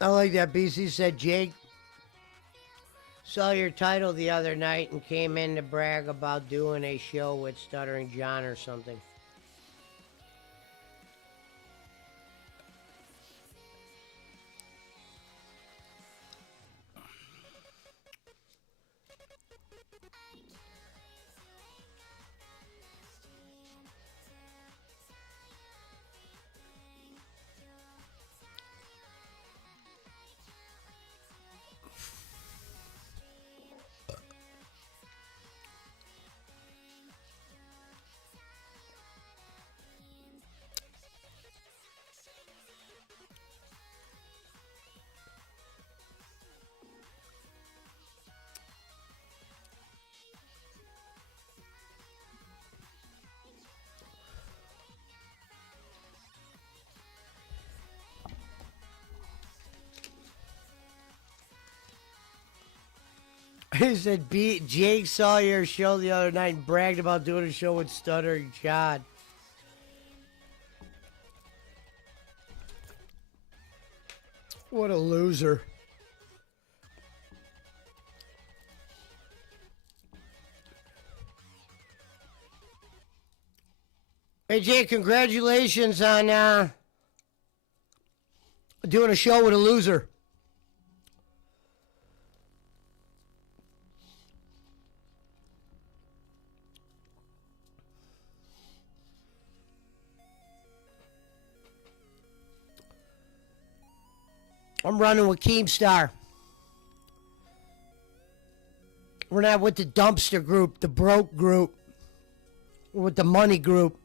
I like that. BC said, Jake, saw your title the other night and came in to brag about doing a show with Stuttering John or something. He said, Jake saw your show the other night and bragged about doing a show with Stuttering John. What a loser. Hey, Jake, congratulations on doing a show with a loser. I'm running with Keemstar. We're not with the dumpster group, the broke group. We're with the money group.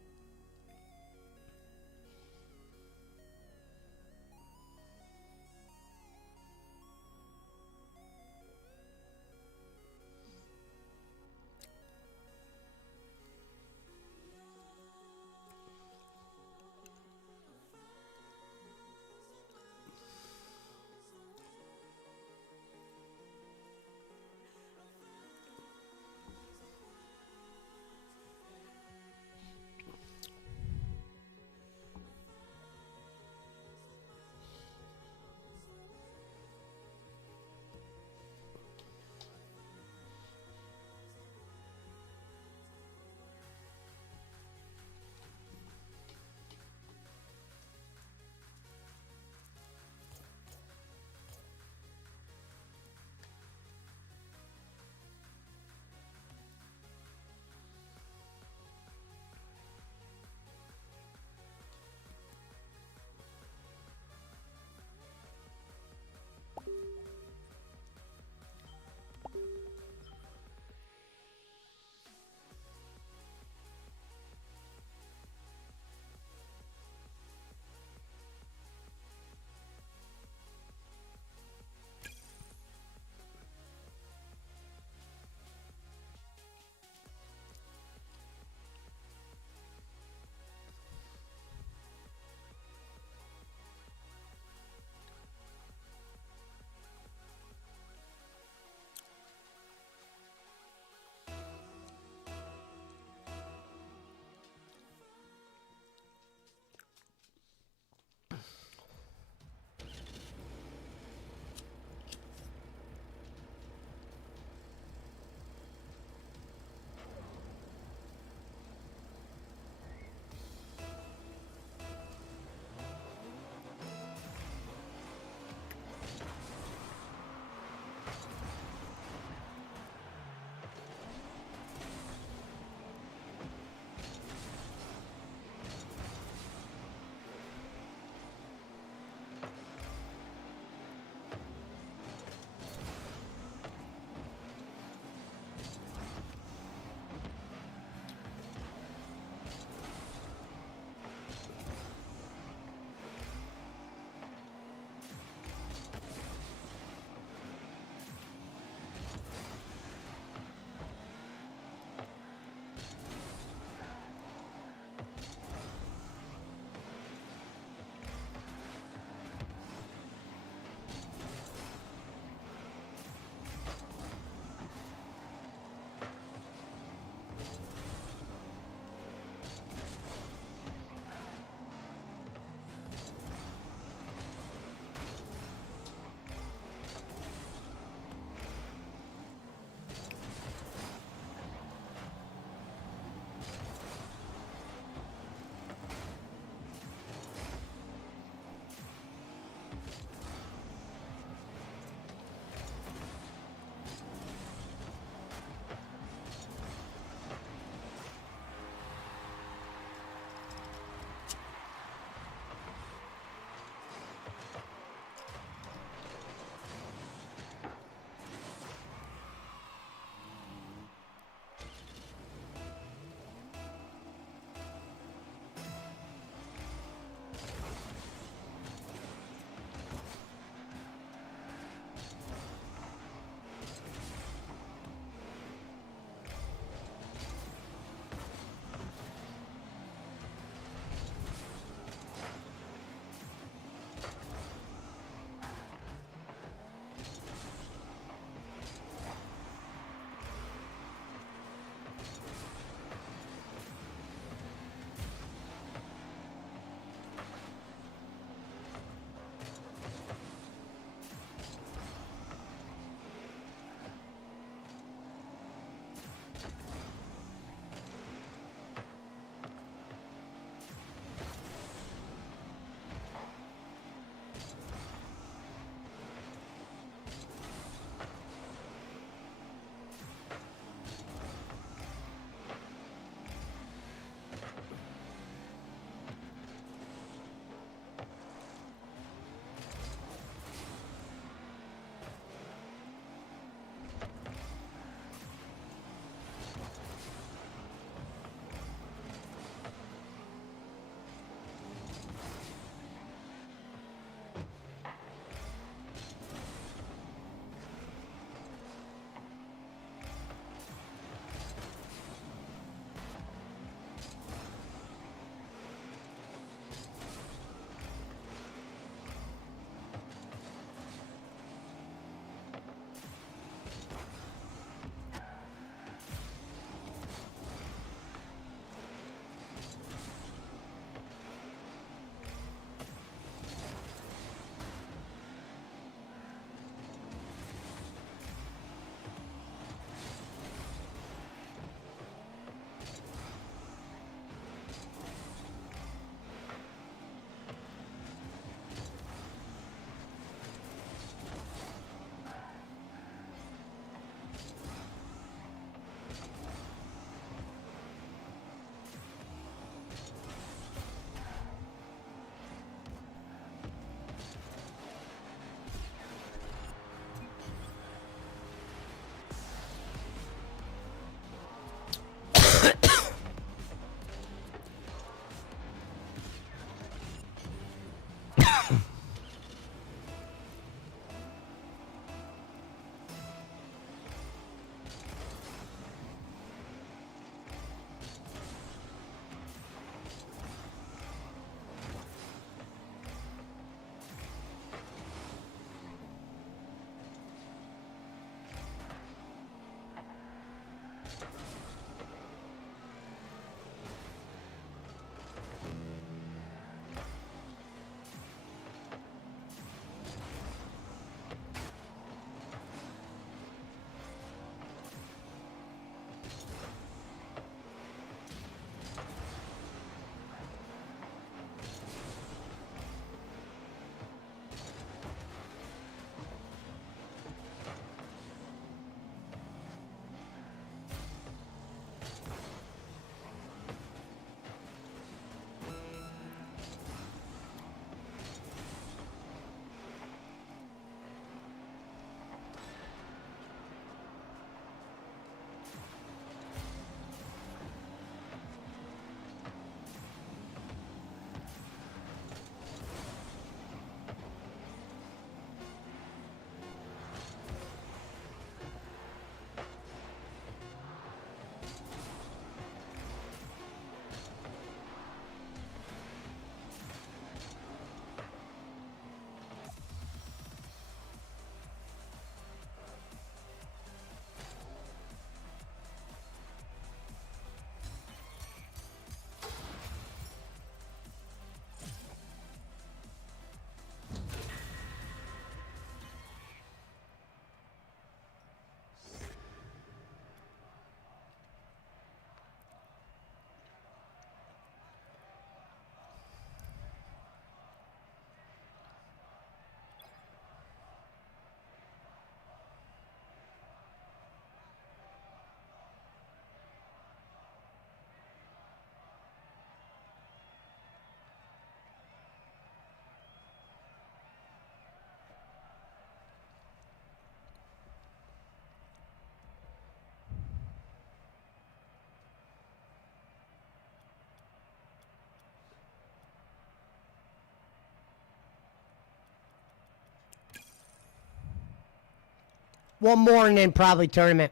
One more and then probably tournament.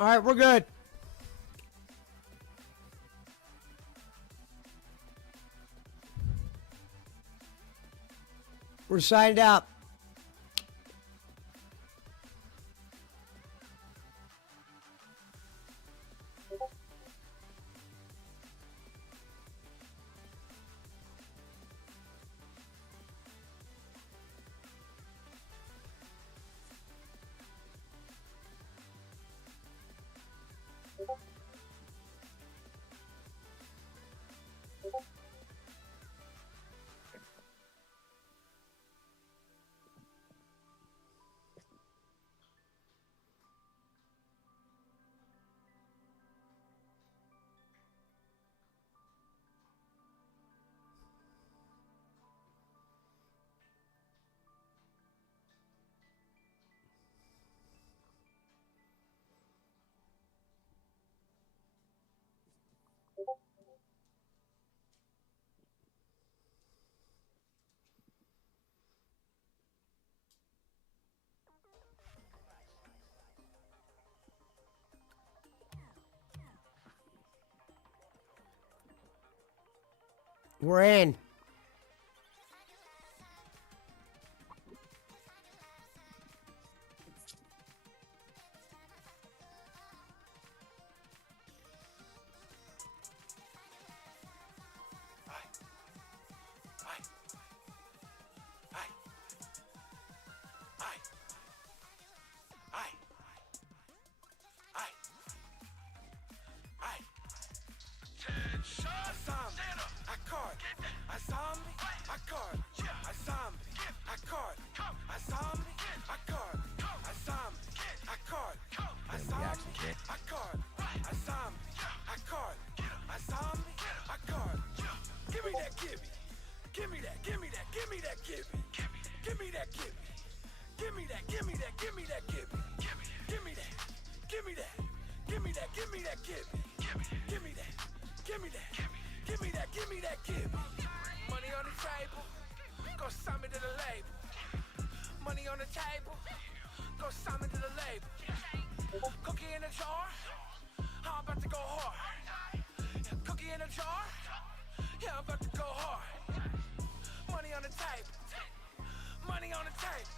All right, we're good. We're signed up. We're in. that, give me. Money on the table, go sign me to the label. Money on the table, go sign me to the label. Cookie in a jar, I'm about to go hard. Cookie in a jar, yeah, I'm about to go hard. Money on the table, money on the table.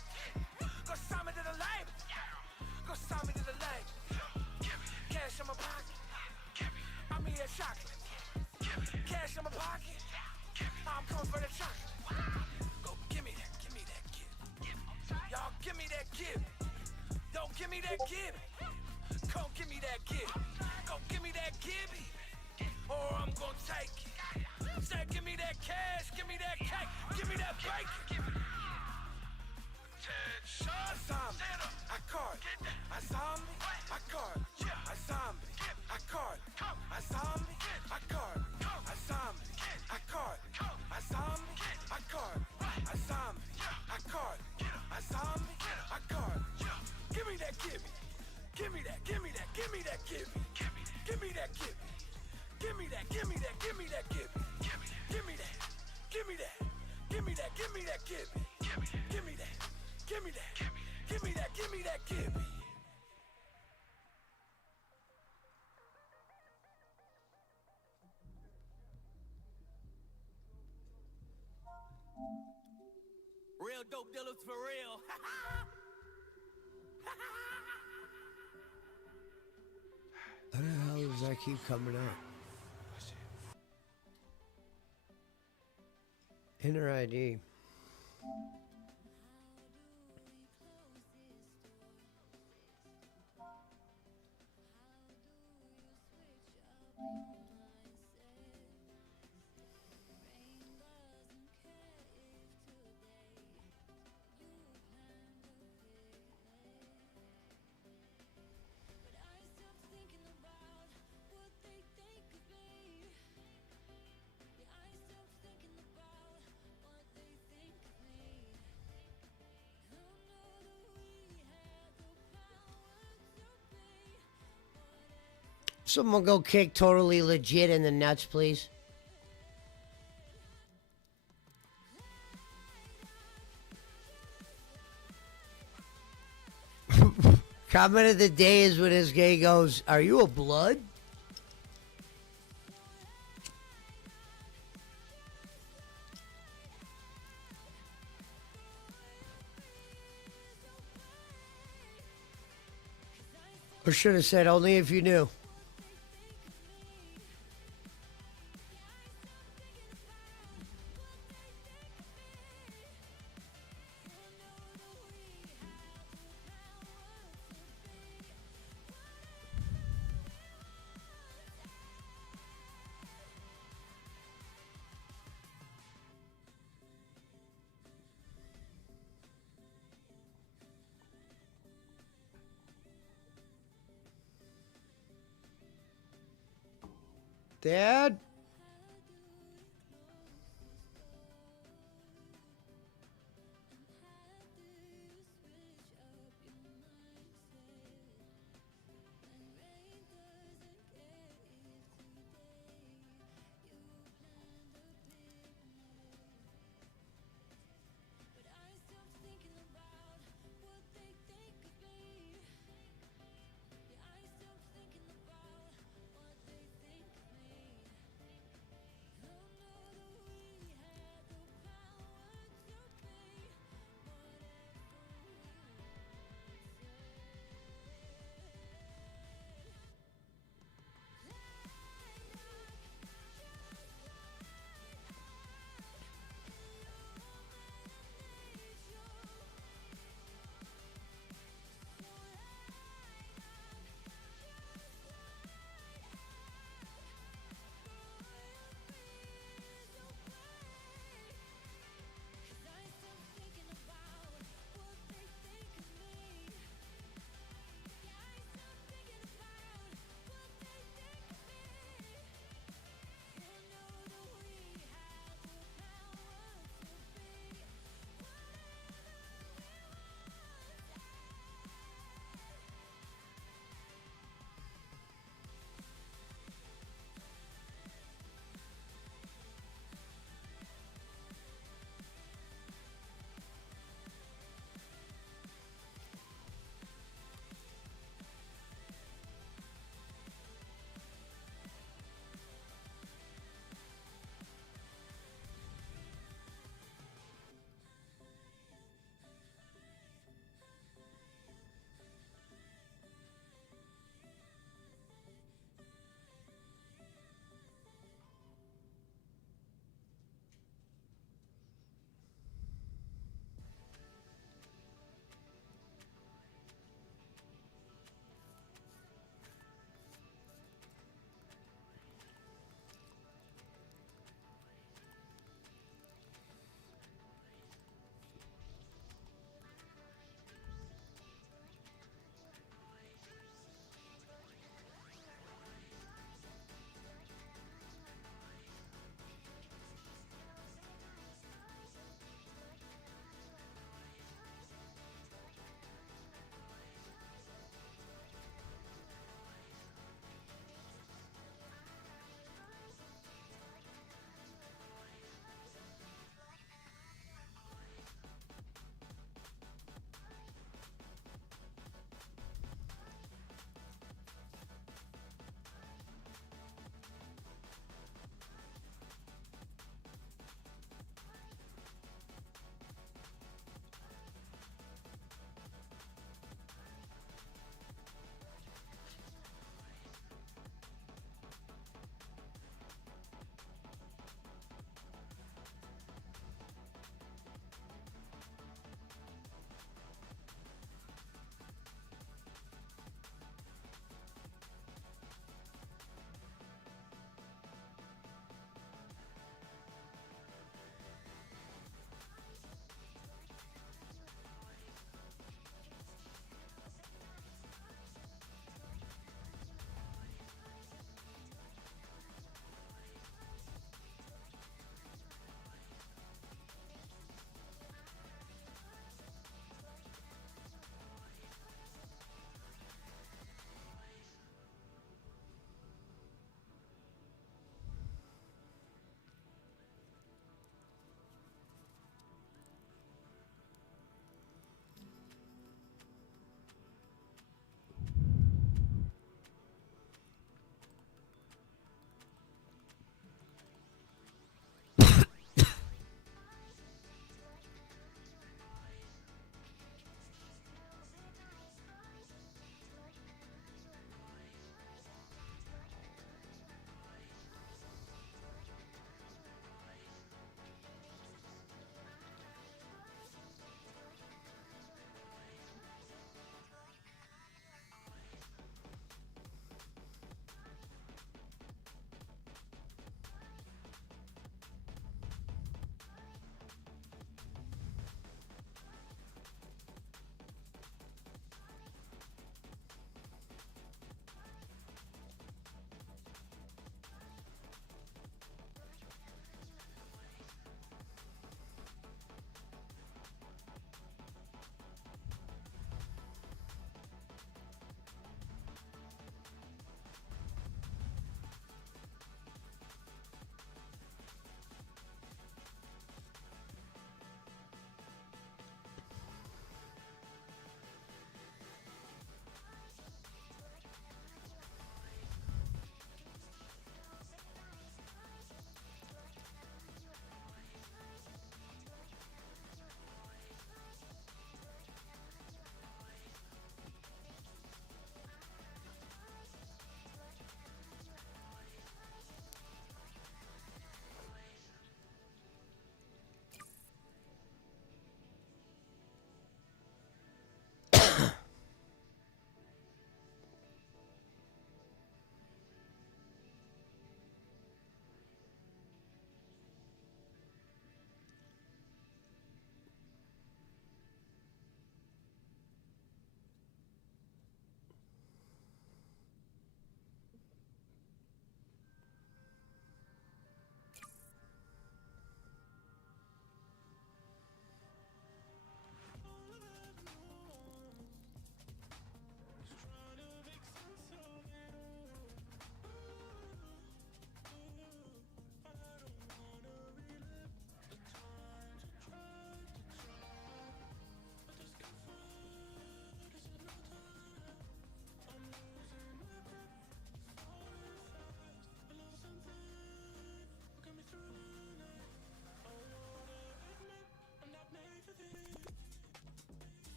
Go sign me to the label, go sign me to the label. Cash in my pocket, I'm here chocolate. Cash in my pocket, I'm coming for the chocolate. Go give me that gift. Y'all give me that gift. Don't give me that gift. Come give me that gift. Go give me that gift, or I'm gonna take it. Say give me that cash, give me that cake, give me that bacon. A zombie, I caught it. A zombie, I caught it. A zombie, I caught it. A zombie, I caught it. A zombie, I caught it. A zombie, I caught it. A zombie, I caught it. A zombie, I caught it. Give me that, give me. Give me that, give me that, give me that, give me. Give me that, give me. Give me that, give me that, give me that, give me. Give me that, give me that. Give me that, give me that, give me. Give me that. Give me that, give me that, give me that, give me. Real dope dealers for real. How the hell does that keep coming up? Enter ID. Someone go kick Totally Legit in the nuts, please. Comment of the day is when this guy goes, "Are you a blood?" Or should have said, "Only if you knew." Dad?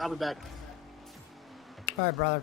I'll be back. All right, brother.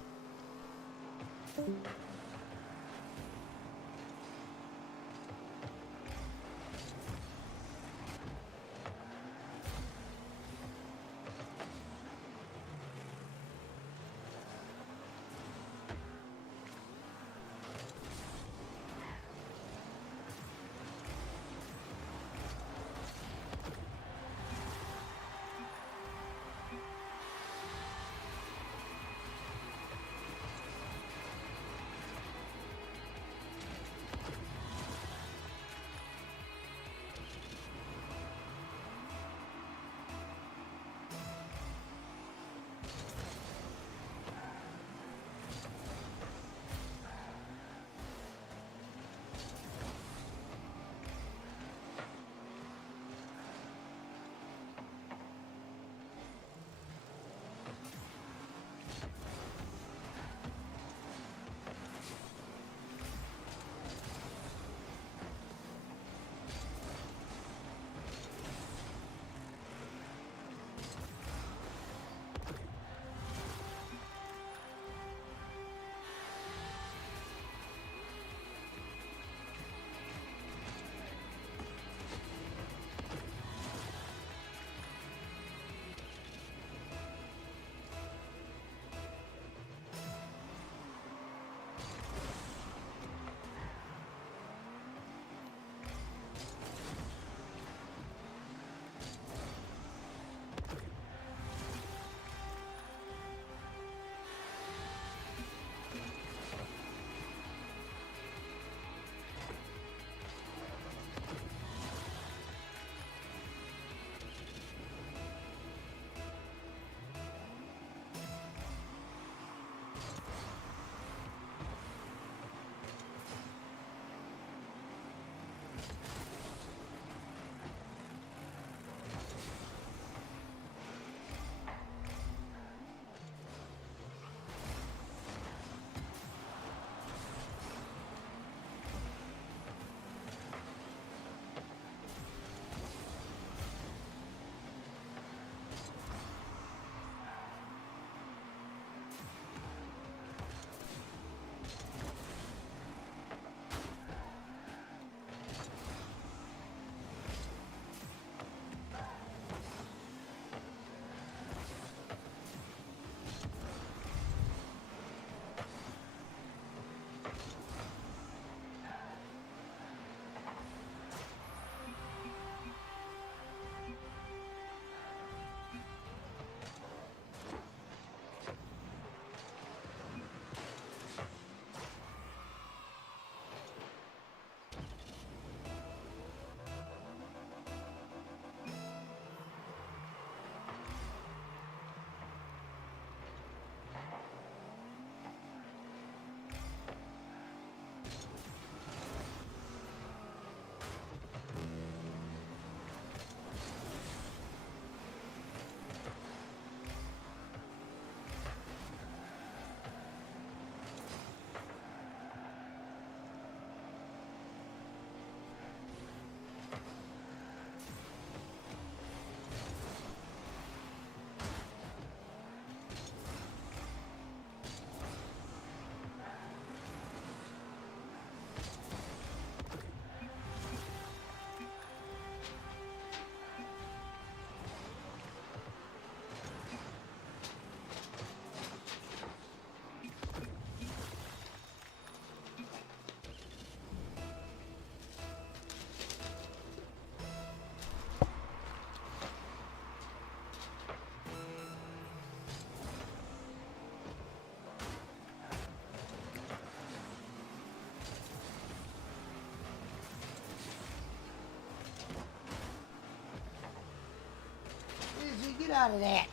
Get out of that.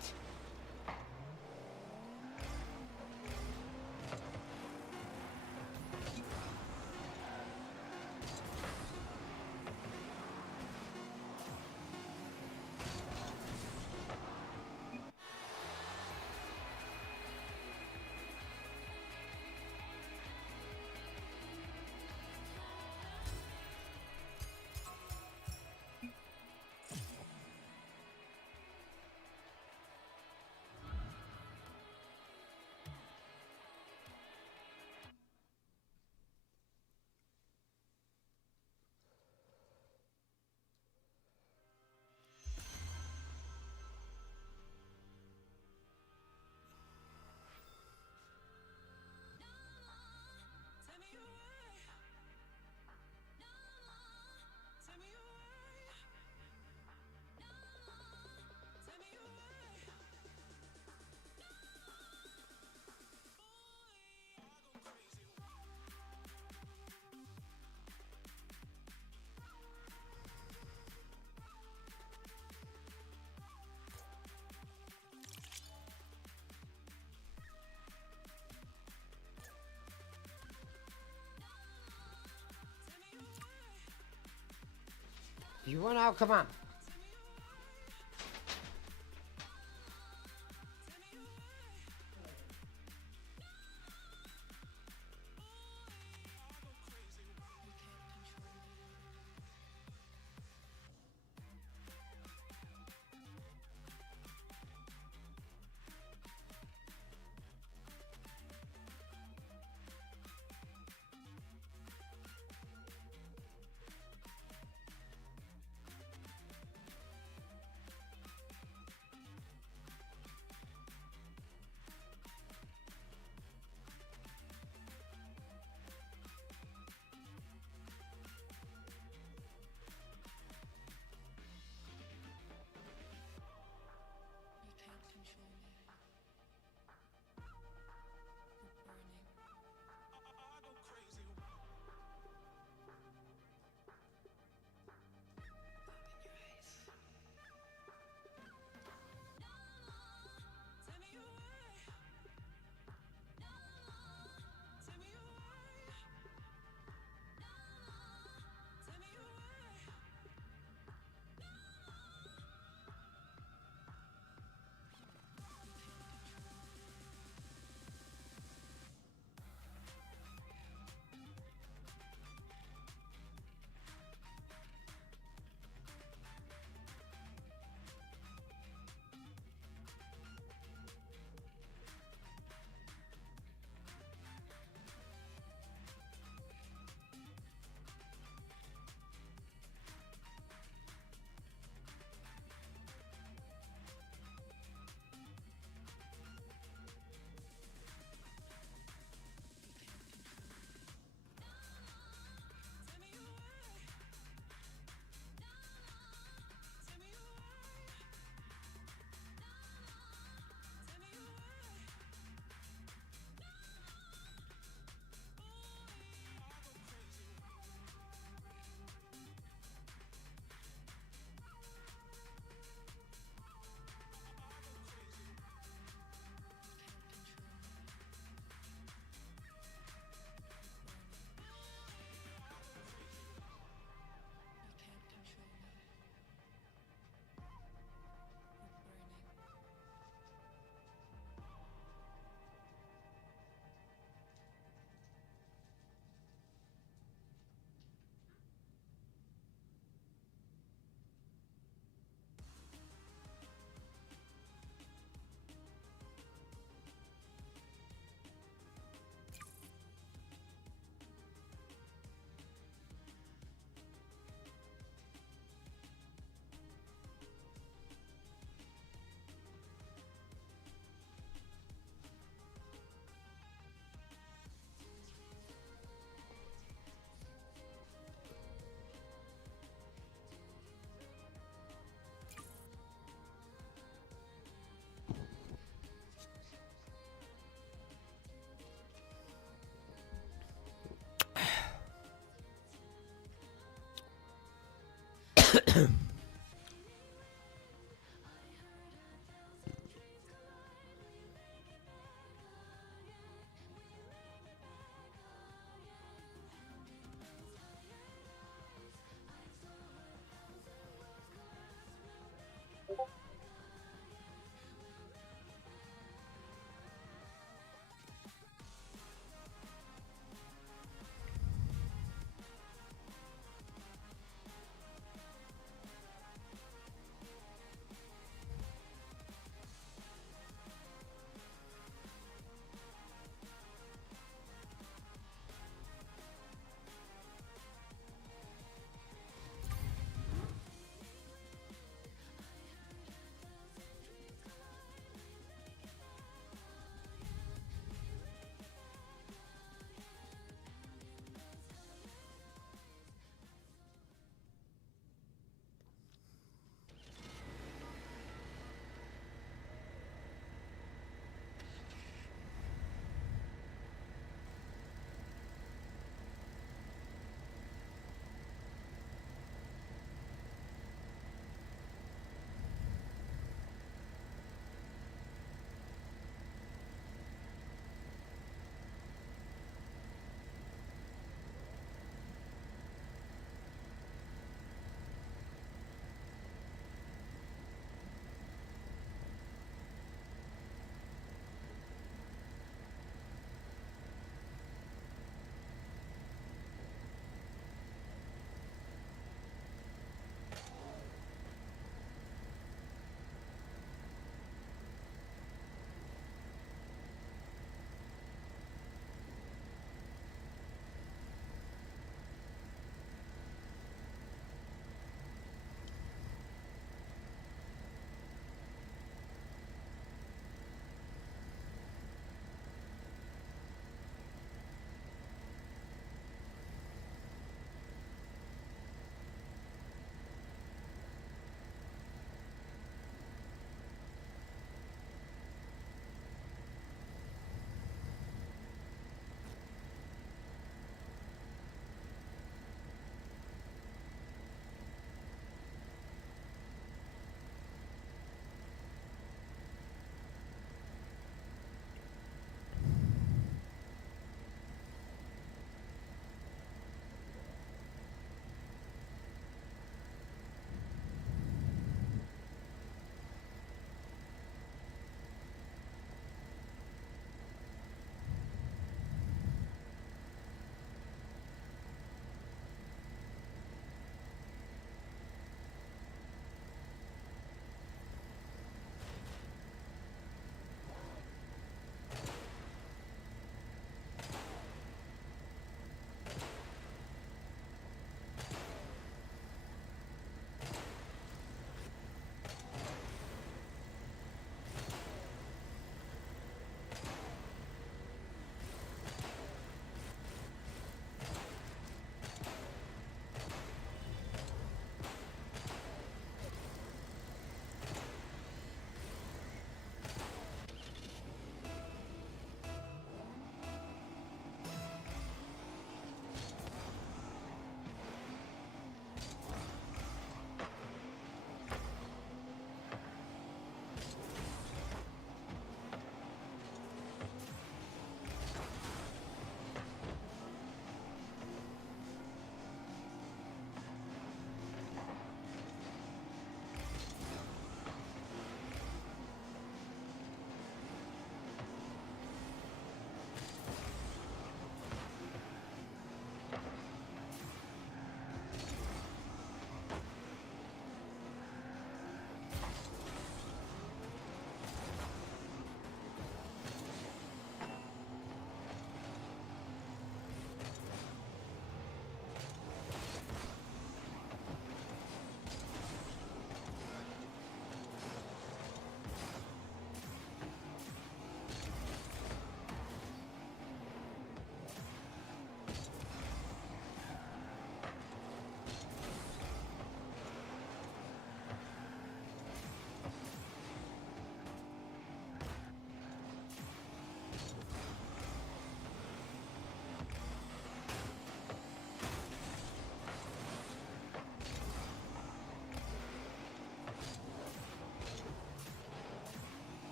If you want out, come on.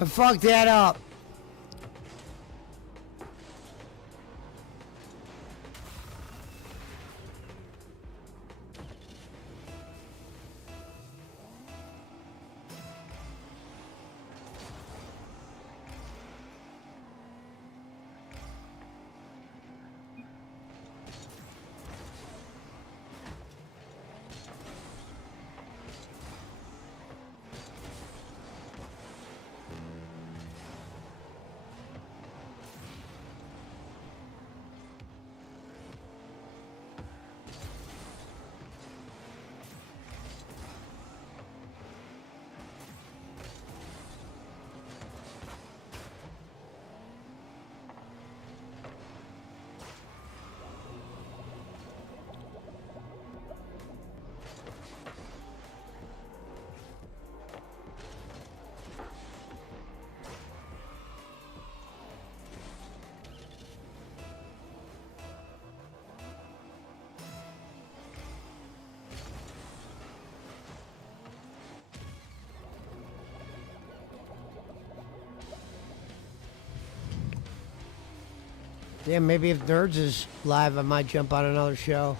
I fucked that up. Yeah, maybe if Nerds is live, I might jump on another show.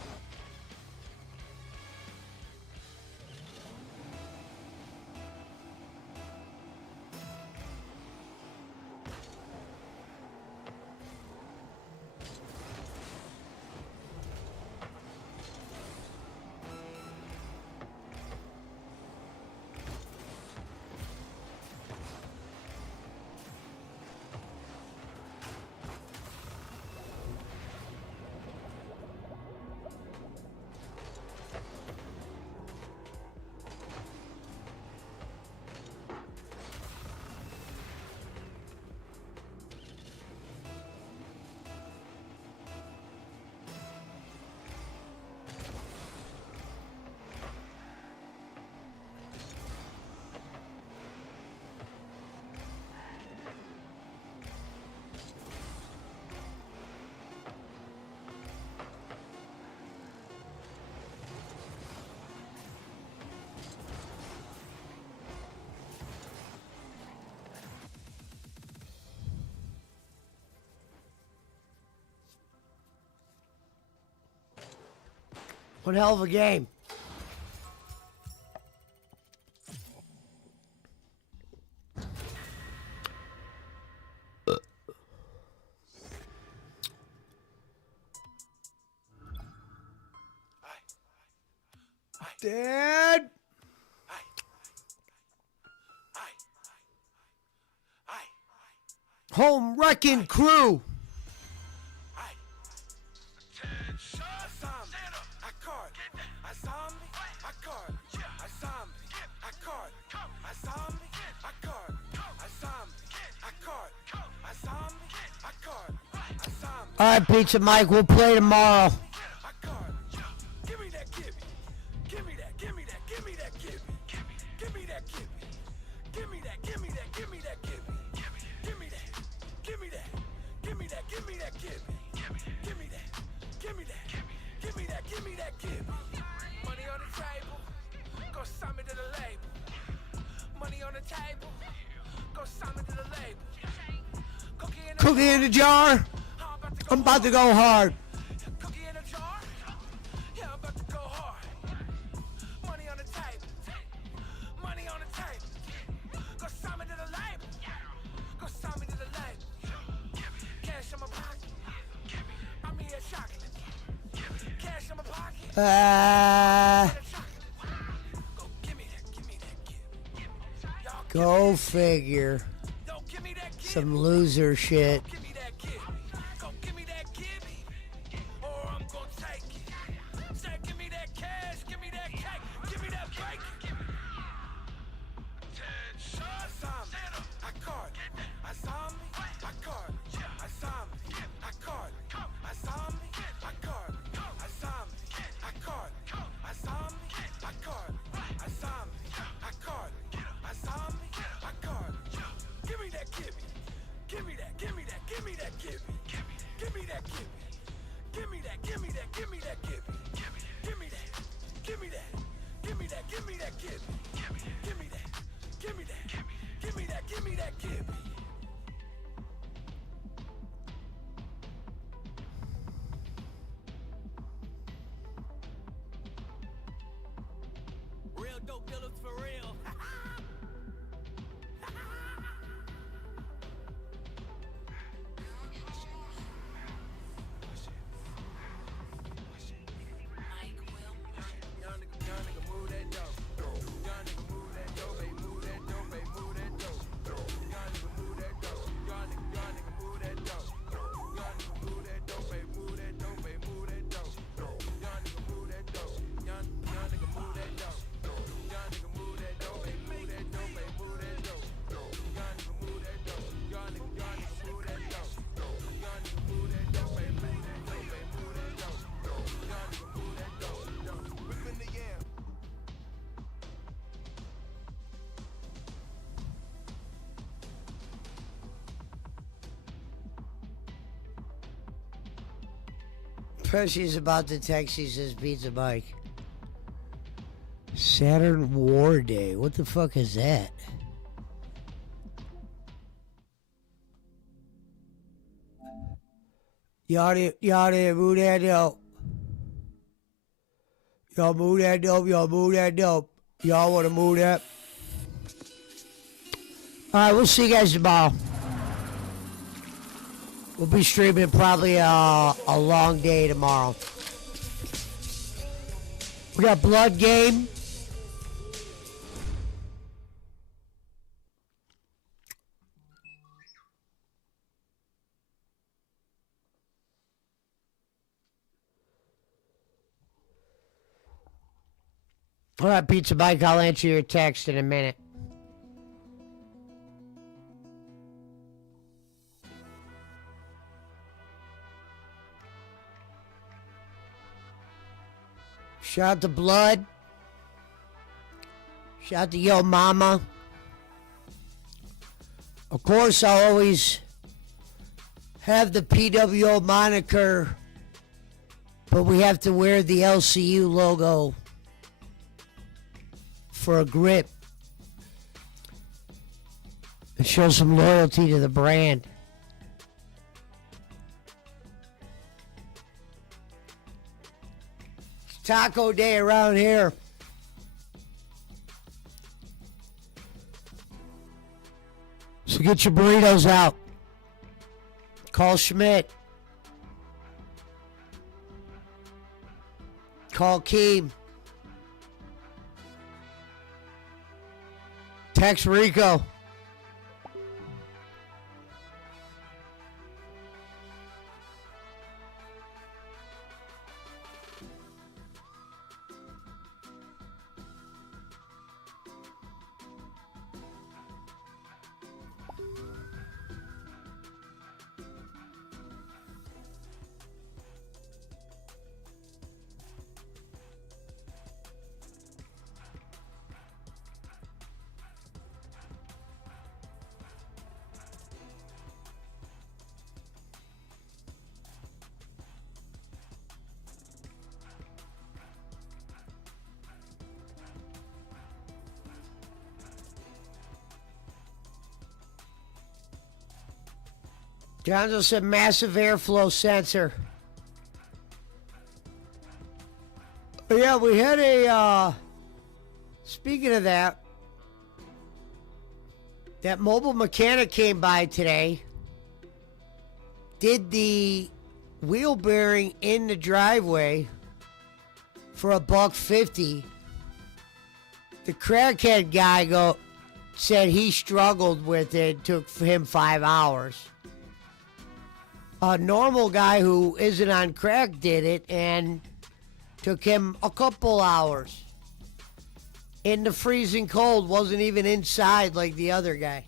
One hell of a game. Dad. Home wrecking crew. All right, Pizza Mike, we'll play tomorrow. Cookie in the jar. I'm about to go hard. Go figure. Some loser shit. go dealers for real. Young nigga move that dope. Young nigga move that dope, baby, move that dope, baby, move that dope. Young nigga move that dope. Young nigga move that dope. Young nigga move that dope, baby, move that dope, baby, move that dope. Young nigga move that dope. Young nigga move that dope. Young nigga move that dope, baby, move that dope, baby, move that dope. Young nigga move that dope. Young nigga move that dope. Young nigga move that dope, baby, move that dope, baby, move that dope. Young nigga move that dope. Whip in the air. Pesci's about to text. He says, Pizza Mike. Saturn War Day. What the fuck is that? Y'all didn't move that dope. Y'all move that dope. Y'all move that dope. Y'all want to move that? All right, we'll see you guys tomorrow. We'll be streaming probably a long day tomorrow. We got Blood Game. All right, Pizza Mike, I'll answer your text in a minute. Shout out to Blood. Shout out to Yomama. Of course, I always have the PWO moniker, but we have to wear the LCU logo for a grip and show some loyalty to the brand. It's taco day around here. So get your burritos out. Call Schmidt. Call Keem. Text Rico. Jonzo said massive airflow sensor. Yeah, we had a, speaking of that mobile mechanic came by today, did the wheel bearing in the driveway for $150. The crackhead guy said he struggled with it, took him 5 hours. A normal guy who isn't on crack did it and took him a couple hours. In the freezing cold, wasn't even inside like the other guy.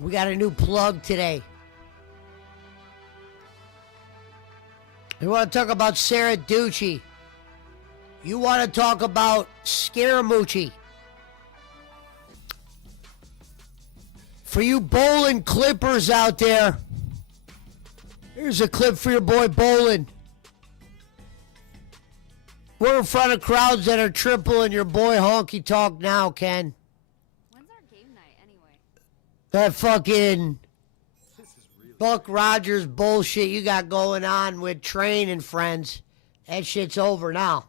We got a new plug today. You want to talk about Sarah Ducci. You want to talk about Scaramucci. For you bowling clippers out there, here's a clip for your boy bowling. We're in front of crowds that are tripling your boy honky talk now, Ken. When's our game night anyway? That fucking Buck Rogers bullshit you got going on with Train and friends, that shit's over now.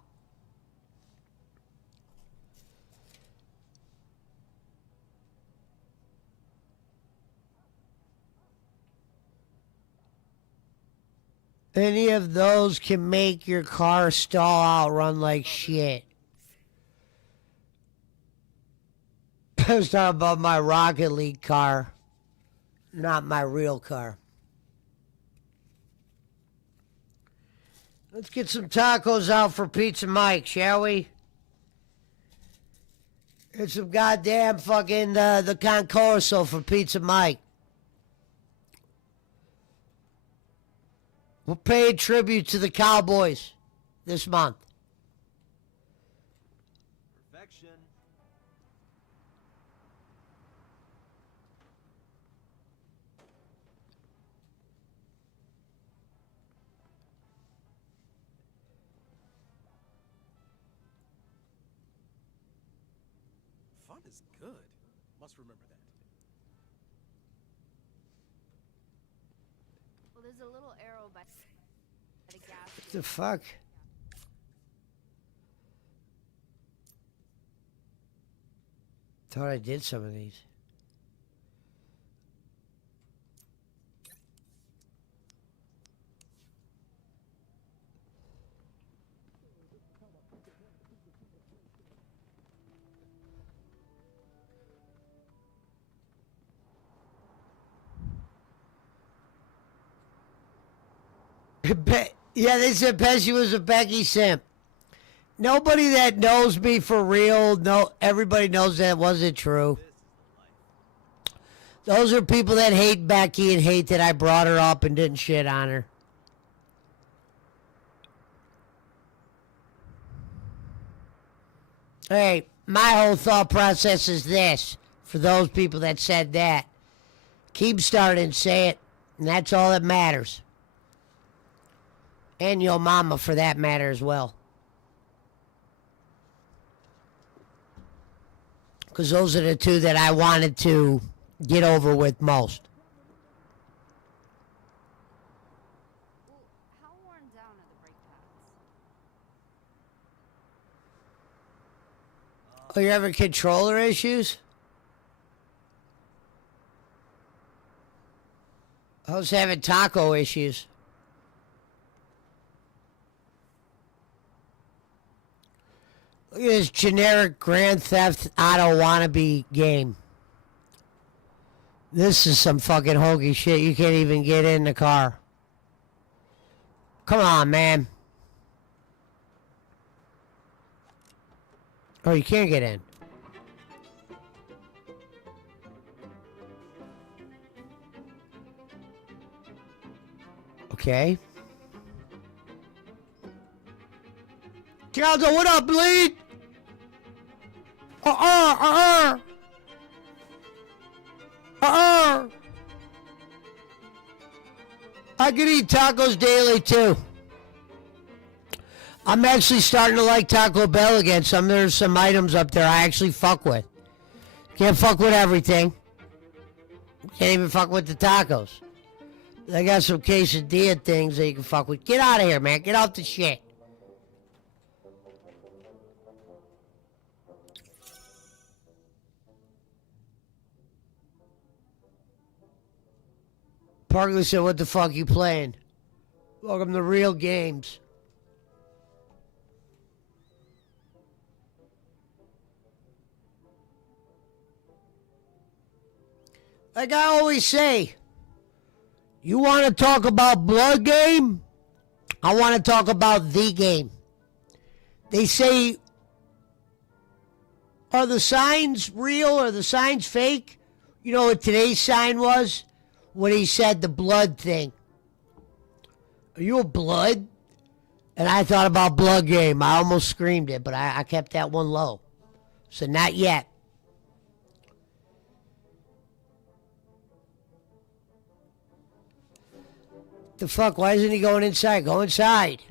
Any of those can make your car stall out, run like shit. I was talking about my Rocket League car, not my real car. Let's get some tacos out for Pizza Mike, shall we? Get some goddamn fucking the concorso for Pizza Mike. We're paying tribute to the Cowboys this month. Perfection. Fun is good. Must remember that. Well, there's a little arrow by the gas. What the fuck? Thought I did some of these. Yeah, they said Pesci was a Becky simp. Nobody that knows me for real, everybody knows that wasn't true. Those are people that hate Becky and hate that I brought her up and didn't shit on her. Hey, my whole thought process is this, for those people that said that. Keemstar didn't say it, and that's all that matters. And Yomama, for that matter, as well. Because those are the two that I wanted to get over with most. How worn down are the brake pads? Oh, you're having controller issues? I was having taco issues. Look at this generic Grand Theft Auto wannabe game. This is some fucking hokey shit. You can't even get in the car. Come on, man. Oh, you can't get in. Okay. Caldo, what up, bleed? I could eat tacos daily too. I'm actually starting to like Taco Bell again. There's some items up there I actually fuck with. Can't fuck with everything. Can't even fuck with the tacos. They got some quesadilla things that you can fuck with. Get out of here, man. Get off the shit. Parkley said, what the fuck you playing? Welcome to Real Games. Like I always say, you want to talk about blood game? I want to talk about the game. They say, are the signs real or the signs fake? You know what today's sign was? When he said the blood thing. Are you a blood? And I thought about blood game. I almost screamed it, but I kept that one low. So not yet. The fuck? Why isn't he going inside? Go inside.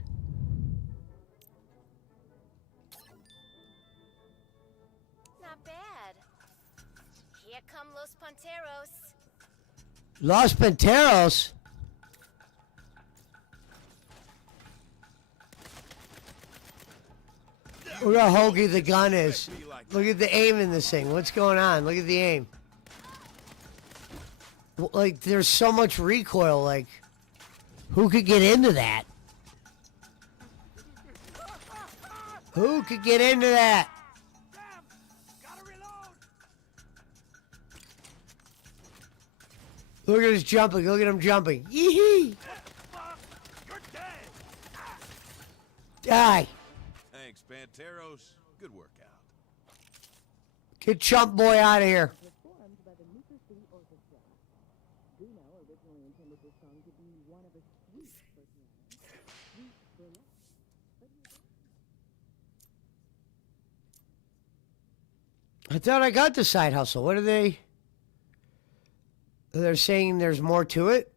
Not bad. Here come Los Panteros. Los Panteros. Look how hokey the gun is. Look at the aim in this thing. What's going on? Look at the aim. Like, there's so much recoil. Like, who could get into that? Who could get into that? Look at us jumping. Look at him jumping. Yee-hee. Die. Thanks, Panteros. Good workout. Get Chump Boy out of here. I thought I got the side hustle. What are they? They're saying there's more to it?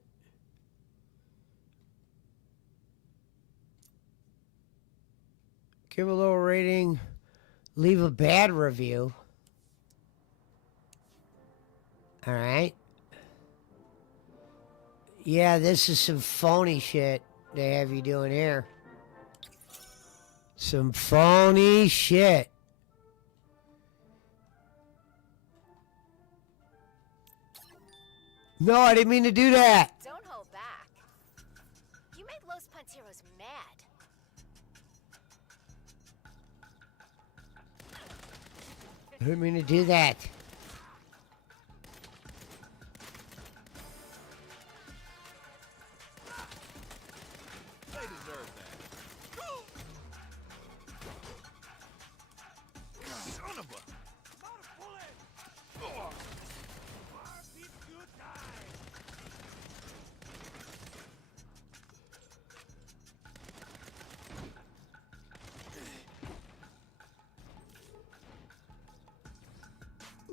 Give a low rating. Leave a bad review. All right. Yeah, this is some phony shit they have you doing here. Some phony shit. No, I didn't mean to do that. Don't hold back. You made Los Panteros mad. I didn't mean to do that. They deserve that. Son of a...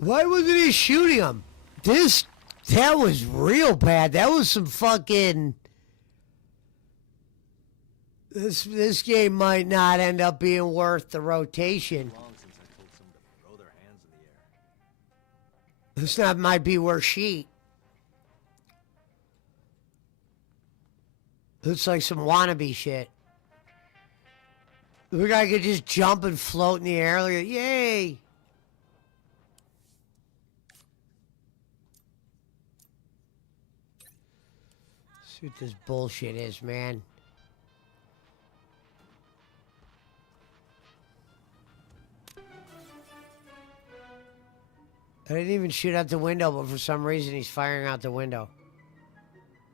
Why wasn't he shooting him? That was real bad. That was some fucking... This game might not end up being worth the rotation. This not might be worth sheet. Looks like some wannabe shit. The guy could just jump and float in the air. Look at, yay! See what this bullshit is, man. I didn't even shoot out the window, but for some reason he's firing out the window.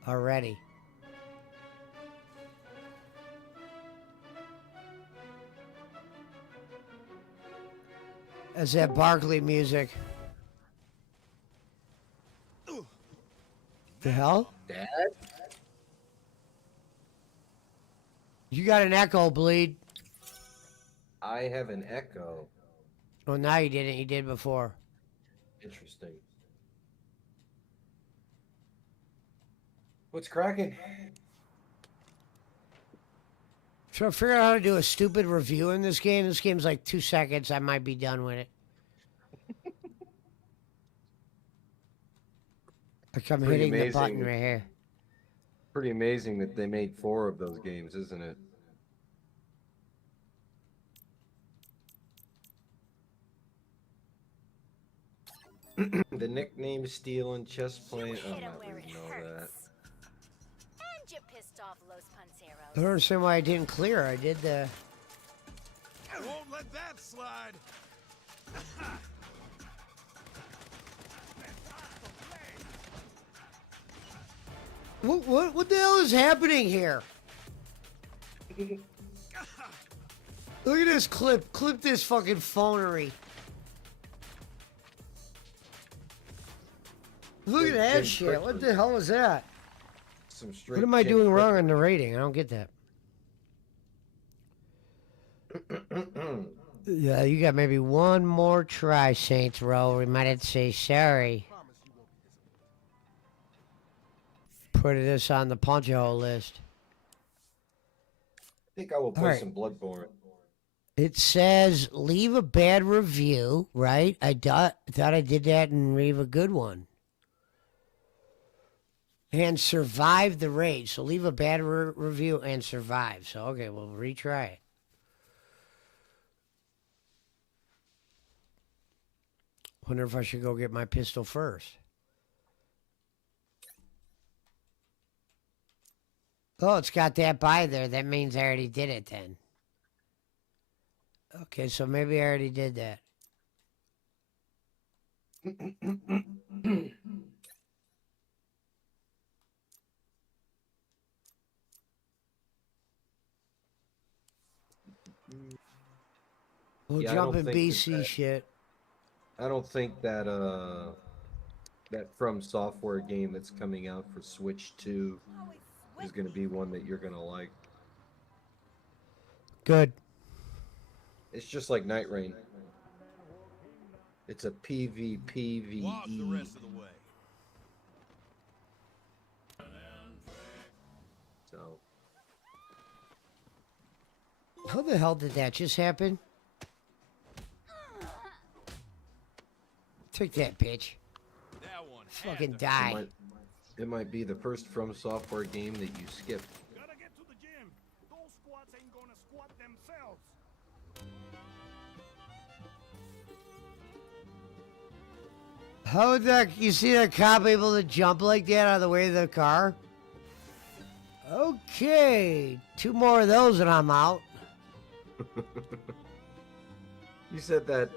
Already. That's that Barkley music. The hell? Dad? You got an echo, Bleed. I have an echo. Well, now you didn't. You did before. Interesting. What's cracking? Trying to figure out how to do a stupid review in this game. This game's like 2 seconds. I might be done with it. Like I'm hitting the button right here. Pretty amazing that they made 4 of those games, isn't it? The nickname Stealing Chest Plate. I'm not reading all that. And you pissed off Los Panteros. I don't understand why I didn't clear. I did the... I won't let that slide. What the hell is happening here? Look at this clip. Clip this fucking phonery. Look at that shit. What the hell is that? What am I doing wrong in the rating? I don't get that. Yeah, you got maybe one more try, Saints Row. We might have to say sorry. Put this on the punch hole list. I think I will play some Bloodborne. It says leave a bad review, right? I thought I did that and leave a good one. And survive the raid. So leave a bad review and survive. So, okay, we'll retry it. Wonder if I should go get my pistol first. Oh, it's got that by there. That means I already did it then. Okay, so maybe I already did that. We'll jump in BC shit. I don't think that that From Software game that's coming out for Switch 2 is going to be one that you're going to like. Good. It's just like Night Rain. It's a PvPvE. Walk the rest of the way. So. How the hell did that just happen? Take that, bitch. That one fucking die. It might be the first From Software game that you skipped. Gotta get to the gym. Those squats ain't gonna squat themselves. How would that, you see that cop able to jump like that out of the way of the car? Okay, 2 more of those and I'm out. You said that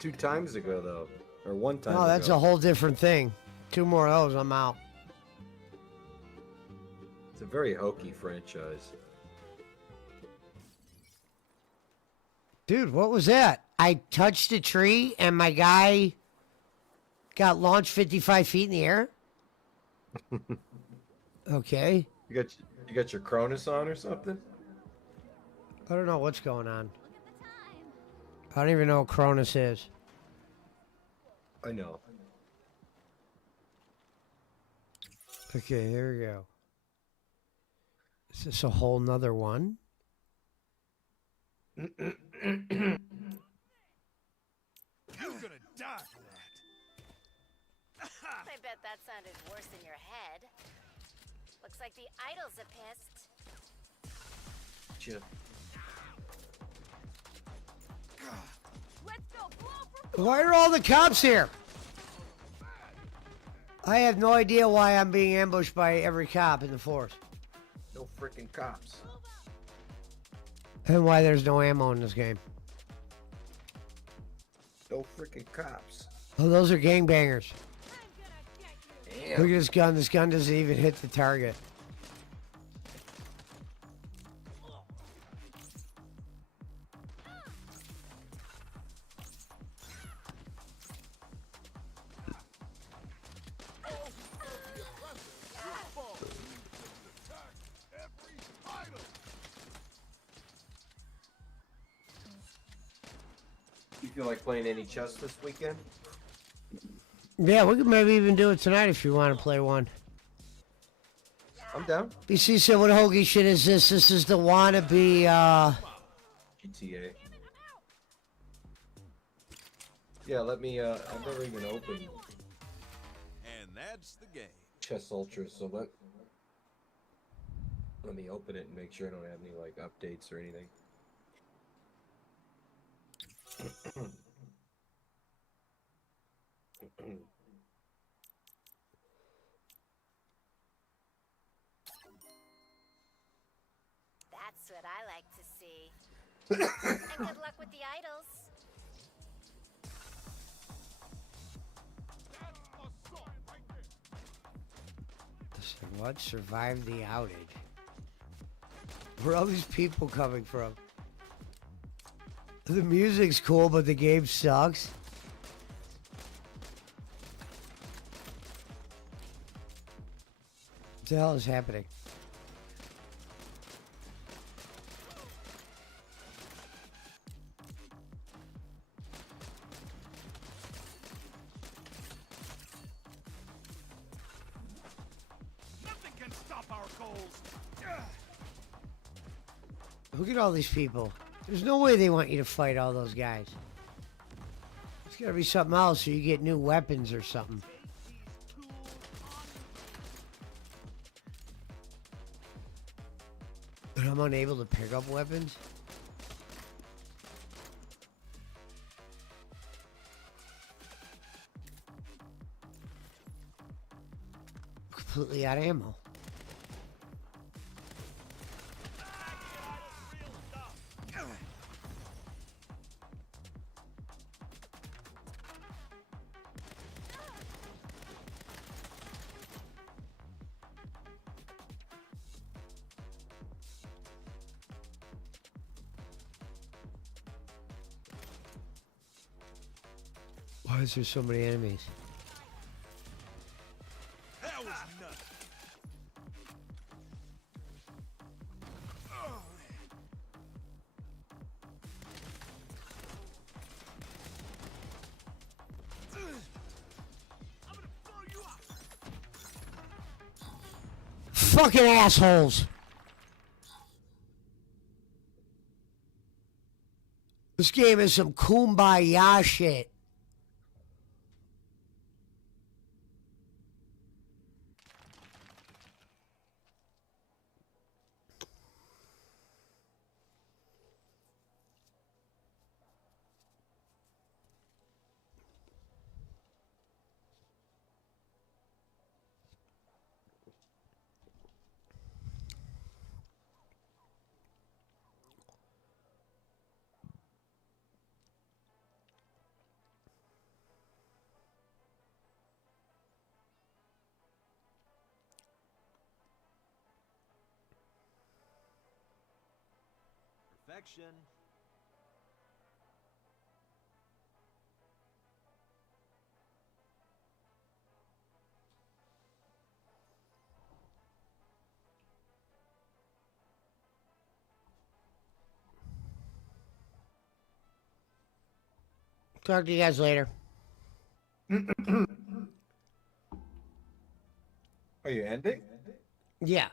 2 times ago, though. Or 1 time ago. No, that's a whole different thing. 2 more of those, I'm out. It's a very hokey franchise. Dude, what was that? I touched a tree and my guy got launched 55 feet in the air? Okay. You got your Cronus on or something? I don't know what's going on. I don't even know what Cronus is. I know. Okay, here we go. Is this a whole nother one? You're gonna die for that. I bet that sounded worse in your head. Looks like the idols are pissed. Chip. Let's go blow for Why are all the cops here? I have no idea why I'm being ambushed by every cop in the force. No freaking cops. And why there's no ammo in this game. No freaking cops. Oh, those are gangbangers. Damn. Look at this gun. This gun doesn't even hit the target. You feel like playing any chess this weekend? Yeah, we could maybe even do it tonight if you want to play one. I'm down. BC said, what hokey shit is this? This is the wannabe, GTA. Yeah, let me, I've never even opened And that's the game. Chess Ultra, so let me open it and make sure I don't have any, like, updates or anything. That's what I like to see. And good luck with the idols. It's like, what? Survive the outage. Where are all these people coming from? The music's cool, but the game sucks. What the hell is happening? Nothing can stop our goals. Look at all these people. There's no way they want you to fight all those guys. It's gotta be something else so you get new weapons or something. But I'm unable to pick up weapons? Completely out of ammo. Why is there so many enemies? That was nuts. Fucking assholes! This game is some kumbaya shit. Perfection. Talk to you guys later. Are you ending? Yeah.